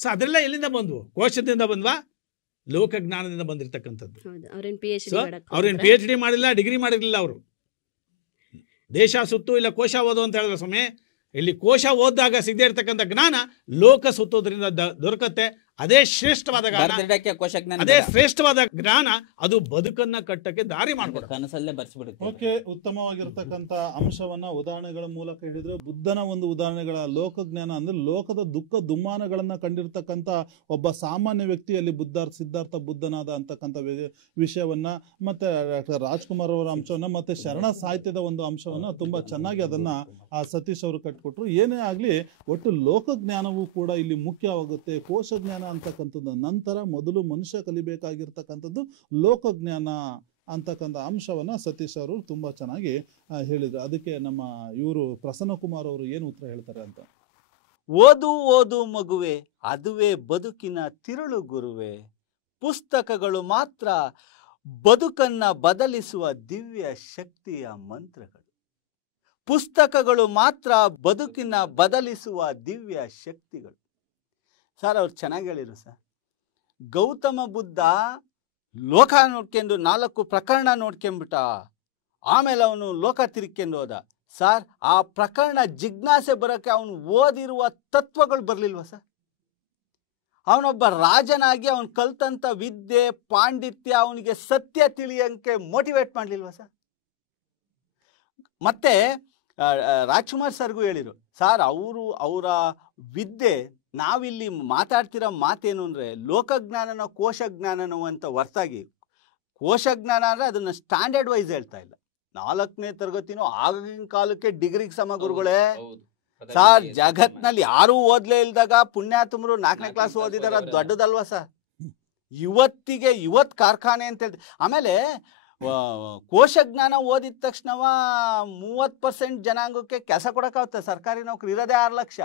ಸೊ ಅದೆಲ್ಲ ಎಲ್ಲಿಂದ ಬಂದ್ವು? ಕೋಶದಿಂದ ಬಂದ್ವಾ? ಲೋಕಜ್ಞಾನದಿಂದ ಬಂದಿರತಕ್ಕಂಥದ್ದು. ಅವ್ರೇನ್ PhD ಮಾಡಿಲ್ಲ, ಡಿಗ್ರಿ ಮಾಡಿರ್ಲಿಲ್ಲ. ಅವರು ದೇಶ ಸುತ್ತು ಇಲ್ಲ ಕೋಶ ಓದು ಅಂತ ಹೇಳಿದ್ರೆ ಸ್ವಾಮಿ, ಇಲ್ಲಿ ಕೋಶ ಓದಿದಾಗ ಸಿಗದೆ ಇರ್ತಕ್ಕಂಥ ಜ್ಞಾನ ಲೋಕ ಸುತ್ತೋದ್ರಿಂದ ದೊರಕತ್ತೆ. ಅದೇ ಶ್ರೇಷ್ಠವಾದ ಜ್ಞಾನ, ಅದೇ ಶ್ರೇಷ್ಠವಾದ ಜ್ಞಾನ. ಅದು ಬದುಕನ್ನ ಕಟ್ಟಕ್ಕೆ ದಾರಿ ಮಾಡ್ಕೊಡ ಕನಸಲ್ಲೇ ಬರ್ಸ್ಬಿಡುತ್ತೆ. ಓಕೆ, ಉತ್ತಮವಾಗಿರ್ತಕ್ಕಂಥ ಅಂಶವನ್ನ ಉದಾಹರಣೆಗಳ ಮೂಲಕ ಹೇಳಿದ್ರೆ, ಬುದ್ಧನ ಒಂದು ಉದಾಹರಣೆಗಳ ಲೋಕಜ್ಞಾನ ಅಂದ್ರೆ ಲೋಕದ ದುಃಖ ದುಮ್ಮಾನಗಳನ್ನ ಕಂಡಿರ್ತಕ್ಕಂಥ ಒಬ್ಬ ಸಾಮಾನ್ಯ ವ್ಯಕ್ತಿಯಲ್ಲಿ ಸಿದ್ಧಾರ್ಥ ಬುದ್ಧನಾದ ಅಂತಕ್ಕಂಥ ವಿಷಯವನ್ನ, ಮತ್ತೆ ಡಾಕ್ಟರ್ ರಾಜ್ಕುಮಾರ್ ಅವರ ಅಂಶವನ್ನ, ಮತ್ತೆ ಶರಣ ಸಾಹಿತ್ಯದ ಒಂದು ಅಂಶವನ್ನ ತುಂಬಾ ಚೆನ್ನಾಗಿ ಅದನ್ನ ಸತೀಶ್ ಅವರು ಕಟ್ಕೊಟ್ರು. ಏನೇ ಆಗ್ಲಿ, ಒಟ್ಟು ಲೋಕಜ್ಞಾನವೂ ಕೂಡ ಇಲ್ಲಿ ಮುಖ್ಯವಾಗುತ್ತೆ. ಕೋಶಜ್ಞಾನ ಅಂತಕ್ಕಂಥದ್ದು ನಂತರ, ಮೊದಲು ಮನುಷ್ಯ ಕಲಿಬೇಕಾಗಿರ್ತಕ್ಕಂಥದ್ದು ಲೋಕಜ್ಞಾನ ಅಂತಕ್ಕಂಥ ಅಂಶವನ್ನ ಸತೀಶ್ ಅವರು ತುಂಬಾ ಚೆನ್ನಾಗಿ ಹೇಳಿದ್ರು. ಅದಕ್ಕೆ ನಮ್ಮ ಇವರು ಪ್ರಸನ್ನ ಕುಮಾರ್ ಅವರು ಏನು ಉತ್ತರ ಹೇಳ್ತಾರೆ ಅಂತ. ಓದು ಓದು ಮಗುವೆ, ಅದುವೇ ಬದುಕಿನ ತಿರುಳು ಗುರುವೆ. ಪುಸ್ತಕಗಳು ಮಾತ್ರ ಬದುಕನ್ನ ಬದಲಿಸುವ ದಿವ್ಯ ಶಕ್ತಿಯ ಮಂತ್ರಗಳು. ಪುಸ್ತಕಗಳು ಮಾತ್ರ ಬದುಕಿನ ಬದಲಿಸುವ ದಿವ್ಯ ಶಕ್ತಿಗಳು. ಸರ್, ಅವ್ರು ಚೆನ್ನಾಗಿ ಹೇಳಿರು ಸರ್. ಗೌತಮ ಬುದ್ಧ ಲೋಕ ನೋಡ್ಕೊಂಡು 4 ಪ್ರಕರಣ ನೋಡ್ಕೊಂಡ್ಬಿಟ್ಟ. ಆಮೇಲೆ ಅವನು ಲೋಕ ತಿರ್ಕೊಂಡು ಹೋದ. ಸರ್, ಆ ಪ್ರಕರಣ ಜಿಜ್ಞಾಸೆ ಬರೋಕ್ಕೆ ಅವನು ಓದಿರುವ ತತ್ವಗಳು ಬರಲಿಲ್ವ ಸರ್? ಅವನೊಬ್ಬ ರಾಜನಾಗಿ ಅವನು ಕಲ್ತಂಥ ವಿದ್ಯೆ ಪಾಂಡಿತ್ಯ ಅವನಿಗೆ ಸತ್ಯ ತಿಳಿಯಂಗೆ ಮೋಟಿವೇಟ್ ಮಾಡಲಿಲ್ವ ಸರ್? ಮತ್ತೆ ರಾಜ್ಕುಮಾರ್ ಸರ್ಗೂ ಹೇಳಿರು ಸರ್, ಅವರ ವಿದ್ಯೆ, ನಾವಿಲ್ಲಿ ಮಾತಾಡ್ತಿರೋ ಮಾತೇನು ಅಂದರೆ ಲೋಕಜ್ಞಾನನೋ ಕೋಶಜ್ಞಾನನೋ ಅಂತ ಹೊರತಾಗಿ, ಕೋಶಜ್ಞಾನ ಅಂದರೆ ಅದನ್ನು ಸ್ಟ್ಯಾಂಡರ್ಡ್ ವೈಸ್ ಹೇಳ್ತಾ ಇಲ್ಲ. 4ನೇ ತರಗತಿನೂ ಆಗಿನ ಕಾಲಕ್ಕೆ ಡಿಗ್ರಿಗೆ ಸಮ ಗುರುಗಳೇ. ಹೌದು. ಸರ್ ಜಗತ್ನಲ್ಲಿ ಯಾರೂ ಓದ್ಲೇ ಇಲ್ದಾಗ ಪುಣ್ಯಾತುಮರು 4ನೇ ಕ್ಲಾಸ್ ಓದಿದಾರ, ಅದು ದೊಡ್ಡದಲ್ವಾ ಸರ್? ಇವತ್ತು ಕಾರ್ಖಾನೆ ಅಂತ ಹೇಳ್ತೀವಿ. ಆಮೇಲೆ ಕೋಶಜ್ಞಾನ ಓದಿದ ತಕ್ಷಣವ 30% ಜನಾಂಗಕ್ಕೆ ಕೆಲಸ ಕೊಡೋಕ್ಕಾಗುತ್ತೆ. ಸರ್ಕಾರಿ ನೌಕರಿ ಇರೋದೇ 6 ಲಕ್ಷ.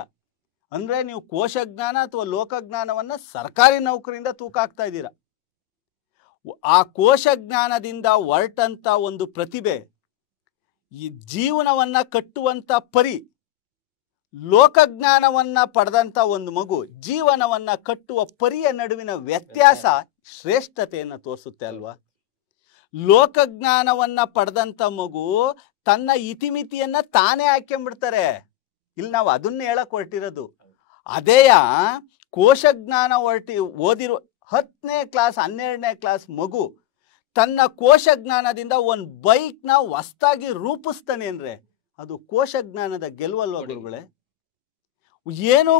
ಅಂದರೆ ನೀವು ಕೋಶಜ್ಞಾನ ಅಥವಾ ಲೋಕಜ್ಞಾನವನ್ನು ಸರ್ಕಾರಿ ನೌಕರಿಯಿಂದ ತೂಕ ಹಾಕ್ತಾ ಇದ್ದೀರಾ. ಆ ಕೋಶಜ್ಞಾನದಿಂದ ಹೊರಟಂಥ ಒಂದು ಪ್ರತಿಭೆ, ಈ ಜೀವನವನ್ನು ಕಟ್ಟುವಂಥ ಪರಿ, ಲೋಕಜ್ಞಾನವನ್ನು ಪಡೆದಂಥ ಒಂದು ಮಗು ಜೀವನವನ್ನು ಕಟ್ಟುವ ಪರಿಯ ನಡುವಿನ ವ್ಯತ್ಯಾಸ ಶ್ರೇಷ್ಠತೆಯನ್ನು ತೋರಿಸುತ್ತೆ ಅಲ್ವಾ? ಲೋಕಜ್ಞಾನವನ್ನು ಪಡೆದಂಥ ಮಗು ತನ್ನ ಇತಿಮಿತಿಯನ್ನು ತಾನೇ ಹಾಕ್ಕೊಂಡ್ಬಿಡ್ತಾರೆ. ಇಲ್ಲಿ ನಾವು ಅದನ್ನೇ ಹೇಳಕ್ ಹೊರಟಿರೋದು. ಅದೇಯ ಕೋಶಜ್ಞಾನ ಓದಿರೋ 10ನೇ ಕ್ಲಾಸ್ 12ನೇ ಕ್ಲಾಸ್ ಮಗು ತನ್ನ ಕೋಶಜ್ಞಾನದಿಂದ ಒಂದು ಬೈಕ್ನ ಹೊಸ್ತಾಗಿ ರೂಪಿಸ್ತಾನೆ ಅಂದ್ರೆ ಅದು ಕೋಶಜ್ಞಾನದ ಗೆಲುವಲ್ವ ಗುರುಗಳೇ? ಏನೋ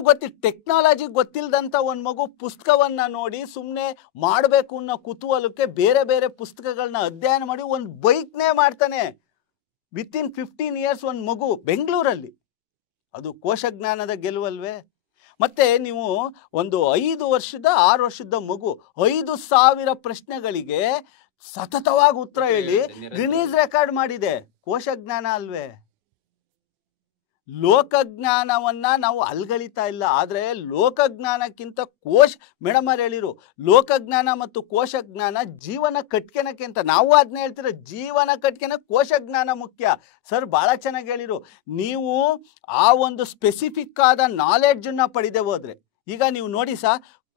ಟೆಕ್ನಾಲಜಿ ಗೊತ್ತಿಲ್ಲದಂಥ ಒಂದು ಮಗು ಪುಸ್ತಕವನ್ನ ನೋಡಿ ಸುಮ್ಮನೆ ಮಾಡಬೇಕು ಅನ್ನೋ ಕುತೂಹಲಕ್ಕೆ ಬೇರೆ ಬೇರೆ ಪುಸ್ತಕಗಳನ್ನ ಅಧ್ಯಯನ ಮಾಡಿ ಒಂದು ಬೈಕ್ನೇ ಮಾಡ್ತಾನೆ. ವಿತಿನ್ 15 ಇಯರ್ಸ್ ಒಂದು ಮಗು ಬೆಂಗಳೂರಲ್ಲಿ. ಅದು ಕೋಶಜ್ಞಾನದ ಗೆಲುವಲ್ವೇ? ಮತ್ತೆ ನೀವು ಒಂದು 5 ವರ್ಷದ 6 ವರ್ಷದ ಮಗು 5,000 ಪ್ರಶ್ನೆಗಳಿಗೆ ಸತತವಾಗಿ ಉತ್ತರ ಹೇಳಿ ಗಿನ್ನಿಸ್ ರೆಕಾರ್ಡ್ ಮಾಡಿದೆ. ಕೋಶಜ್ಞಾನ ಅಲ್ವೇ? ಲೋಕಜ್ಞಾನವನ್ನ ನಾವು ಅಲ್ಗಳಿತಾ ಇಲ್ಲ. ಆದರೆ ಲೋಕಜ್ಞಾನಕ್ಕಿಂತ ಮೇಡಮ್ ಅವ್ರು ಹೇಳಿರು, ಲೋಕಜ್ಞಾನ ಮತ್ತು ಕೋಶಜ್ಞಾನ ಜೀವನ ಕಟ್ಕೆನಕ್ಕೆ ಅಂತ. ನಾವು ಅದನ್ನ ಹೇಳ್ತೀರ, ಜೀವನ ಕಟ್ಕೆನ ಕೋಶಜ್ಞಾನ ಮುಖ್ಯ. ಸರ್ ಭಾಳ ಚೆನ್ನಾಗಿ ಹೇಳಿರು. ನೀವು ಆ ಒಂದು ಸ್ಪೆಸಿಫಿಕ್ ಆದ ನಾಲೆಡ್ಜನ್ನು ಪಡೆದೇ ಹೋದ್ರೆ, ಈಗ ನೀವು ನೋಡಿ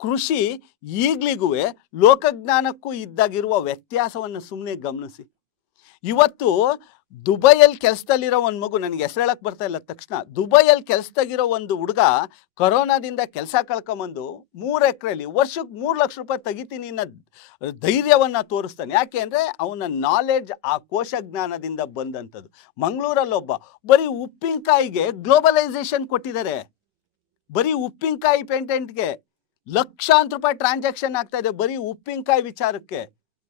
ಕೃಷಿ ಈಗ್ಲಿಗೂ ಲೋಕಜ್ಞಾನಕ್ಕೂ ಇದ್ದಾಗಿರುವ ವ್ಯತ್ಯಾಸವನ್ನು ಸುಮ್ಮನೆ ಗಮನಿಸಿ. ಇವತ್ತು ದುಬೈಯಲ್ಲಿ ಕೆಲಸದಲ್ಲಿರೋ ಒಂದು ಮಗು, ನನಗೆ ಹೆಸರು ಹೇಳಕ್ಕೆ ಬರ್ತಾ ಇಲ್ಲ ತಕ್ಷಣ, ದುಬೈಯಲ್ಲಿ ಕೆಲಸದಾಗಿರೋ ಒಂದು ಹುಡುಗ ಕೊರೋನಾದಿಂದ ಕೆಲಸ ಕಳ್ಕೊಂಬಂದು 3 ಎಕರೆಯಲ್ಲಿ ವರ್ಷಕ್ಕೆ 3 ಲಕ್ಷ ರೂಪಾಯಿ ತೆಗಿತೀನಿ ಅನ್ನೋ ಧೈರ್ಯವನ್ನು ತೋರಿಸ್ತಾನೆ. ಯಾಕೆ ಅಂದರೆ ಅವನ ನಾಲೆಡ್ಜ್ ಆ ಕೋಶಜ್ಞಾನದಿಂದ ಬಂದಂಥದ್ದು. ಮಂಗಳೂರಲ್ಲೊಬ್ಬ ಬರೀ ಉಪ್ಪಿನಕಾಯಿಗೆ ಗ್ಲೋಬಲೈಸೇಷನ್ ಕೊಟ್ಟಿದ್ದಾರೆ. ಬರೀ ಉಪ್ಪಿನಕಾಯಿ ಪೇಟೆಂಟ್ಗೆ ಲಕ್ಷಾಂತರ ರೂಪಾಯಿ ಟ್ರಾನ್ಸಾಕ್ಷನ್ ಆಗ್ತಾ ಇದೆ ಬರೀ ಉಪ್ಪಿನಕಾಯಿ ವಿಚಾರಕ್ಕೆ.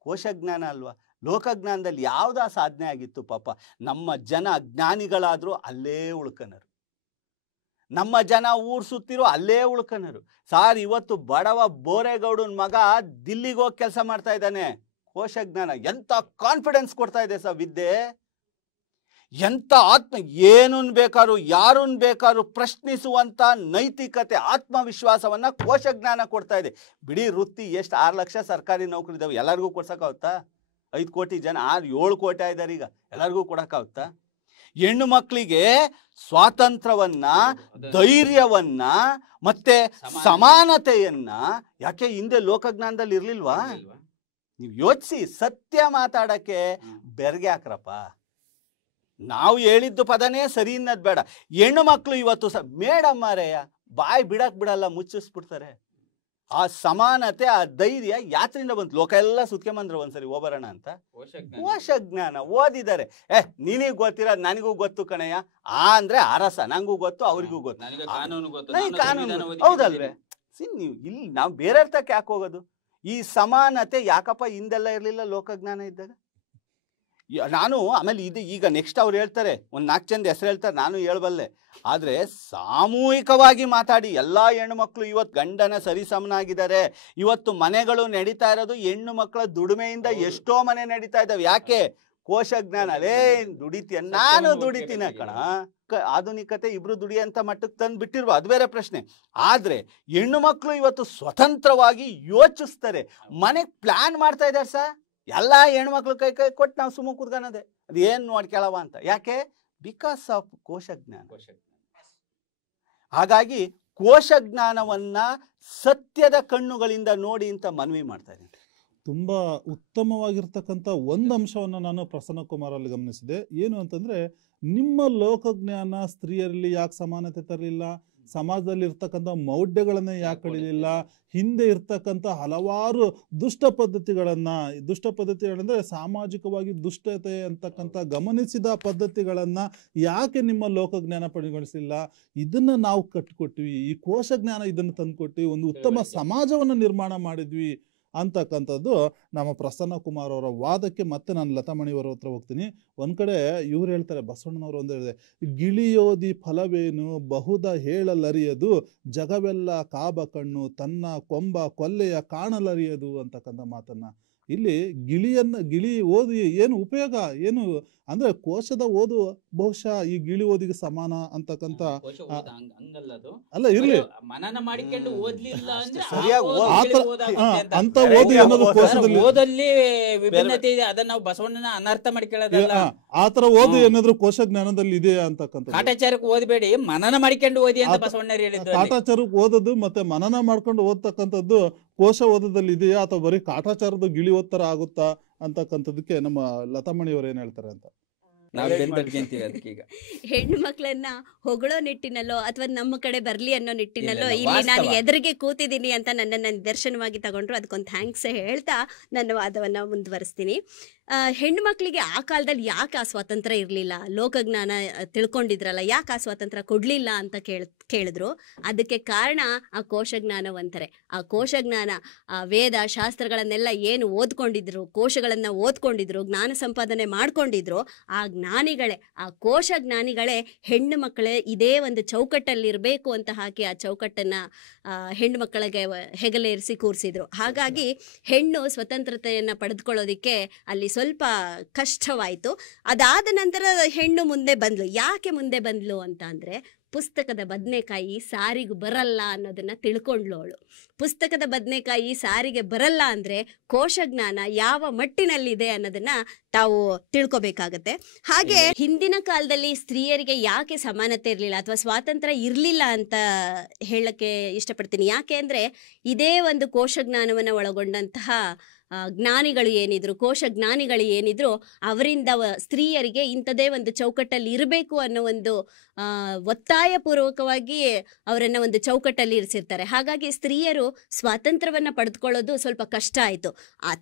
ಕೋಶಜ್ಞಾನ ಅಲ್ವಾ? ಲೋಕಜ್ಞಾನದಲ್ಲಿ ಯಾವುದಾ ಸಾಧನೆ ಆಗಿತ್ತು? ಪಾಪ ನಮ್ಮ ಜನ ಜ್ಞಾನಿಗಳಾದರೂ ಅಲ್ಲೇ ಉಳ್ಕನರು, ನಮ್ಮ ಜನ ಊರು ಸುತ್ತಿರೋ ಅಲ್ಲೇ ಉಳ್ಕನರು. ಸಾರ್ ಇವತ್ತು ಬಡವ ಬೋರೇಗೌಡನ ಮಗ ದಿಲ್ಲಿಗೆ ಹೋಗಿ ಕೆಲಸ ಮಾಡ್ತಾ ಇದ್ದಾನೆ. ಕೋಶಜ್ಞಾನ ಎಂಥ ಕಾನ್ಫಿಡೆನ್ಸ್ ಕೊಡ್ತಾ ಇದೆ ಸರ್ ವಿದ್ಯೆ. ಎಂಥ ಏನನ್ನು ಬೇಕಾದ್ರೂ ಯಾರನ್ನು ಬೇಕಾದ್ರೂ ಪ್ರಶ್ನಿಸುವಂಥ ನೈತಿಕತೆ, ಆತ್ಮವಿಶ್ವಾಸವನ್ನು ಕೋಶಜ್ಞಾನ ಕೊಡ್ತಾ ಇದೆ. ಬಿಡಿ ವೃತ್ತಿ ಎಷ್ಟು 6 ಲಕ್ಷ ಸರ್ಕಾರಿ ನೌಕರಿ ಇದಾವೆ, ಎಲ್ಲರಿಗೂ ಕೊಡ್ಸೋಕ್ಕಾಗುತ್ತಾ? 5 ಕೋಟಿ ಜನ 7 ಕೋಟಿ ಇದ್ದಾರೆ, ಈಗ ಎಲ್ಲರಿಗೂ ಕೊಡೋಕ್ಕಾಗುತ್ತಾ? ಹೆಣ್ಣು ಮಕ್ಕಳಿಗೆ ಸ್ವಾತಂತ್ರ್ಯವನ್ನ, ಧೈರ್ಯವನ್ನ ಮತ್ತೆ ಸಮಾನತೆಯನ್ನ ಯಾಕೆ ಹಿಂದೆ ಲೋಕಜ್ಞಾನದಲ್ಲಿ ಇರ್ಲಿಲ್ವಾ? ನೀವು ಯೋಚಿಸಿ. ಸತ್ಯ ಮಾತಾಡಕ್ಕೆ ಬೆರ್ಗೆ ಹಾಕ್ರಪ್ಪ. ನಾವು ಹೇಳಿದ್ದು ಪದನೇ ಸರಿ ಅನ್ನೋದು ಬೇಡ. ಹೆಣ್ಣು ಮಕ್ಕಳು ಇವತ್ತು ಮೇಡಮ್ ಮಾರೇಯ ಬಾಯಿ ಬಿಡಲ್ಲ, ಮುಚ್ಚಿಸ್ಬಿಡ್ತಾರೆ. ಆ ಸಮಾನತೆ, ಆ ಧೈರ್ಯ ಯಾತ್ರಿಂದ ಬಂತು? ಲೋಕ ಎಲ್ಲ ಸುತ್ಕೊಂಬಂದ್ರು ಒಂದ್ಸರಿ ಹೋಬರೋಣ ಅಂತ. ಕೋಶಜ್ಞಾನ ಓದಿದ್ದಾರೆ. ನಿನಗೆ ಗೊತ್ತಿರ, ನನಗೂ ಗೊತ್ತು ಕಣಯ್ಯ. ಅಂದ್ರೆ ಅರಸ, ನಂಗೂ ಗೊತ್ತು, ಅವ್ರಿಗೂ ಗೊತ್ತು, ಕಾನೂನು. ಹೌದಲ್ವೇ? ನೀವು ಇಲ್ಲಿ ನಾವು ಬೇರೆ ಅರ್ಥಕ್ಕೆ ಯಾಕೆ ಹೋಗೋದು? ಈ ಸಮಾನತೆ ಯಾಕಪ್ಪ ಹಿಂದೆಲ್ಲ ಇರಲಿಲ್ಲ ಲೋಕಜ್ಞಾನ ಇದ್ದಾಗ? ನಾನು ಆಮೇಲೆ ಈಗ ನೆಕ್ಸ್ಟ್ ಅವ್ರು ಹೇಳ್ತಾರೆ, ಒಂದು 4 ಜನ ಹೆಸರು ಹೇಳ್ತಾರೆ, ನಾನು ಹೇಳಬಲ್ಲೆ. ಆದರೆ ಸಾಮೂಹಿಕವಾಗಿ ಮಾತಾಡಿ ಎಲ್ಲ ಹೆಣ್ಣು ಮಕ್ಕಳು ಇವತ್ತು ಗಂಡನ ಸರಿಸಮನಾಗಿದ್ದಾರೆ. ಇವತ್ತು ಮನೆಗಳು ನಡೀತಾ ಇರೋದು ಹೆಣ್ಣು ಮಕ್ಕಳ ದುಡಿಮೆಯಿಂದ. ಎಷ್ಟೋ ಮನೆ ನಡೀತಾ ಇದ್ದಾವೆ. ಯಾಕೆ? ಕೋಶಜ್ಞಾನ. ಅಲೇ ದುಡಿತೀಯ, ನಾನು ದುಡಿತೀನ ಕಣ. ಆಧುನಿಕತೆ ಇಬ್ರು ದುಡಿಯಂತ ಮಟ್ಟಕ್ಕೆ ತಂದು ಬಿಟ್ಟಿರುವ, ಅದು ಬೇರೆ ಪ್ರಶ್ನೆ. ಆದರೆ ಹೆಣ್ಣು ಮಕ್ಕಳು ಇವತ್ತು ಸ್ವತಂತ್ರವಾಗಿ ಯೋಚಿಸ್ತಾರೆ, ಮನೆಗೆ ಪ್ಲಾನ್ ಮಾಡ್ತಾ ಇದ್ದಾರೆ ಸರ್. ಎಲ್ಲ ಹೆಣ್ಮಕ್ಳು ಕೈ ಕೊಟ್ಟು ನಾವು ಸುಮ್ಮ ಕೂತ್ಕೊಳ್ಳೋದೆ, ಅದು ಏನು ನೋಡ್ಕೊಳ್ಳವ ಅಂತ. ಯಾಕೆ? ಬಿಕಾಸ್ ಆಫ್ ಕೋಶಜ್ಞಾನ. ಹಾಗಾಗಿ ಕೋಶಜ್ಞಾನವನ್ನ ಸತ್ಯದ ಕಣ್ಣುಗಳಿಂದ ನೋಡಿ ಅಂತ ಮನವಿ ಮಾಡ್ತಾ ಇದ್ದೀನಿ. ತುಂಬ ಉತ್ತಮವಾಗಿರ್ತಕ್ಕಂಥ ಒಂದು ಅಂಶವನ್ನು ನಾನು ಪ್ರಸನ್ನ ಕುಮಾರ್ ಅಲ್ಲಿ ಗಮನಿಸಿದೆ. ಏನು ಅಂತಂದರೆ, ನಿಮ್ಮ ಲೋಕಜ್ಞಾನ ಸ್ತ್ರೀಯರಲ್ಲಿ ಯಾಕೆ ಸಮಾನತೆ ತರಲಿಲ್ಲ, ಸಮಾಜದಲ್ಲಿ ಇರ್ತಕ್ಕಂಥ ಮೌಢ್ಯಗಳನ್ನು ಯಾಕೆ ಕಡಿಲಿಲ್ಲ, ಹಿಂದೆ ಇರ್ತಕ್ಕಂಥ ಹಲವಾರು ದುಷ್ಟ ಪದ್ಧತಿಗಳಂದರೆ ಸಾಮಾಜಿಕವಾಗಿ ದುಷ್ಟತೆ ಅಂತಕ್ಕಂಥ ಗಮನಿಸಿದ ಪದ್ಧತಿಗಳನ್ನು ಯಾಕೆ ನಿಮ್ಮ ಲೋಕಜ್ಞಾನ ಪರಿಗಣಿಸಿಲ್ಲ? ಇದನ್ನು ನಾವು ಕಟ್ಟಿಕೊಟ್ವಿ, ಈ ಕೋಶಜ್ಞಾನ ಇದನ್ನು ತಂದುಕೊಟ್ವಿ, ಒಂದು ಉತ್ತಮ ಸಮಾಜವನ್ನು ನಿರ್ಮಾಣ ಮಾಡಿದ್ವಿ ಅಂತಕ್ಕಂಥದ್ದು ನಮ್ಮ ಪ್ರಸನ್ನ ಕುಮಾರ್ ಅವರ ವಾದಕ್ಕೆ ಮತ್ತೆ ನಾನು ಲತಾಮಣಿಯವರ ಹತ್ರ ಹೋಗ್ತೀನಿ. ಒಂದು ಕಡೆ ಇವ್ರು ಹೇಳ್ತಾರೆ, ಬಸವಣ್ಣನವರು ಒಂದು ಹೇಳಿದೆ, ಗಿಳಿಯೋದಿ ಫಲವೇನು ಬಹುದ ಹೇಳಲರಿಯದು ಜಗವೆಲ್ಲ ಕಾಬ ಕಣ್ಣು ತನ್ನ ಕೊಂಬ ಕೊಲ್ಲೆಯ ಕಾಣಲರಿಯದು ಅಂತಕ್ಕಂಥ ಮಾತನ್ನ. ಇಲ್ಲಿ ಗಿಳಿ ಓದಿ ಏನು ಉಪಯೋಗ, ಏನು ಅಂದ್ರೆ ಕೋಶದ ಓದು ಬಹುಶಃ ಈ ಗಿಳಿ ಓದಿಗೆ ಸಮಾನ ಅಂತಕ್ಕಂಥ ಅಲ್ಲ ಇರ್ಲಿ, ಮನನ ಮಾಡಿಕೊಂಡು ಓದ್ಲಿಲ್ಲ ಅಂದ್ರೆ ಅಂತ ಓದು ಅನ್ನೋದು ಕೋಶದಲ್ಲಿ ಓದಲ್ಲಿ ವಿಭಿನ್ನತೆ ಇದೆ. ಅದನ್ನ ನಾವು ಬಸವಣ್ಣನ ಅನರ್ಥ ಮಾಡ್ಕೊಳ್ಳೋದಲ್ಲ. ಆತರ ಓದು ಏನಾದ್ರು ಕೋಶ ಜ್ಞಾನದಲ್ಲಿ ಇದೆ ಅಂತಕ್ಕಂಥ. ಕಾಟಾಚಾರಕ್ಕೆ ಓದಬೇಡಿ, ಮನನ ಮಾಡಿಕೊಂಡು ಓದಿ ಅಂತ ಬಸವಣ್ಣರು ಹೇಳಿದ್ರು. ಕಾಟಾಚಾರಕ್ಕೆ ಓದೋದು ಮತ್ತೆ ಮನನ ಮಾಡ್ಕೊಂಡು ಓದ್ತಕ್ಕಂಥದ್ದು ಕೋಶ ಓದೋದಲ್ಲಿ ಇದೆಯಾ ಅಥವಾ ಬರೀ ಕಾಟಾಚಾರದ ಗಿಳಿ ಓದ್ತರ ಆಗುತ್ತಾ ಅಂತಕ್ಕಂಥದಕ್ಕೆ ನಮ್ಮ ಲತಾಮಣಿಯವರು ಏನ್ ಹೇಳ್ತಾರೆ ಅಂತ ಅದಕ್ಕೀಗ ಹೆಣ್ಣು ಮಕ್ಕಳನ್ನ ಹೊಗಳೋ ನಿಟ್ಟಿನಲ್ಲೋ ಅಥವಾ ನಮ್ಮ ಕಡೆ ಬರ್ಲಿ ಅನ್ನೋ ನಿಟ್ಟಿನಲ್ಲೋ ಇಲ್ಲಿ ನಾನು ಎದುರಿಗೆ ಕೂತಿದ್ದೀನಿ ಅಂತ ನನ್ನನ್ನು ನಿದರ್ಶನವಾಗಿ ತಗೊಂಡ್ರು. ಅದಕ್ಕೊಂದು ಥ್ಯಾಂಕ್ಸ್ ಹೇಳ್ತಾ ನನ್ನ ವಾದವನ್ನ ಮುಂದುವರಿಸ್ತೀನಿ. ಹೆಣ್ಣು ಮಕ್ಕಳಿಗೆ ಆ ಕಾಲದಲ್ಲಿ ಯಾಕೆ ಆ ಸ್ವಾತಂತ್ರ್ಯ ಇರಲಿಲ್ಲ, ಲೋಕಜ್ಞಾನ ತಿಳ್ಕೊಂಡಿದ್ರಲ್ಲ, ಯಾಕೆ ಆ ಸ್ವಾತಂತ್ರ್ಯ ಕೊಡಲಿಲ್ಲ ಅಂತ ಕೇಳಿದ್ರು. ಅದಕ್ಕೆ ಕಾರಣ ಆ ಕೋಶಜ್ಞಾನವಂತಾರೆ. ಆ ಕೋಶಜ್ಞಾನ, ಆ ವೇದ ಶಾಸ್ತ್ರಗಳನ್ನೆಲ್ಲ ಏನು ಓದ್ಕೊಂಡಿದ್ರು, ಕೋಶಗಳನ್ನು ಓದ್ಕೊಂಡಿದ್ರು, ಜ್ಞಾನ ಸಂಪಾದನೆ ಮಾಡ್ಕೊಂಡಿದ್ರು, ಆ ಜ್ಞಾನಿಗಳೇ, ಆ ಕೋಶ ಜ್ಞಾನಿಗಳೇ ಹೆಣ್ಣು ಮಕ್ಕಳೇ ಇದೇ ಒಂದು ಚೌಕಟ್ಟಲ್ಲಿ ಇರಬೇಕು ಅಂತ ಹಾಕಿ ಆ ಚೌಕಟ್ಟನ್ನು ಹೆಣ್ಣು ಮಕ್ಕಳಿಗೆ ಹೆಗಲೇರಿಸಿ ಕೂರಿಸಿದ್ರು. ಹಾಗಾಗಿ ಹೆಣ್ಣು ಸ್ವತಂತ್ರತೆಯನ್ನು ಪಡೆದುಕೊಳ್ಳೋದಿಕ್ಕೆ ಅಲ್ಲಿ ಸ್ವಲ್ಪ ಕಷ್ಟವಾಯಿತು. ಅದಾದ ನಂತರ ಹೆಣ್ಣು ಮುಂದೆ ಬಂದ್ಲು. ಯಾಕೆ ಮುಂದೆ ಬಂದ್ಲು ಅಂತ ಅಂದರೆ, ಪುಸ್ತಕದ ಬದನೆಕಾಯಿ ಸಾರಿಗೆ ಬರಲ್ಲ ಅನ್ನೋದನ್ನ ತಿಳ್ಕೊಂಡ್ಲು ಅವಳು. ಪುಸ್ತಕದ ಬದನೆಕಾಯಿ ಸಾರಿಗೆ ಬರಲ್ಲ ಅಂದರೆ ಕೋಶಜ್ಞಾನ ಯಾವ ಮಟ್ಟಿನಲ್ಲಿದೆ ಅನ್ನೋದನ್ನ ತಾವು ತಿಳ್ಕೊಬೇಕಾಗತ್ತೆ. ಹಾಗೆ ಹಿಂದಿನ ಕಾಲದಲ್ಲಿ ಸ್ತ್ರೀಯರಿಗೆ ಯಾಕೆ ಸಮಾನತೆ ಇರಲಿಲ್ಲ ಅಥವಾ ಸ್ವಾತಂತ್ರ್ಯ ಇರಲಿಲ್ಲ ಅಂತ ಹೇಳಕ್ಕೆ ಇಷ್ಟಪಡ್ತೀನಿ. ಯಾಕೆ ಅಂದರೆ ಇದೇ ಒಂದು ಕೋಶಜ್ಞಾನವನ್ನು ಒಳಗೊಂಡಂತಹ ಜ್ಞಾನಿಗಳು ಏನಿದ್ರು, ಕೋಶ ಜ್ಞಾನಿಗಳು ಏನಿದ್ರು, ಅವರಿಂದ ಸ್ತ್ರೀಯರಿಗೆ ಇಂಥದೇ ಒಂದು ಚೌಕಟ್ಟಲ್ಲಿ ಇರಬೇಕು ಅನ್ನೋ ಒಂದು ಒತ್ತಾಯಪೂರ್ವಕವಾಗಿ ಅವರನ್ನು ಒಂದು ಚೌಕಟ್ಟಲ್ಲಿ ಇರಿಸಿರ್ತಾರೆ. ಹಾಗಾಗಿ ಸ್ತ್ರೀಯರು ಸ್ವಾತಂತ್ರ್ಯವನ್ನು ಪಡೆದುಕೊಳ್ಳೋದು ಸ್ವಲ್ಪ ಕಷ್ಟ ಆಯಿತು.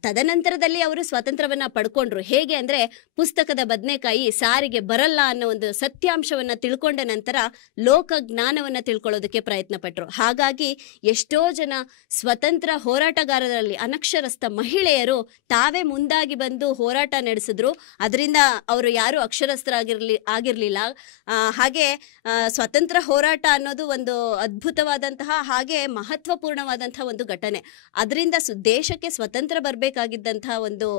ತದನಂತರದಲ್ಲಿ ಅವರು ಸ್ವಾತಂತ್ರ್ಯವನ್ನು ಪಡ್ಕೊಂಡ್ರು. ಹೇಗೆ ಅಂದರೆ, ಪುಸ್ತಕದ ಬದನೆಕಾಯಿ ಸಾರಿಗೆ ಬರಲ್ಲ ಅನ್ನೋ ಒಂದು ಸತ್ಯಾಂಶವನ್ನು ತಿಳ್ಕೊಂಡ ನಂತರ ಲೋಕ ಜ್ಞಾನವನ್ನು ತಿಳ್ಕೊಳ್ಳೋದಕ್ಕೆ ಪ್ರಯತ್ನ ಪಟ್ಟರು. ಹಾಗಾಗಿ ಎಷ್ಟೋ ಜನ ಸ್ವತಂತ್ರ ಹೋರಾಟಗಾರರಲ್ಲಿ ಅನಕ್ಷರಸ್ಥ ಮಹಿಳೆಯರು ತಾವೇ ಮುಂದಾಗಿ ಬಂದು ಹೋರಾಟ ನಡೆಸಿದ್ರು. ಅದರಿಂದ ಅವರು ಯಾರು ಆಗಿರಲಿಲ್ಲ. ಹಾಗೆ ಸ್ವತಂತ್ರ ಹೋರಾಟ ಅನ್ನೋದು ಒಂದು ಅದ್ಭುತವಾದಂತಹ ಹಾಗೆ ಮಹತ್ವಪೂರ್ಣವಾದಂತಹ ಒಂದು ಘಟನೆ. ಅದರಿಂದ ದೇಶಕ್ಕೆ ಸ್ವತಂತ್ರ ಬರಬೇಕಾಗಿದ್ದಂತಹ ಒಂದು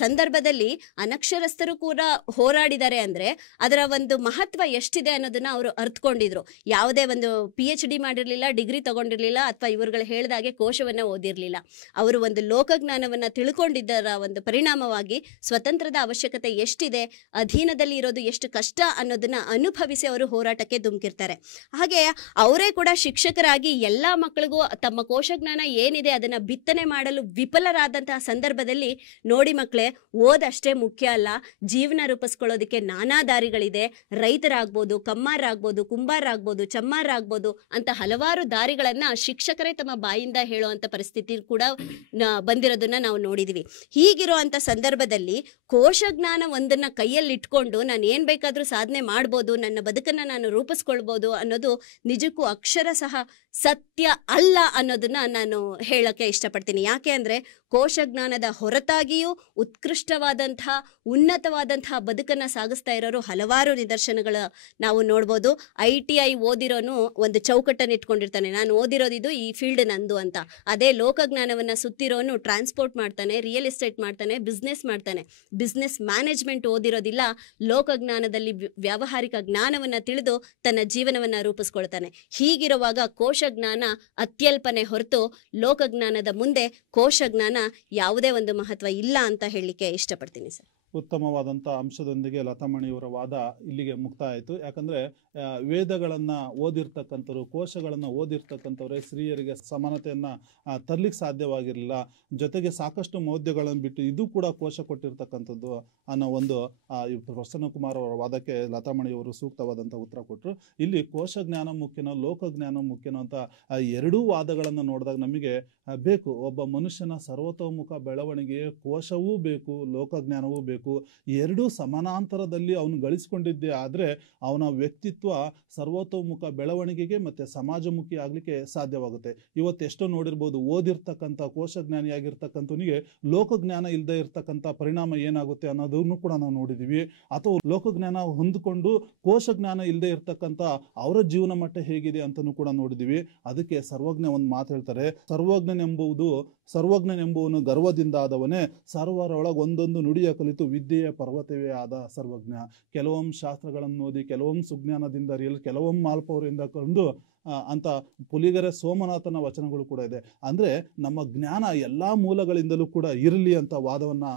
ಸಂದರ್ಭದಲ್ಲಿ ಅನಕ್ಷರಸ್ಥರು ಕೂಡ ಹೋರಾಡಿದ್ದಾರೆ ಅಂದರೆ ಅದರ ಒಂದು ಮಹತ್ವ ಎಷ್ಟಿದೆ ಅನ್ನೋದನ್ನ ಅವರು ಅರ್ಥಕೊಂಡಿದ್ರು. ಯಾವುದೇ ಒಂದು PhD ಮಾಡಿರಲಿಲ್ಲ, ಡಿಗ್ರಿ ತಗೊಂಡಿರಲಿಲ್ಲ, ಅಥವಾ ಇವ್ರುಗಳು ಹೇಳಿದಾಗೆ ಕೋಶವನ್ನು ಓದಿರಲಿಲ್ಲ. ಅವರು ಒಂದು ಲೋಕಜ್ಞಾನವನ್ನು ತಿಳ್ಕೊಂಡಿದ್ದರ ಒಂದು ಪರಿಣಾಮವಾಗಿ ಸ್ವತಂತ್ರದ ಅವಶ್ಯಕತೆ ಎಷ್ಟಿದೆ, ಅಧೀನದಲ್ಲಿ ಇರೋದು ಎಷ್ಟು ಕಷ್ಟ ಅನ್ನೋದನ್ನ ಅನುಭವಿಸಿ ಅವರು ಹೋರಾಟಕ್ಕೆ ಧುಮುಕಿರ್ತಾರೆ. ಹಾಗೆ ಅವರೇ ಕೂಡ ಶಿಕ್ಷಕರಾಗಿ ಎಲ್ಲ ಮಕ್ಕಳಿಗೂ ತಮ್ಮ ಕೋಶಜ್ಞಾನ ಏನಿದೆ ಅದನ್ನು ಬಿತ್ತನೆ ಮಾಡಲು ವಿಫಲರಾದಂತಹ ಸಂದರ್ಭದಲ್ಲಿ, ನೋಡಿ ಮಕ್ಕಳೇ, ಓದಷ್ಟೇ ಮುಖ್ಯ ಅಲ್ಲ, ಜೀವನ ರೂಪಿಸ್ಕೊಳ್ಳೋದಕ್ಕೆ ನಾನಾ ದಾರಿಗಳಿದೆ. ರೈತರಾಗ್ಬೋದು, ಕಮ್ಮಾರಾಗ್ಬೋದು, ಕುಂಬಾರಾಗ್ಬೋದು, ಚಮ್ಮಾರಾಗ್ಬೋದು ಅಂತ ಹಲವಾರು ದಾರಿಗಳನ್ನು ಶಿಕ್ಷಕರೇ ತಮ್ಮ ಬಾಯಿಂದ ಹೇಳುವಂಥ ಪರಿಸ್ಥಿತಿ ಕೂಡ ಬಂದಿರೋದನ್ನ ನಾವು ನೋಡಿದ್ವಿ. ಹೀಗಿರುವಂಥ ಸಂದರ್ಭದಲ್ಲಿ ಕೋಶಜ್ಞಾನ ಒಂದನ್ನು ಕೈಯಲ್ಲಿ ಇಟ್ಕೊಂಡು ನಾನು ಏನು ಬೇಕಾದರೂ ಸಾಧನೆ ಮಾಡ್ಬೋದು, ನನ್ನ ಬದುಕನ್ನು ನಾನು ರೂಪಿಸ್ಕೊಳ್ಬೋದು ಅನ್ನೋದು ನಿಜಕ್ಕೂ ಅಕ್ಷರ ಸಹ ಸತ್ಯ ಅಲ್ಲ ಅನ್ನೋದನ್ನ ನಾನು ಹೇಳಕ್ಕೆ ಇಷ್ಟಪಡ್ತೀನಿ. ಯಾಕೆ ಅಂದರೆ ಕೋಶಜ್ಞಾನದ ಹೊರತಾಗಿಯೂ ಉತ್ಕೃಷ್ಟವಾದಂತಹ ಉನ್ನತವಾದಂತಹ ಬದುಕನ್ನು ಸಾಗಿಸ್ತಾ ಇರೋರು ಹಲವಾರು ನಿದರ್ಶನಗಳ ನಾವು ನೋಡ್ಬೋದು. ITI ಓದಿರೋನು ಒಂದು ಚೌಕಟ್ಟನ್ನು ಇಟ್ಕೊಂಡಿರ್ತಾನೆ, ನಾನು ಓದಿರೋದಿದು, ಈ ಫೀಲ್ಡ್ ನಂದು ಅಂತ. ಅದೇ ಲೋಕಜ್ಞಾನವನ್ನು ಸುತ್ತಿರೋನು ಟ್ರಾನ್ಸ್ಪೋರ್ಟ್ ಮಾಡ್ತಾನೆ, ರಿಯಲ್ ಎಸ್ಟೇಟ್ ಮಾಡ್ತಾನೆ, ಬಿಸ್ನೆಸ್ ಮಾಡ್ತಾನೆ. ಬಿಸ್ನೆಸ್ ಮ್ಯಾನೇಜ್ಮೆಂಟ್ ಓದಿರೋದಿಲ್ಲ, ಲೋಕಜ್ಞಾನದಲ್ಲಿ ವ್ಯಾವಹಾರಿಕ ಜ್ಞಾನವನ್ನು ತಿಳಿದು ತನ್ನ ಜೀವನವನ್ನು ರೂಪಿಸ್ಕೊಳ್ತಾನೆ. ಹೀಗಿರುವಾಗ ಕೋಶಜ್ಞಾನ ಅತ್ಯಲ್ಪನೆ ಹೊರತು ಲೋಕಜ್ಞಾನದ ಮುಂದೆ ಕೋಶಜ್ಞಾನ ಯಾವುದೇ ಒಂದು ಮಹತ್ವ ಇಲ್ಲ ಅಂತ ಹೇಳಲಿಕ್ಕೆ ಇಷ್ಟಪಡ್ತೀನಿ ಸರ್. ಉತ್ತಮವಾದಂಥ ಅಂಶದೊಂದಿಗೆ ಲತಾಮಣಿಯವರ ವಾದ ಇಲ್ಲಿಗೆ ಮುಕ್ತಾಯ ಆಯಿತು. ಯಾಕಂದರೆ ವೇದಗಳನ್ನು ಓದಿರ್ತಕ್ಕಂಥವ್ರು, ಕೋಶಗಳನ್ನು ಓದಿರ್ತಕ್ಕಂಥವ್ರೆ ಸ್ತ್ರೀಯರಿಗೆ ಸಮಾನತೆಯನ್ನು ತರಲಿಕ್ಕೆ ಸಾಧ್ಯವಾಗಿರಲಿಲ್ಲ. ಜೊತೆಗೆ ಸಾಕಷ್ಟು ಮೌಲ್ಯಗಳನ್ನು ಬಿಟ್ಟು ಇದು ಕೂಡ ಕೋಶ ಕೊಟ್ಟಿರ್ತಕ್ಕಂಥದ್ದು ಅನ್ನೋ ಒಂದು ಪ್ರಸನ್ನ ಕುಮಾರ್ ಅವರ ವಾದಕ್ಕೆ ಲತಾಮಣಿಯವರು ಸೂಕ್ತವಾದಂಥ ಉತ್ತರ ಕೊಟ್ಟರು. ಇಲ್ಲಿ ಕೋಶ ಜ್ಞಾನ ಮುಖ್ಯನೋ ಲೋಕಜ್ಞಾನ ಮುಖ್ಯನೋ ಅಂತ ಎರಡೂ ವಾದಗಳನ್ನು ನೋಡಿದಾಗ ನಮಗೆ ಬೇಕು, ಒಬ್ಬ ಮನುಷ್ಯನ ಸರ್ವತೋಮುಖ ಬೆಳವಣಿಗೆಗೆ ಕೋಶವೂ ಬೇಕು, ಲೋಕಜ್ಞಾನವೂ ಬೇಕು. ಎರಡೂ ಸಮಾನಾಂತರದಲ್ಲಿ ಅವನು ಗಳಿಸ್ಕೊಂಡಿದ್ದೇ ಆದರೆ ಅವನ ವ್ಯಕ್ತಿತ್ವ ವ್ಯಕ್ತಿತ್ವ ಸರ್ವತೋಮುಖ ಬೆಳವಣಿಗೆಗೆ ಮತ್ತು ಸಮಾಜಮುಖಿ ಆಗಲಿಕ್ಕೆ ಸಾಧ್ಯವಾಗುತ್ತೆ. ಇವತ್ತು ಎಷ್ಟೋ ನೋಡಿರ್ಬೋದು, ಓದಿರ್ತಕ್ಕಂಥ ಕೋಶಜ್ಞಾನಿಯಾಗಿರ್ತಕ್ಕಂಥವನಿಗೆ ಲೋಕಜ್ಞಾನ ಇಲ್ಲದೆ ಇರ್ತಕ್ಕಂಥ ಪರಿಣಾಮ ಏನಾಗುತ್ತೆ ಅನ್ನೋದನ್ನು ಕೂಡ ನಾವು ನೋಡಿದ್ದೀವಿ. ಅಥವಾ ಲೋಕಜ್ಞಾನ ಹೊಂದಿಕೊಂಡು ಕೋಶಜ್ಞಾನ ಇಲ್ಲದೆ ಇರ್ತಕ್ಕಂಥ ಅವರ ಜೀವನ ಮಟ್ಟ ಹೇಗಿದೆ ಅಂತಲೂ ಕೂಡ ನೋಡಿದ್ದೀವಿ. ಅದಕ್ಕೆ ಸರ್ವಜ್ಞ ಒಂದು ಮಾತು ಹೇಳ್ತಾರೆ, ಸರ್ವಜ್ಞನೆಂಬುವನು ಗರ್ವದಿಂದ ಆದವನೇ, ಸರ್ವರೊಳಗೆ ಒಂದೊಂದು ನುಡಿಯ ಕಲಿತು ವಿದ್ಯೆಯ ಪರ್ವತವೇ ಆದ ಸರ್ವಜ್ಞ. ಕೆಲವೊಮ್ಮೆ ಶಾಸ್ತ್ರಗಳನ್ನು ಓದಿ, ಕೆಲವೊಮ್ಮೆ ಸುಜ್ಞಾನದಿಂದ ಅರಿಯಲು, ಕೆಲವೊಮ್ಮೆ ಮಾಲ್ಪವರಿಂದ ಕಂಡು ಅಂತ ಪುಲಿಗೆರೆ ಸೋಮನಾಥನ ವಚನಗಳು ಕೂಡ ಇದೆ. ಅಂದರೆ ನಮ್ಮ ಜ್ಞಾನ ಎಲ್ಲ ಮೂಲಗಳಿಂದಲೂ ಕೂಡ ಇರಲಿ ಅಂತ ವಾದವನ್ನು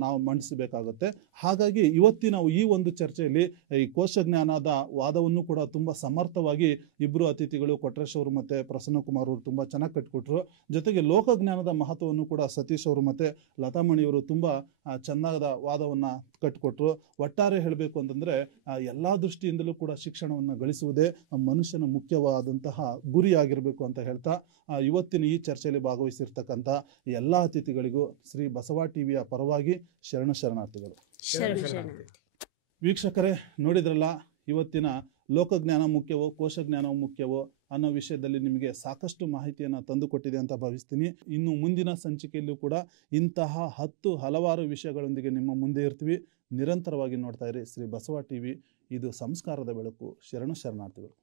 ನಾವು ಮಂಡಿಸಬೇಕಾಗುತ್ತೆ. ಹಾಗಾಗಿ ಇವತ್ತಿನ ಈ ಒಂದು ಚರ್ಚೆಯಲ್ಲಿ ಈ ಕೋಶಜ್ಞಾನದ ವಾದವನ್ನು ಕೂಡ ತುಂಬ ಸಮರ್ಥವಾಗಿ ಇಬ್ಬರು ಅತಿಥಿಗಳು, ಕೊಟ್ರೇಶ್ ಅವರು ಮತ್ತು ಪ್ರಸನ್ನಕುಮಾರ್ ಅವರು ತುಂಬ ಚೆನ್ನಾಗಿ ಕಟ್ಟಿಕೊಟ್ರು. ಜೊತೆಗೆ ಲೋಕಜ್ಞಾನದ ಮಹತ್ವವನ್ನು ಕೂಡ ಸತೀಶ್ ಅವರು ಮತ್ತು ಲತಾಮಣಿಯವರು ತುಂಬ ಚೆನ್ನಾದ ವಾದವನ್ನು ಕಟ್ಟಿಕೊಟ್ರು. ಒಟ್ಟಾರೆ ಹೇಳಬೇಕು ಅಂತಂದರೆ ಎಲ್ಲ ದೃಷ್ಟಿಯಿಂದಲೂ ಕೂಡ ಶಿಕ್ಷಣವನ್ನು ಗಳಿಸುವುದೇ ಮನುಷ್ಯನ ಮುಖ್ಯವಾದಂತಹ ಗುರಿಯಾಗಿರಬೇಕು ಅಂತ ಹೇಳ್ತಾ ಇವತ್ತಿನ ಈ ಚರ್ಚೆಯಲ್ಲಿ ಭಾಗವಹಿಸಿರ್ತಕ್ಕಂಥ ಎಲ್ಲ ಅತಿಥಿಗಳಿಗೂ ಶ್ರೀ ಬಸವ ಟಿವಿಯ ಪರವಾಗಿ ಶರಣಾರ್ಥಿಗಳು. ವೀಕ್ಷಕರೇ, ನೋಡಿದ್ರಲ್ಲ, ಇವತ್ತಿನ ಲೋಕಜ್ಞಾನ ಮುಖ್ಯವೋ ಕೋಶಜ್ಞಾನವು ಮುಖ್ಯವೋ ಅನ್ನೋ ವಿಷಯದಲ್ಲಿ ನಿಮಗೆ ಸಾಕಷ್ಟು ಮಾಹಿತಿಯನ್ನು ತಂದುಕೊಟ್ಟಿದೆ ಅಂತ ಭಾವಿಸ್ತೀನಿ. ಇನ್ನು ಮುಂದಿನ ಸಂಚಿಕೆಯಲ್ಲೂ ಕೂಡ ಇಂತಹ ಹಲವಾರು ವಿಷಯಗಳೊಂದಿಗೆ ನಿಮ್ಮ ಮುಂದೆ ಇರ್ತೀವಿ. ನಿರಂತರವಾಗಿ ನೋಡ್ತಾ ಇರಿ ಶ್ರೀ ಬಸವ ಟಿವಿ. ಇದು ಸಂಸ್ಕಾರದ ಬೆಳಕು. ಶರಣಾರ್ಥಿಗಳು.